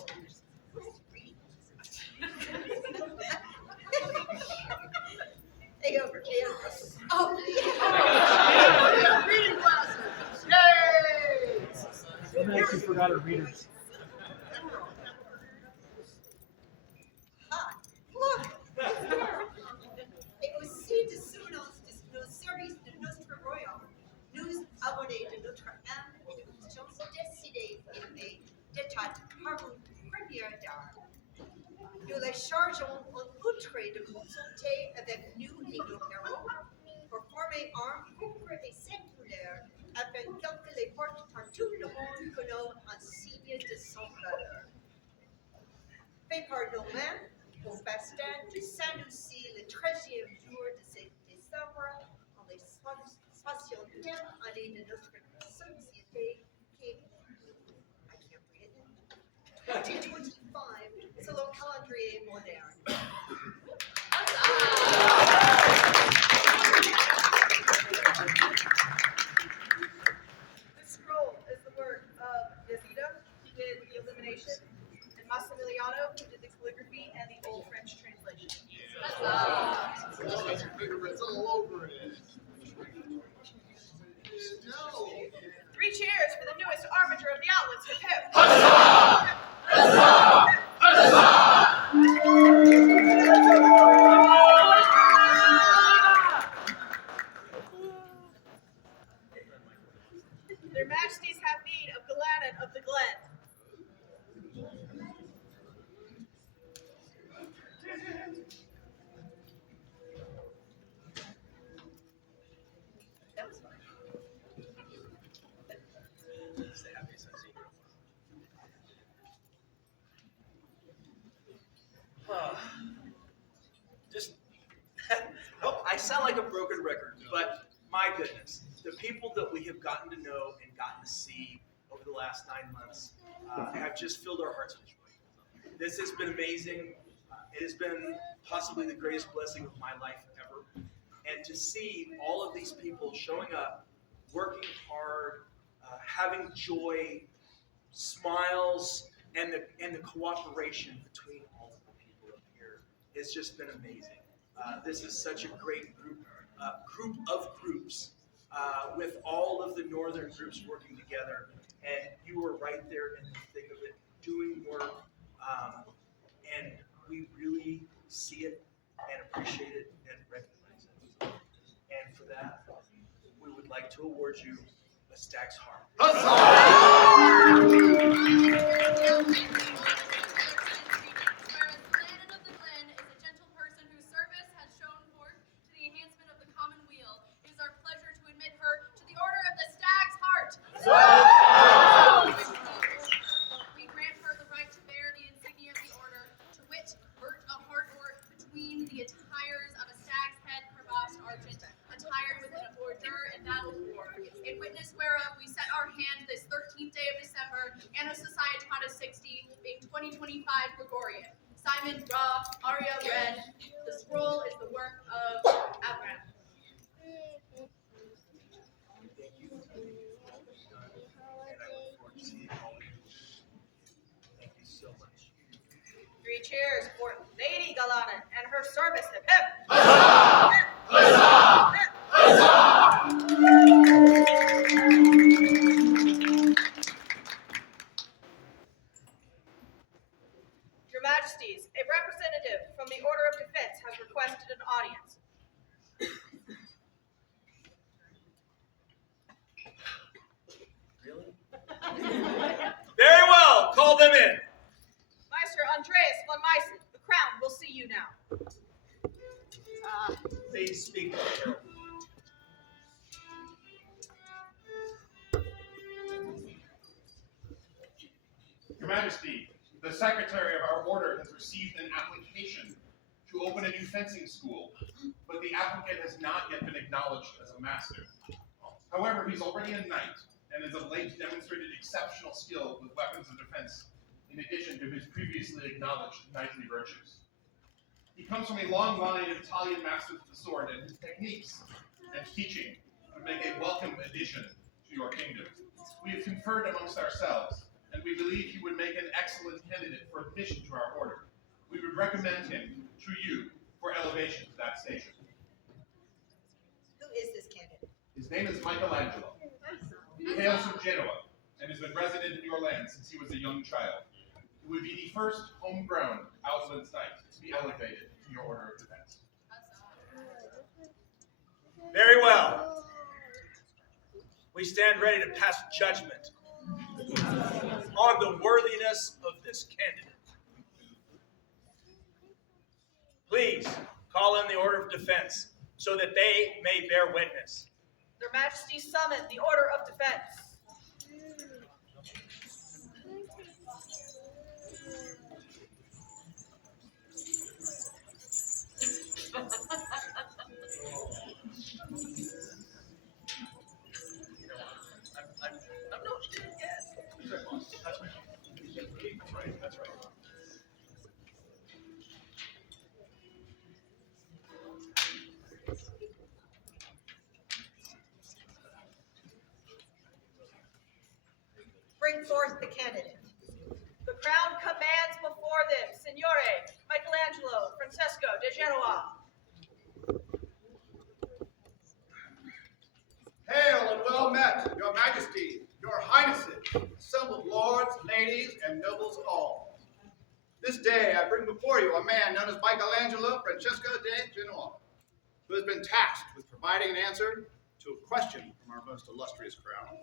Hey, over. Oh, yeah. Reading glasses. Yay! Somehow she forgot her readers. Look. It was seen as soon as nos d'armes. Nous les chargeons en outre de consulter avec nous et nos héros pour former armes propres et séculaires afin que les porte par tout le monde connaît un signe de son valeur. Fait par nos mains, au festin de Saint-Lucie le 13e jour de décembre, en les 60e année de notre société qui est, I can't read it, 2025, selon calendrier moderne. This scroll is the work of Yazida, who did the illumination, and Massimiliano, who did the calligraphy and the Old French translation. That's your fingerprints all over it. No. 3 cheers for the newest armature of the outlets. Hip hip. Huzzah! Huzzah! Their Majesties have need of Galen of the Glen. That was fun. Just, I sound like a broken record, but my goodness, the people that we have gotten to know and gotten to see over the last 9 months have just filled our hearts with joy. This has been amazing. It has been possibly the greatest blessing of my life ever. And to see all of these people showing up, working hard, having joy, smiles, and the cooperation between all of the people up here has just been amazing. This is such a great group of groups with all of the northern groups working together, and you were right there in the thick of it, doing work, and we really see it and appreciate it and recognize it. And for that, we would like to award you a Stag's Harp. We grant her the right to bear the insignia of the order, to wit, a heart between the attires of a stag's head, crevassed argent, attired with an ordure and battle war. In witness whereof we set our hand this 13th day of December, Anno Societatis 60, being 2025 Gregorian. Simon Ra, Aria Red. The scroll is the work of Abraham. Thank you so much. 3 cheers for Lady Galen and her service. Hip hip. Huzzah! Huzzah! Huzzah! Your Majesties, a representative from the Order of Defense has requested an audience. Really? Very well. Call them in. Meister Andreas von Meissen, the crown will see you now. Please speak to the herald. Your Majesty, the Secretary of our Order has received an application to open a new fencing school, but the applicant has not yet been acknowledged as a master. However, he's already a knight, and has of late demonstrated exceptional skill with weapons of defense, in addition to his previously acknowledged knightly virtues. He comes from a long line of Italian masters of the sword, and his techniques and teaching would make a welcome addition to your kingdom. We have conferred amongst ourselves, and we believe he would make an excellent candidate for admission to our order. We would recommend him to you for elevation to that station. Who is this candidate? His name is Michelangelo. He hails from Genoa, and has been resident in your land since he was a young child. He would be the first homegrown Outlands knight to be elevated to your order of defense. Very well. We stand ready to pass judgment on the worthiness of this candidate. Please call in the order of defense so that they may bear witness. Their Majesty summoned the order of defense. I'm not dead yet. That's right, that's right. Bring forth the candidate. The crown commands before them, Signore Michelangelo Francesco de Genoa. Hail and well met, your majesty, your highnesses, assembled lords, ladies, and nobles all. This day I bring before you a man known as Michelangelo Francesco de Genoa, who has been tasked with providing an answer to a question from our most illustrious crown.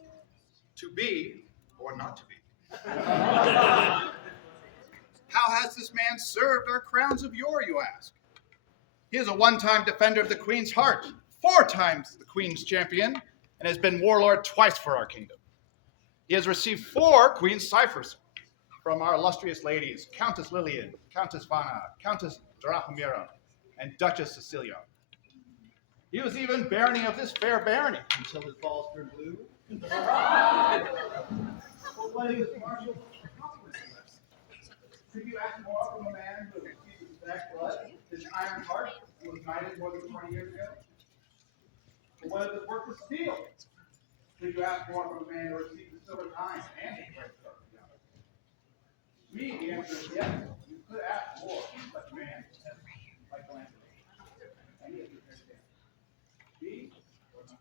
To be or not to be. How has this man served our crowns of yore, you ask? He is a one-time defender of the Queen's heart, 4 times the Queen's champion, and has been warlord twice for our kingdom. He has received 4 Queen's ciphers from our illustrious ladies, Countess Lillian, Countess Hana, Countess Drachamira, and Duchess Cecilia. He was even barony of this fair barony until his balls turned blue. What is martial accomplishment? Could you ask more from a man who has received his black blood, his iron heart, who was knighted more than 20 years ago? Or what is his work with steel? Could you ask more from a man who received the silver time and the great star together? Me, the answer is yes. You could ask more from such a man as Michelangelo. And he is prepared to answer. Be or not?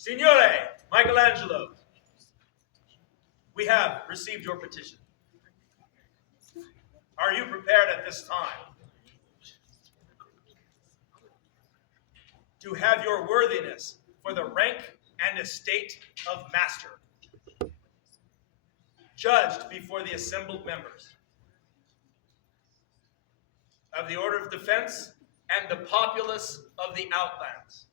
Signore Michelangelo, we have received your petition. Are you prepared at this time to have your worthiness for the rank and estate of master judged before the assembled members of the order of defense and the populace of the outlands?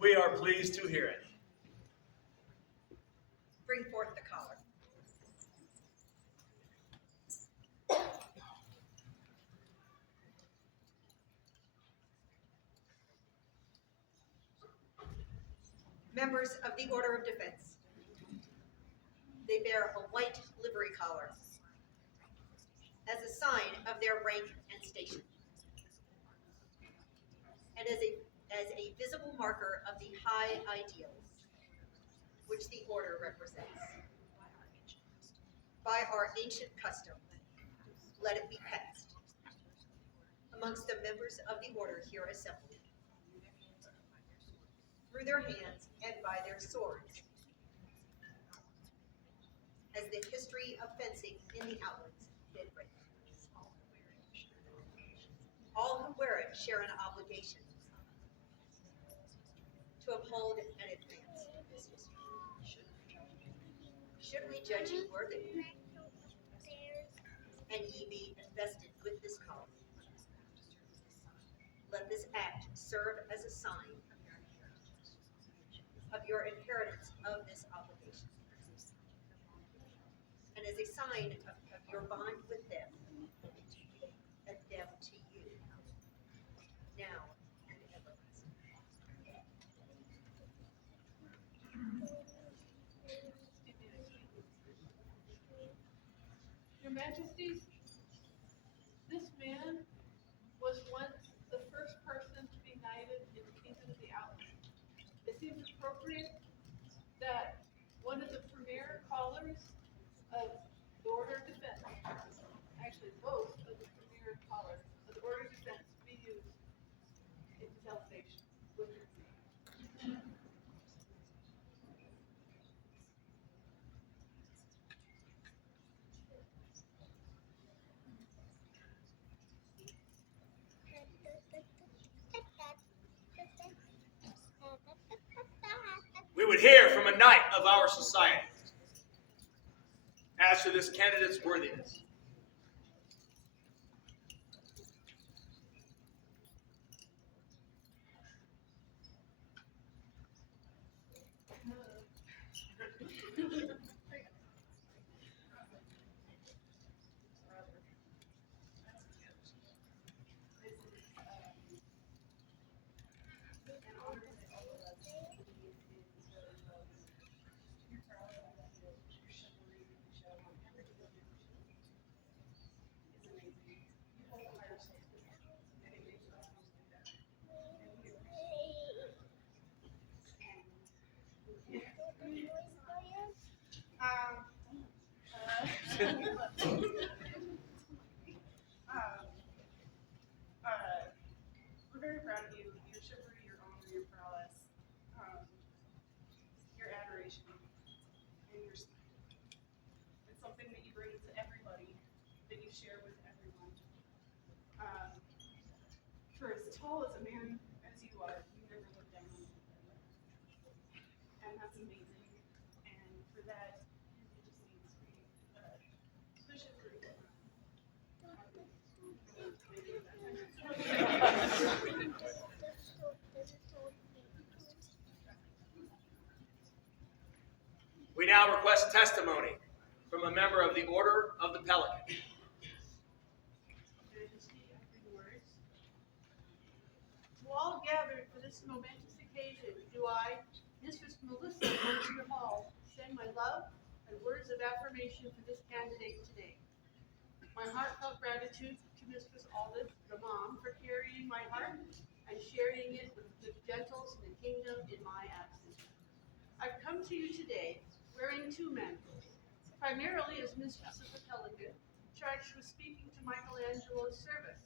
We are pleased to hear it. Bring forth the collar. Members of the Order of Defense. They bear a white livery collar as a sign of their rank and station, and as a visible marker of the high ideals which the order represents. By our ancient custom, let it be passed amongst the members of the order here assembled, through their hands and by their swords, as the history of fencing in the outlands did written. All who wear it share an obligation to uphold and advance this history. Should we judge you worthy, and ye be invested with this collar, let this act serve as a sign of your inheritance of this obligation, and as a sign of your bond with them, and them to you, now and ever. Majesties, this man was once the first person to be knighted in the Kingdom of the Outlands. It seems appropriate that one of the premier callers of the Order of Defense, actually both of the premier callers of the Order of Defense, be used in his elevation. With your name. We would hear from a knight of our society as to this candidate's worthiness. We're very proud of you, your chivalry, your honor, your prowess, your adoration, and your smile. It's something that you bring to everybody, that you share with everyone. For as tall as a man as you are, you never look down on anybody. And that's amazing. And for that, it just needs to be push it through. We now request testimony from a member of the Order of the Pelican. To all gathered for this momentous occasion, do I, Mistress Melissa Winter Hall, send my love and words of affirmation for this candidate today. My heartfelt gratitude to Mistress Aldyth, the mom, for carrying my heart and sharing it with the gentles in the kingdom in my absence. I've come to you today wearing two mantles, primarily as Mistress of the Pelican, charged with speaking to Michelangelo's service.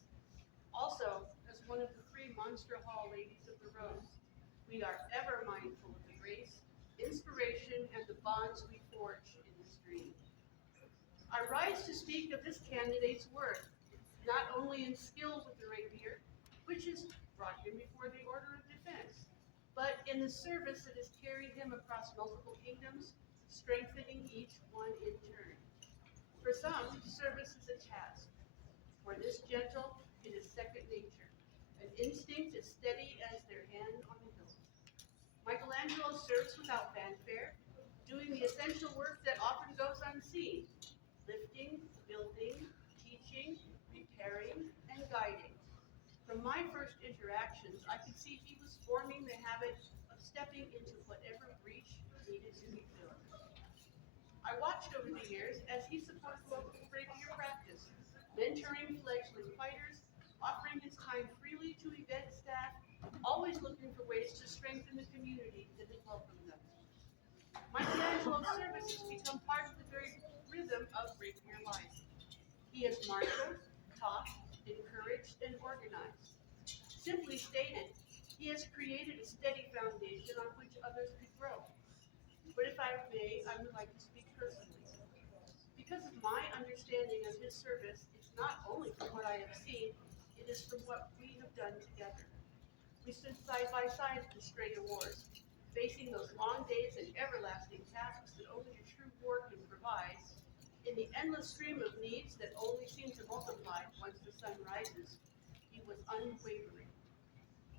Also, as one of the three Monster Hall Ladies of the Rose, we are ever mindful of the grace, inspiration, and the bonds we forge in this dream. I rise to speak of this candidate's worth, not only in skill with the rapier, which has brought him before the Order of Defense, but in the service that has carried him across multiple kingdoms, strengthening each one in turn. For some, service is a task. For this gentle, it is second nature, an instinct as steady as their hand on the hilt. Michelangelo serves without fanfare, doing the essential work that often goes unseen, lifting, building, teaching, repairing, and guiding. From my first interactions, I could see he was forming the habit of stepping into whatever breach needed to be filled. I watched over the years as he supported local rapier practice, mentoring fledgling fighters, offering his time freely to event staff, always looking for ways to strengthen the community that had welcomed them. Michelangelo's service has become part of the very rhythm of rapier life. He has marshaled, taught, encouraged, and organized. Simply stated, he has created a steady foundation on which others could grow. But if I may, I would like to speak personally. Because of my understanding of his service, it's not only from what I have seen, it is from what we have done together. We stood side by side in Strata Wars, facing those long days and everlasting tasks that only a true war can provide, in the endless stream of needs that only seem to multiply once the sun rises. He was unwavering.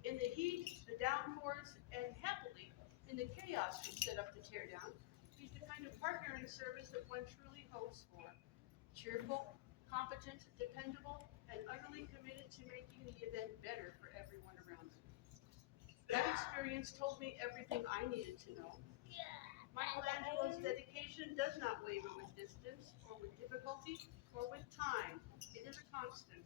In the heat, the downpours, and happily, in the chaos we set up to tear down, he's the kind of partner in service that one truly hopes for. Cheerful, competent, dependable, and utterly committed to making the event better for everyone around him. That experience told me everything I needed to know. Michelangelo's dedication does not waver with distance, or with difficulty, or with time. It is a constant.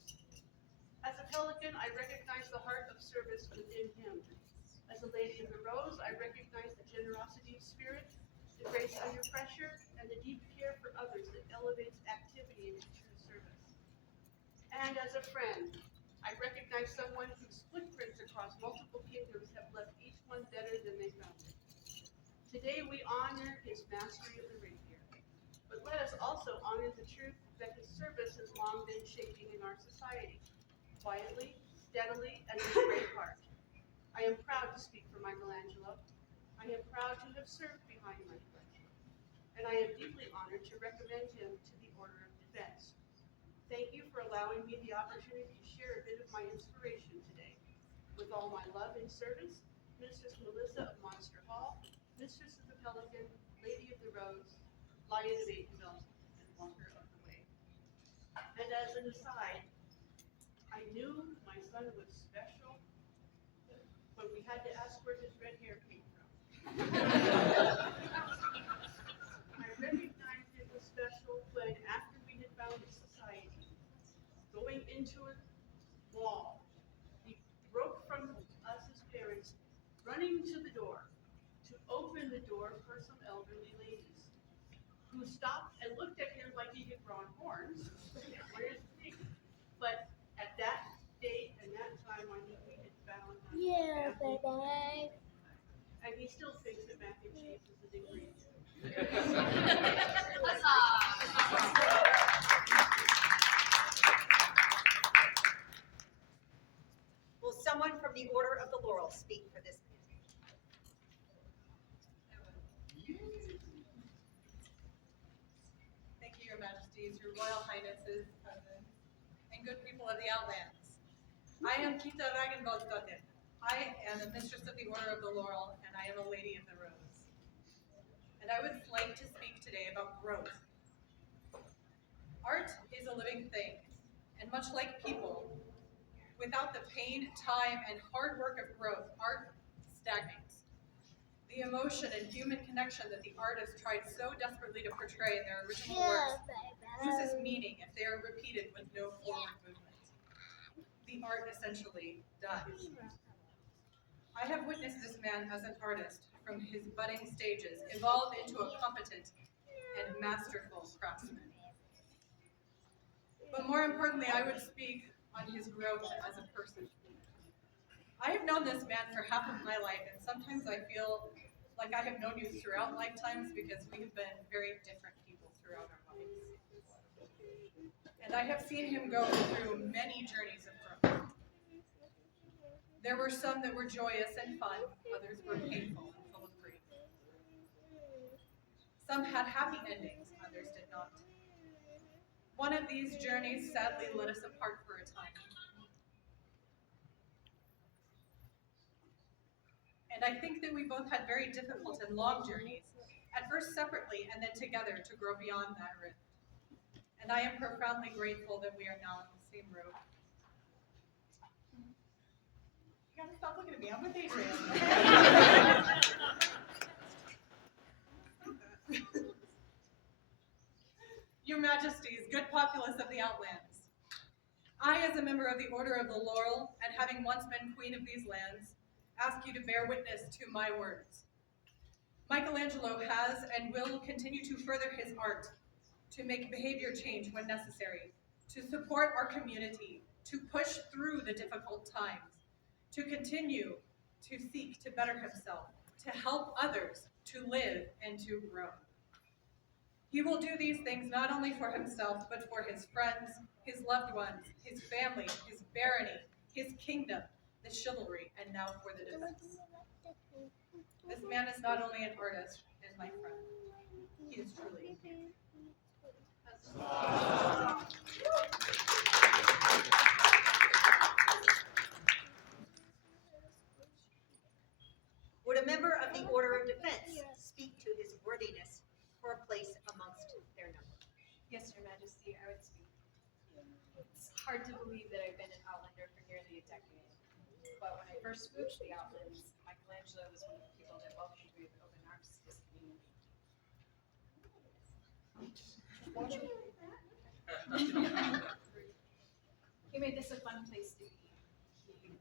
As a pelican, I recognize the heart of service within him. As a lady of the rose, I recognize the generosity of spirit, the grace under pressure, and the deep care for others that elevates activity into true service. And as a friend, I recognize someone whose footprints across multiple kingdoms have left each one better than they found it. Today we honor his mastery of the rapier, but let us also honor the truth that his service has long been shaping in our society, quietly, steadily, and with a great heart. I am proud to speak for Michelangelo. I am proud to have served behind Michelangelo, and I am deeply honored to recommend him to the Order of Defense. Thank you for allowing me the opportunity to share a bit of my inspiration today. With all my love and service, Mistress Melissa of Monster Hall, Mistress of the Pelican, Lady of the Rose, Lion of Akenville, and Walker of the Way. And as an aside, I knew my son was special, but we had to ask where his red hair came from. I recognized it was special when, after we had founded society, going into a wall, he broke from us as parents, running to the door, to open the door for some elderly ladies, who stopped and looked at him like he had grown horns. Where's the thing? But at that date and that time, I knew we had found baby. And he still thinks that mac and cheese is an ingredient. Will someone from the Order of the Laurel speak for this man? Thank you, Your Majesties, Your Royal Highnesses, cousins, and good people of the Outlands. I am Kita Ragenvaldsdottir. I am the Mistress of the Order of the Laurel, and I am a Lady of the Rose. And I would like to speak today about growth. Art is a living thing, and much like people, without the pain, time, and hard work of growth, art stagnates. The emotion and human connection that the artist tried so desperately to portray in their original works loses meaning if they are repeated with no forward movement. The art essentially dies. I have witnessed this man as an artist from his budding stages evolve into a competent and masterful craftsman. But more importantly, I would speak on his growth as a person. I have known this man for half of my life, and sometimes I feel like I have known you throughout lifetimes because we have been very different people throughout our lives. And I have seen him go through many journeys of growth. There were some that were joyous and fun, others were painful and full of grief. Some had happy endings, others did not. One of these journeys sadly led us apart for a time. And I think that we both had very difficult and long journeys, at first separately and then together to grow beyond that rift. And I am profoundly grateful that we are now on the same road. You gotta stop looking at me, I'm with Adrian. Your Majesties, good populace of the Outlands. I, as a member of the Order of the Laurel, and having once been queen of these lands, ask you to bear witness to my words. Michelangelo has and will continue to further his art, to make behavior change when necessary, to support our community, to push through the difficult times, to continue to seek to better himself, to help others, to live and to grow. He will do these things not only for himself, but for his friends, his loved ones, his family, his barony, his kingdom, the chivalry, and now for the defense. This man is not only an artist and my friend, he is truly a king. Would a member of the Order of Defense speak to his worthiness for a place amongst their number? Yes, Your Majesty, I would speak. It's hard to believe that I've been an Outlander for nearly a decade. But when I first moved to the Outlands, Michelangelo was one of the people that welcomed me with open arms to this community. He made this a fun place to be. He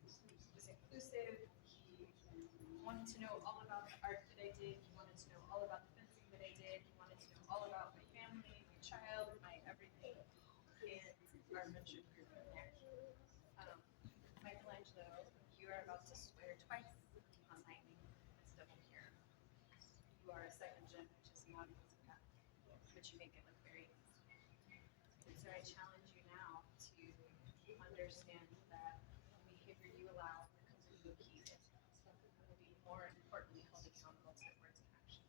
was inclusive. He wanted to know all about the art that I did. He wanted to know all about the fencing that I did. He wanted to know all about my family, my child, my everything. And our friendship grew from there. Michelangelo, you are about to swear twice on lightning instead of here. You are a second gen, which is not easy, but you make it look very easy. And so I challenge you now to understand that the behavior you allow becomes who you keep. Will be more importantly held accountable to words and actions.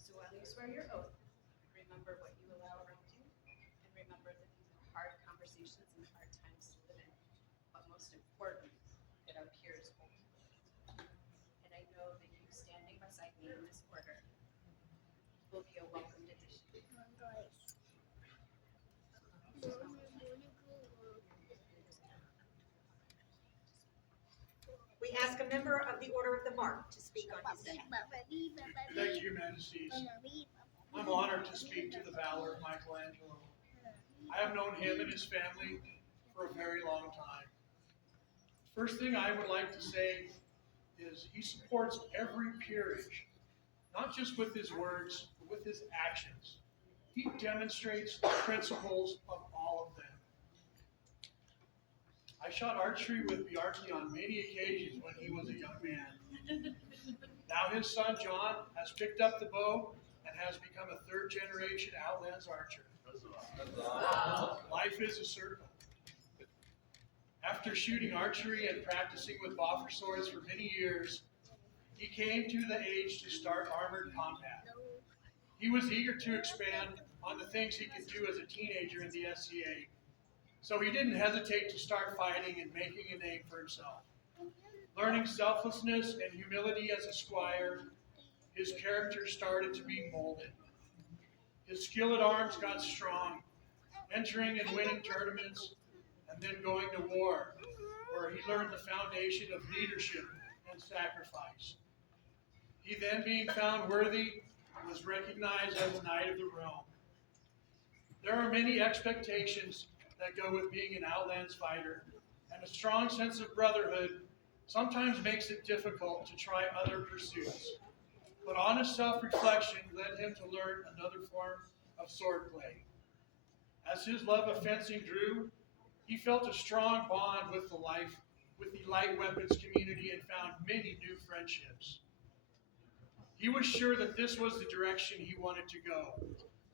So while you swear your oath, remember what you allow around you, and remember that these are hard conversations and hard times to live in. But most important, that our peers hold. And I know that you standing beside me in this order will be a welcomed addition. We ask a member of the Order of the Mark to speak on his behalf. Thank you, Your Majesties. I'm honored to speak to the valor of Michelangelo. I have known him and his family for a very long time. First thing I would like to say is he supports every peerage, not just with his words, but with his actions. He demonstrates the principles of all of them. I shot archery with Bjarki on many occasions when he was a young man. Now his son John has picked up the bow and has become a third-generation Outlands archer. Life is a circle. After shooting archery and practicing with boffer swords for many years, he came to the age to start armored combat. He was eager to expand on the things he could do as a teenager in the SCA, so he didn't hesitate to start fighting and making a name for himself. Learning selflessness and humility as a squire, his character started to be molded. His skill at arms got strong, entering and winning tournaments, and then going to war, where he learned the foundation of leadership and sacrifice. He then, being found worthy, was recognized as Knight of the Realm. There are many expectations that go with being an Outlands fighter, and a strong sense of brotherhood sometimes makes it difficult to try other pursuits. But honest self-reflection led him to learn another form of swordplay. As his love of fencing grew, he felt a strong bond with the light weapons community and found many new friendships. He was sure that this was the direction he wanted to go,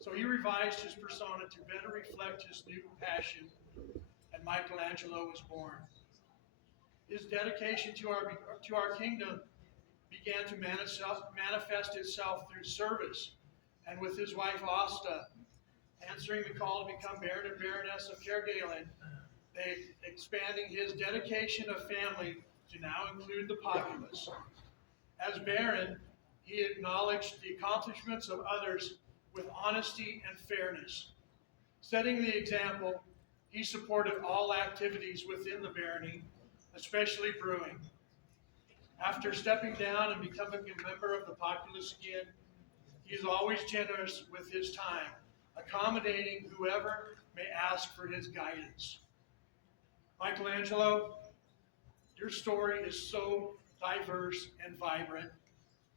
so he revised his persona to better reflect his new passion, and Michelangelo was born. His dedication to our kingdom began to manifest itself through service, and with his wife Asta answering the call to become Baron and Baroness of Caer Galen, they expanding his dedication of family to now include the populace. As Baron, he acknowledged the accomplishments of others with honesty and fairness. Setting the example, he supported all activities within the barony, especially brewing. After stepping down and becoming a member of the populace again, he is always generous with his time, accommodating whoever may ask for his guidance. Michelangelo, your story is so diverse and vibrant.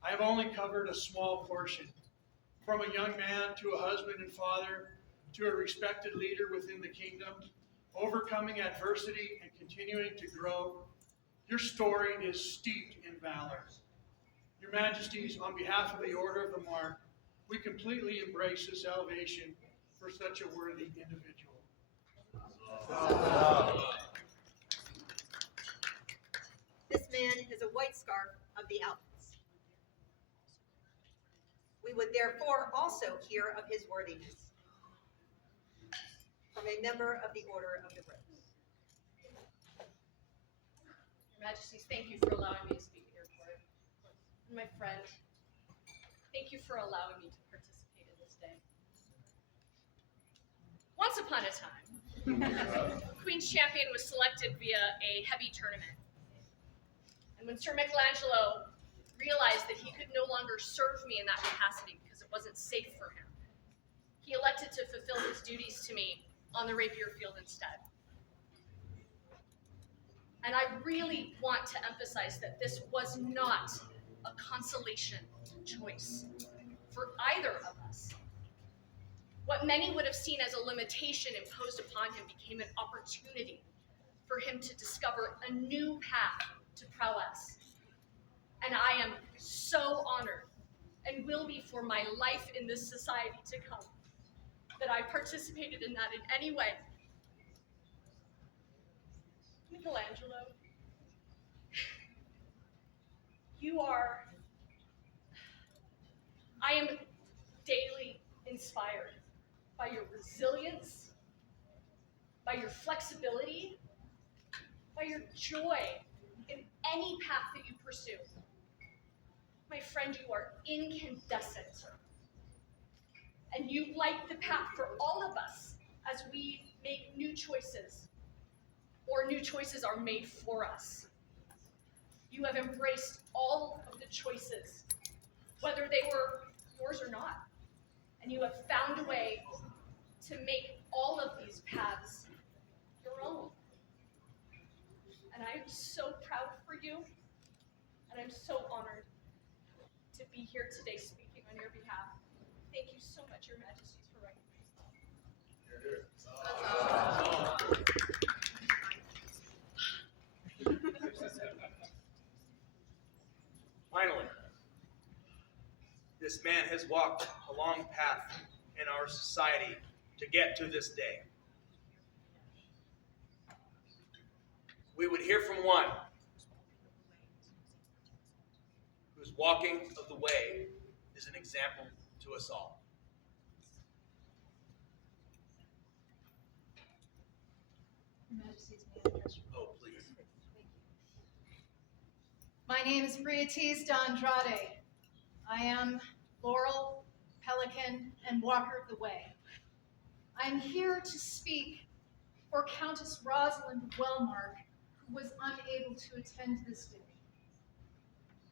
I have only covered a small portion. From a young man to a husband and father, to a respected leader within the kingdom, overcoming adversity and continuing to grow, your story is steeped in valor. Your Majesties, on behalf of the Order of the Mark, we completely embrace this elevation for such a worthy individual. This man is a white scarf of the Alps. We would therefore also hear of his worthiness from a member of the Order of the Rose. Your Majesties, thank you for allowing me to speak at your court. And my friend, thank you for allowing me to participate in this day. Once upon a time, Queen's Champion was selected via a heavy tournament. And when Sir Michelangelo realized that he could no longer serve me in that capacity because it wasn't safe for him, he elected to fulfill his duties to me on the rapier field instead. And I really want to emphasize that this was not a consolation choice for either of us. What many would have seen as a limitation imposed upon him became an opportunity for him to discover a new path to prowess. And I am so honored, and will be for my life in this society to come, that I participated in that in any way. Michelangelo, I am daily inspired by your resilience, by your flexibility, by your joy in any path that you pursue. My friend, you are incandescent. And you light the path for all of us as we make new choices, or new choices are made for us. You have embraced all of the choices, whether they were yours or not. And you have found a way to make all of these paths your own. And I am so proud for you, and I'm so honored to be here today speaking on your behalf. Thank you so much, Your Majesties, for recognizing me. Finally, this man has walked a long path in our society to get to this day. We would hear from one whose walking of the way is an example to us all. Your Majesties, may I address you? Oh, please. Thank you. My name is Briatis d'Andrade. I am Laurel, Pelican, and Walker of the Way. I'm here to speak for Countess Rosalind Wellmark, who was unable to attend this day.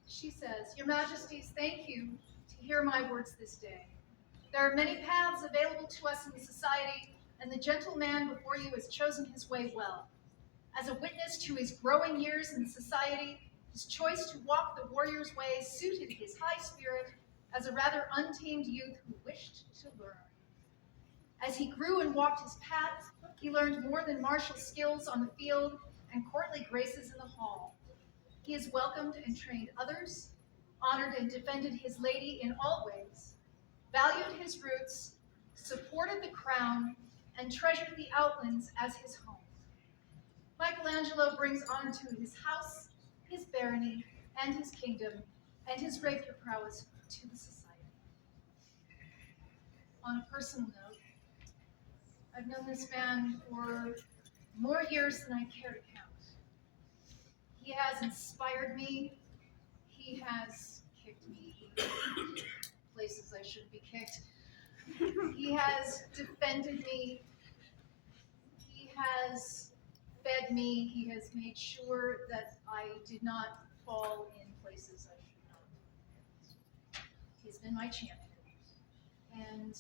She says, Your Majesties, thank you to hear my words this day. There are many paths available to us in the society, and the gentleman before you has chosen his way well. As a witness to his growing years in society, his choice to walk the warrior's way suited his high spirit as a rather untamed youth who wished to learn. As he grew and walked his path, he learned more than martial skills on the field and courtly graces in the hall. He has welcomed and trained others, honored and defended his lady in all ways, valued his roots, supported the crown, and treasured the outlands as his home. Michelangelo brings honor to his house, his barony, and his kingdom, and his rapier prowess to the society. On a personal note, I've known this man for more years than I care to count. He has inspired me. He has kicked me places I shouldn't be kicked. He has defended me. He has fed me. He has made sure that I did not fall in places I should not. He's been my champion. And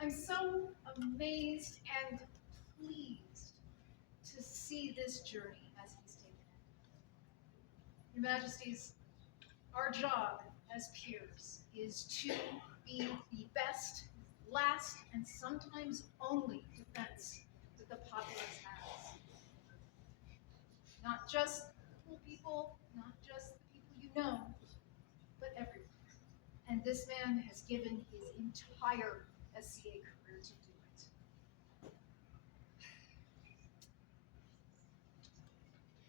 I'm so amazed and pleased to see this journey as he's taken it. Your Majesties, our job as peers is to be the best, last, and sometimes only defense that the populace has. Not just the cool people, not just the people you know, but everyone. And this man has given his entire SCA career to do it.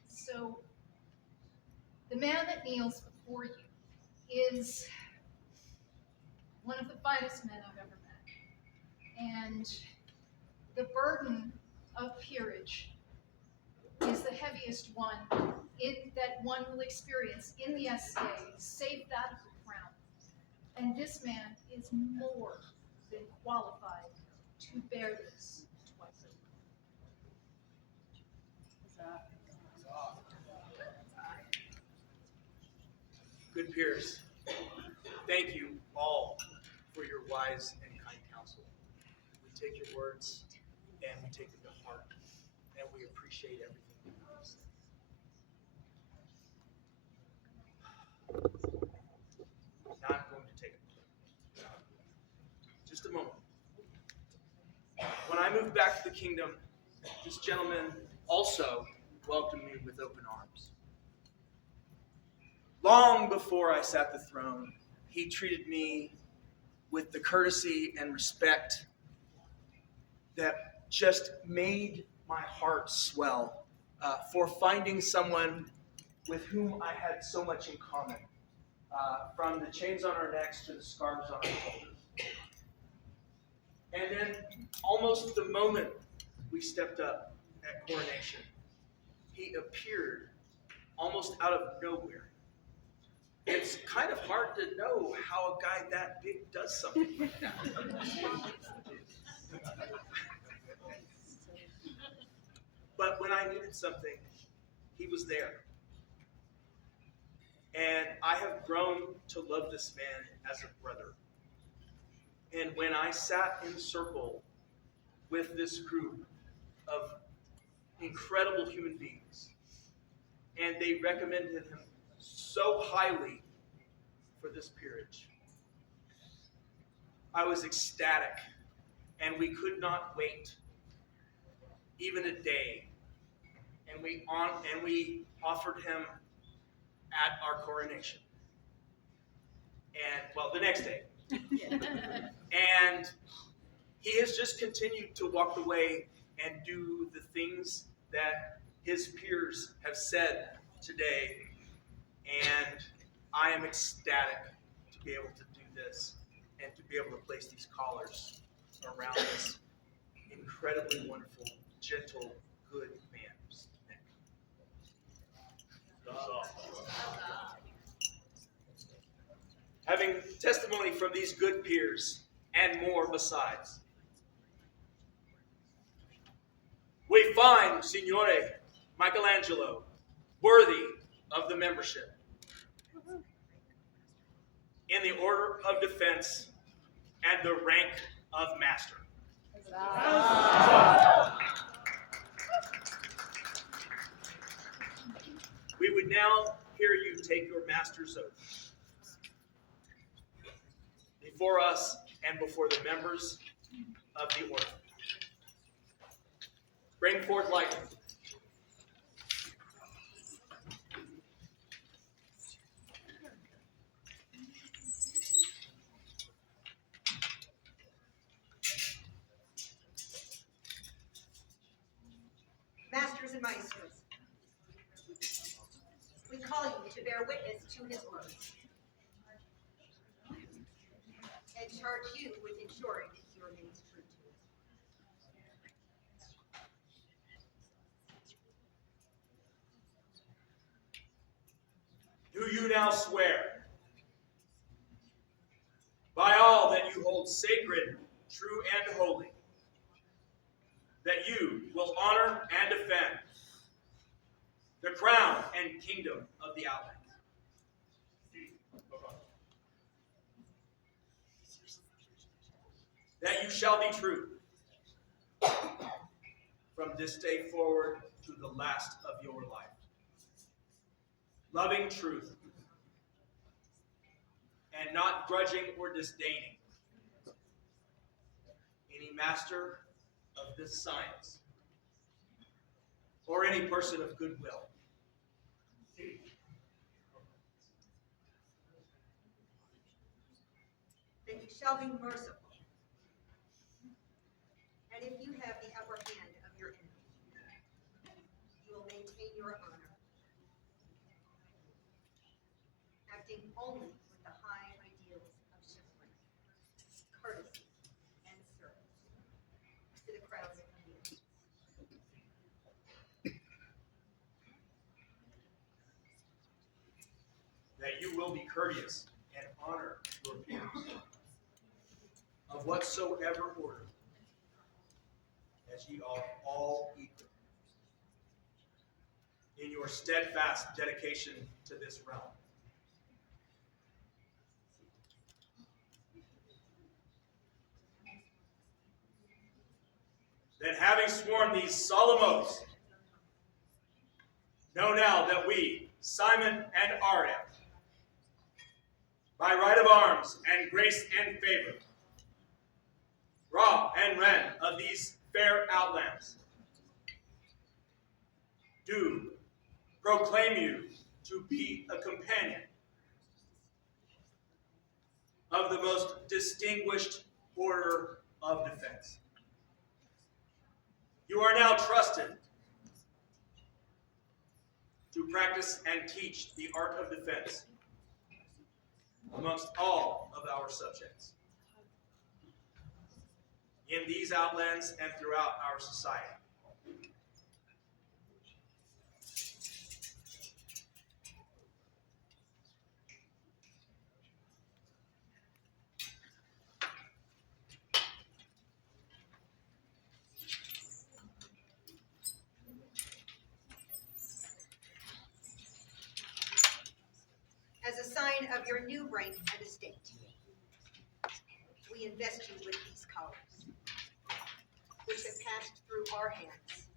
So, the man that kneels before you is one of the finest men I've ever met. And the burden of peerage is the heaviest one that one will experience in the SCA, save that of the crown. And this man is more than qualified to bear this twice over. Good peers, thank you all for your wise and kind counsel. take your words and we take them to heart, and we appreciate everything you have said. Now I'm going to take a moment. Just a moment. When I moved back to the kingdom, this gentleman also welcomed me with open arms. Long before I sat the throne, he treated me with the courtesy and respect that just made my heart swell for finding someone with whom I had so much in common, from the chains on our necks to the scarves on our shoulders. And then, almost the moment we stepped up at coronation, he appeared almost out of nowhere. It's kind of hard to know how a guy that big does something like that. But when I needed something, he was there. And I have grown to love this man as a brother. And when I sat in circle with this group of incredible human beings, and they recommended him so highly for this peerage, I was ecstatic, and we could not wait even a day. And we offered him at our coronation. And, well, the next day. And he has just continued to walk the way and do the things that his peers have said today. And I am ecstatic to be able to do this and to be able to place these collars around this incredibly wonderful, gentle, good man's neck. Having testimony from these good peers and more besides, we find Signore Michelangelo worthy of the membership in the Order of Defense and the rank of Master. We would now hear you take your master's oath before us and before the members of the order. Bring forth light. Masters and maestros, we call you to bear witness to his words and charge you with ensuring that he remains true to it. Do you now swear, by all that you hold sacred, true, and holy, that you will honor and defend the crown and kingdom of the Outlands? That you shall be true from this day forward to the last of your life, loving truth and not grudging or disdaining any master of this science or any person of goodwill. That you shall be merciful, and if you have the upper hand of your enemy, you will maintain your honor, acting only with the high ideals of chivalry, courtesy, and service to the crowns of the earth. That you will be courteous and honor your peers of whatsoever order, as ye are all equal in your steadfast dedication to this realm. these solemn oaths, know now that we, Simon and Ariam, by right of arms and grace and favor, Ra and Ren of these fair outlands, do proclaim you to be a companion of the most distinguished order of defense. You are now trusted to practice and teach the art of defense amongst all of our subjects in these outlands and throughout our society. As a sign of your new rank and estate, we invest you with these collars, which have passed through our hands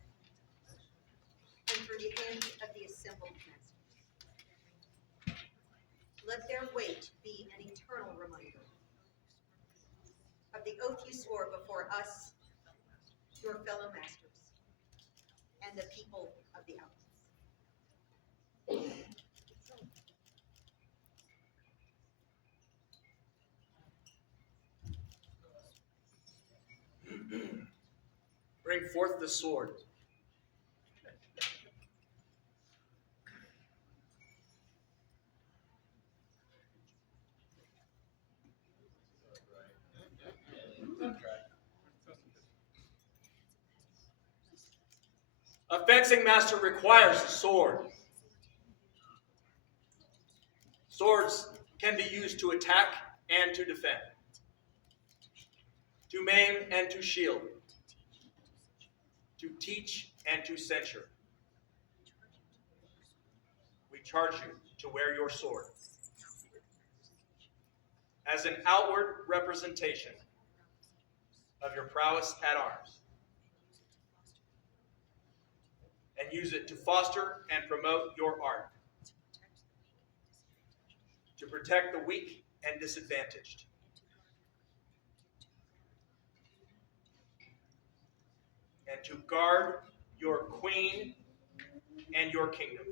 and through the hands of the assembled masters. Let their weight be an eternal reminder of the oath you swore before us, your fellow masters, and the people of the outlands. Bring forth the sword. A fencing master requires a sword. Swords can be used to attack and to defend, to maim and to shield, to teach and to censure. We charge you to wear your sword as an outward representation of your prowess at arms, and use it to foster and promote your art, to protect the weak and disadvantaged, and to guard your queen and your kingdom.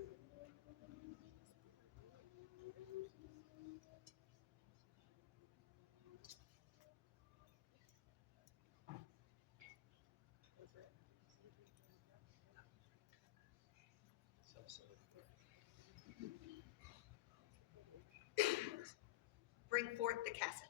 Bring forth the cassock.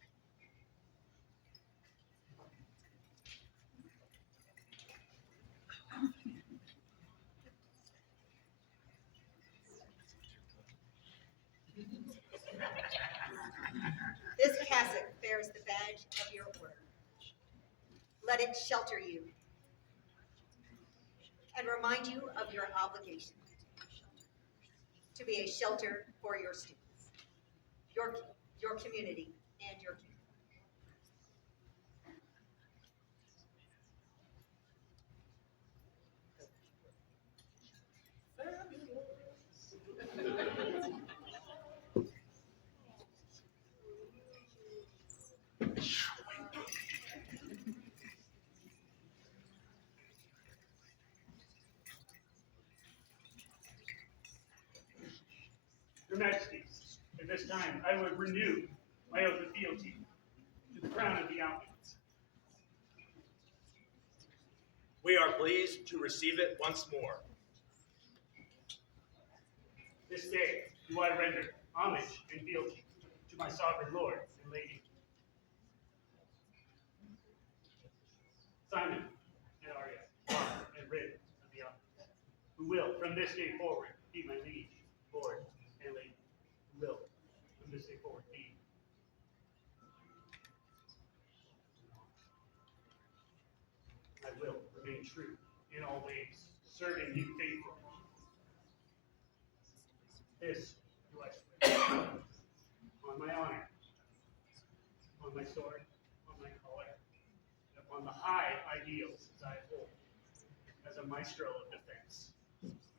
This cassock bears the badge of your order. Let it shelter you and remind you of your obligation to be a shelter for your students, your community, and your kingdom. Your Majesties, at this time I would renew my oath of fealty to the crown of the outlands. We are pleased to receive it once more. This day do I render homage and fealty to my sovereign lord and lady, Simon and Arya, and Rid of the outlands, who will from this day forward be my liege, lord, and lady, who will from this day forward be. I will remain true in all ways, serving you faithfully. This do I swear. On my honor, on my sword, on my collar, and upon the high ideals that I hold as a Maestro of Defense.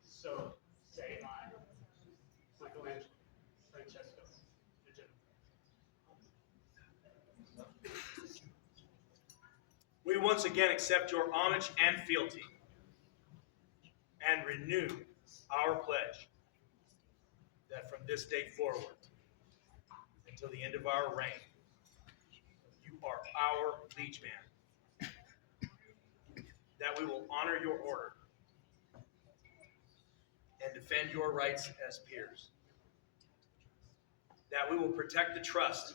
So say I, Michelangelo, Francesco, the We once again accept your homage and fealty and renew our pledge that from this day forward until the end of our reign, you are our liege man, that we will honor your order and defend your rights as peers, that we will protect the trust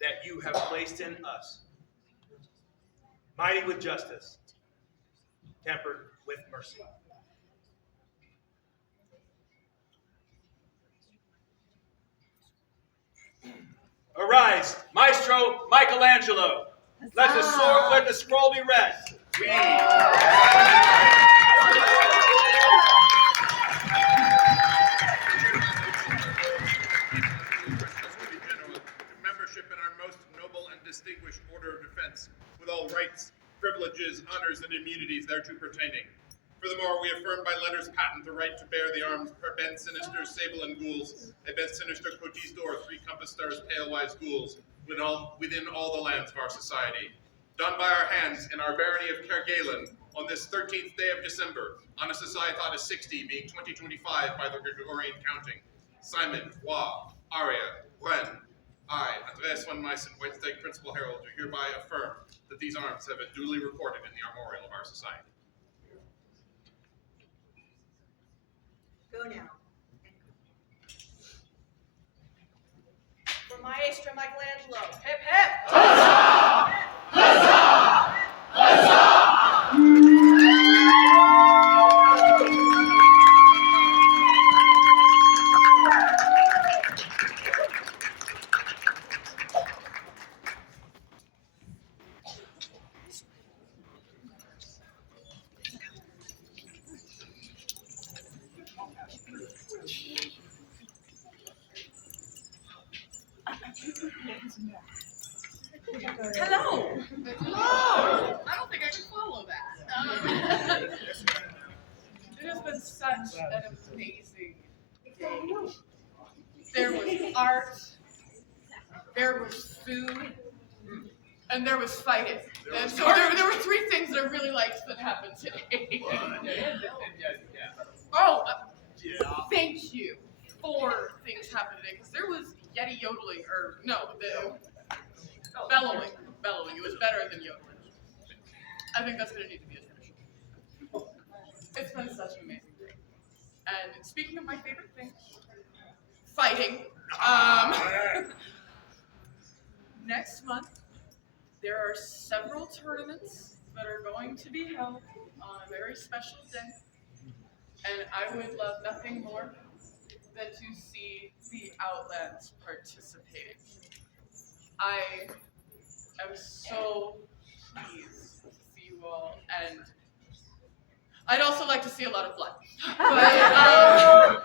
that you have placed in us, mighty with justice, tempered with mercy. Arise, Maestro Michelangelo. Let the scroll be read. We membership in our most noble and distinguished order of defense, with all rights, privileges, honors, and immunities thereto pertaining. Furthermore, we affirm by letters patent the right to bear the arms per ben sinister, sable, and ghouls, a ben sinister cogistor, 3 compass stars, pale-wise ghouls, within all the lands of our society. Done by our hands in our barony of Caer Galen, on this 13th day of December, on a society of 60, being 2025 by the Gregorian counting. Simon, Wa, Aria, Gwen, I, Andreas von Meissen, Wednesday Principal Herald, do hereby affirm that these arms have been duly recorded in the armorial of our society. Go now. For Maestro Michelangelo, hip hip! Huzzah! Huzzah! Hello. Hello. I don't think I can follow that. It has been such an amazing day. There was art, there was food, and there was fighting. And so there were 3 things that I really liked that happened today. Thank you. 4 things happened today, because there was Yeti yodeling, or no, bellowing. It was better than yodeling. I think that's going to need to be a tradition. It's been such an amazing day. And speaking of my favorite thing, fighting. Next month, there are several tournaments that are going to be held on a very special day. And I would love nothing more than to see the Outlands participating. I am so pleased to see you all, and I'd also like to see a lot of blood. But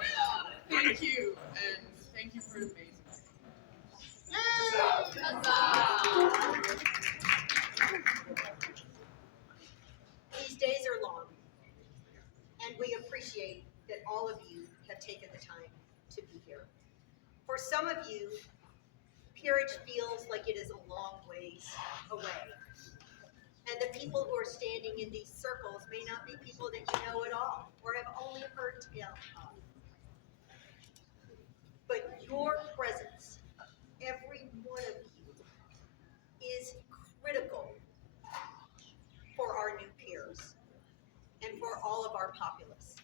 thank you, and thank you for an amazing These days are long, and we appreciate that all of you have taken the time to be here. For some of you, peerage feels like it is a long ways away. And the people who are standing in these circles may not be people that you know at all, or have only heard tell of. But your presence, every one of you, is critical for our new peers and for all of our populace.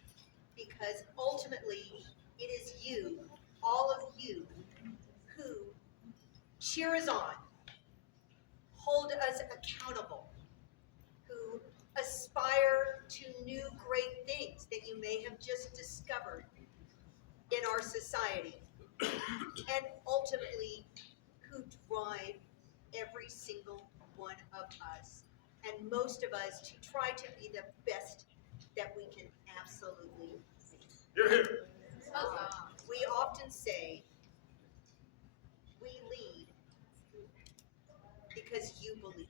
Because ultimately, it is you, all of you, who cheer us on, hold us accountable, who aspire to new great things that you may have just discovered in our society, and ultimately who drive every single one of us, and most of us, to try to be the best that we can absolutely be. We often say, we lead because you believe.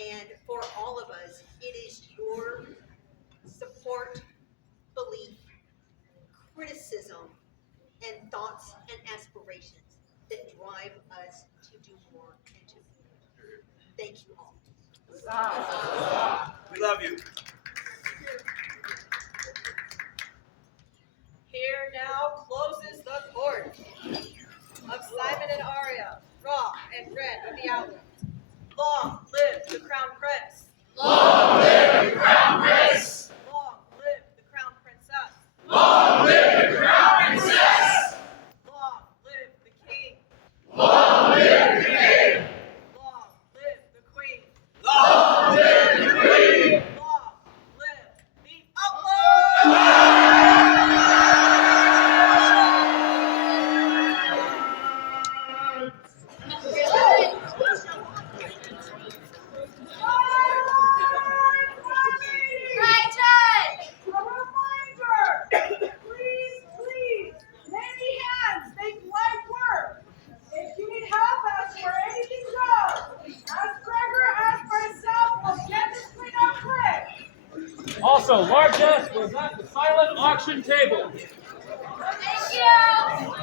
And for all of us, it is your We love you. Here now closes the court of Simon and Arya, Raw and Red of the Outlands. Long live the Crown Prince! Long live the Crown Prince! Long live the Crown Princess! Long live the Crown Princess! Long live the King! Long live the King! Long live the Queen! Long live the Queen! Long live the Outlaws! Also, largesse was at the silent auction table. Thank you.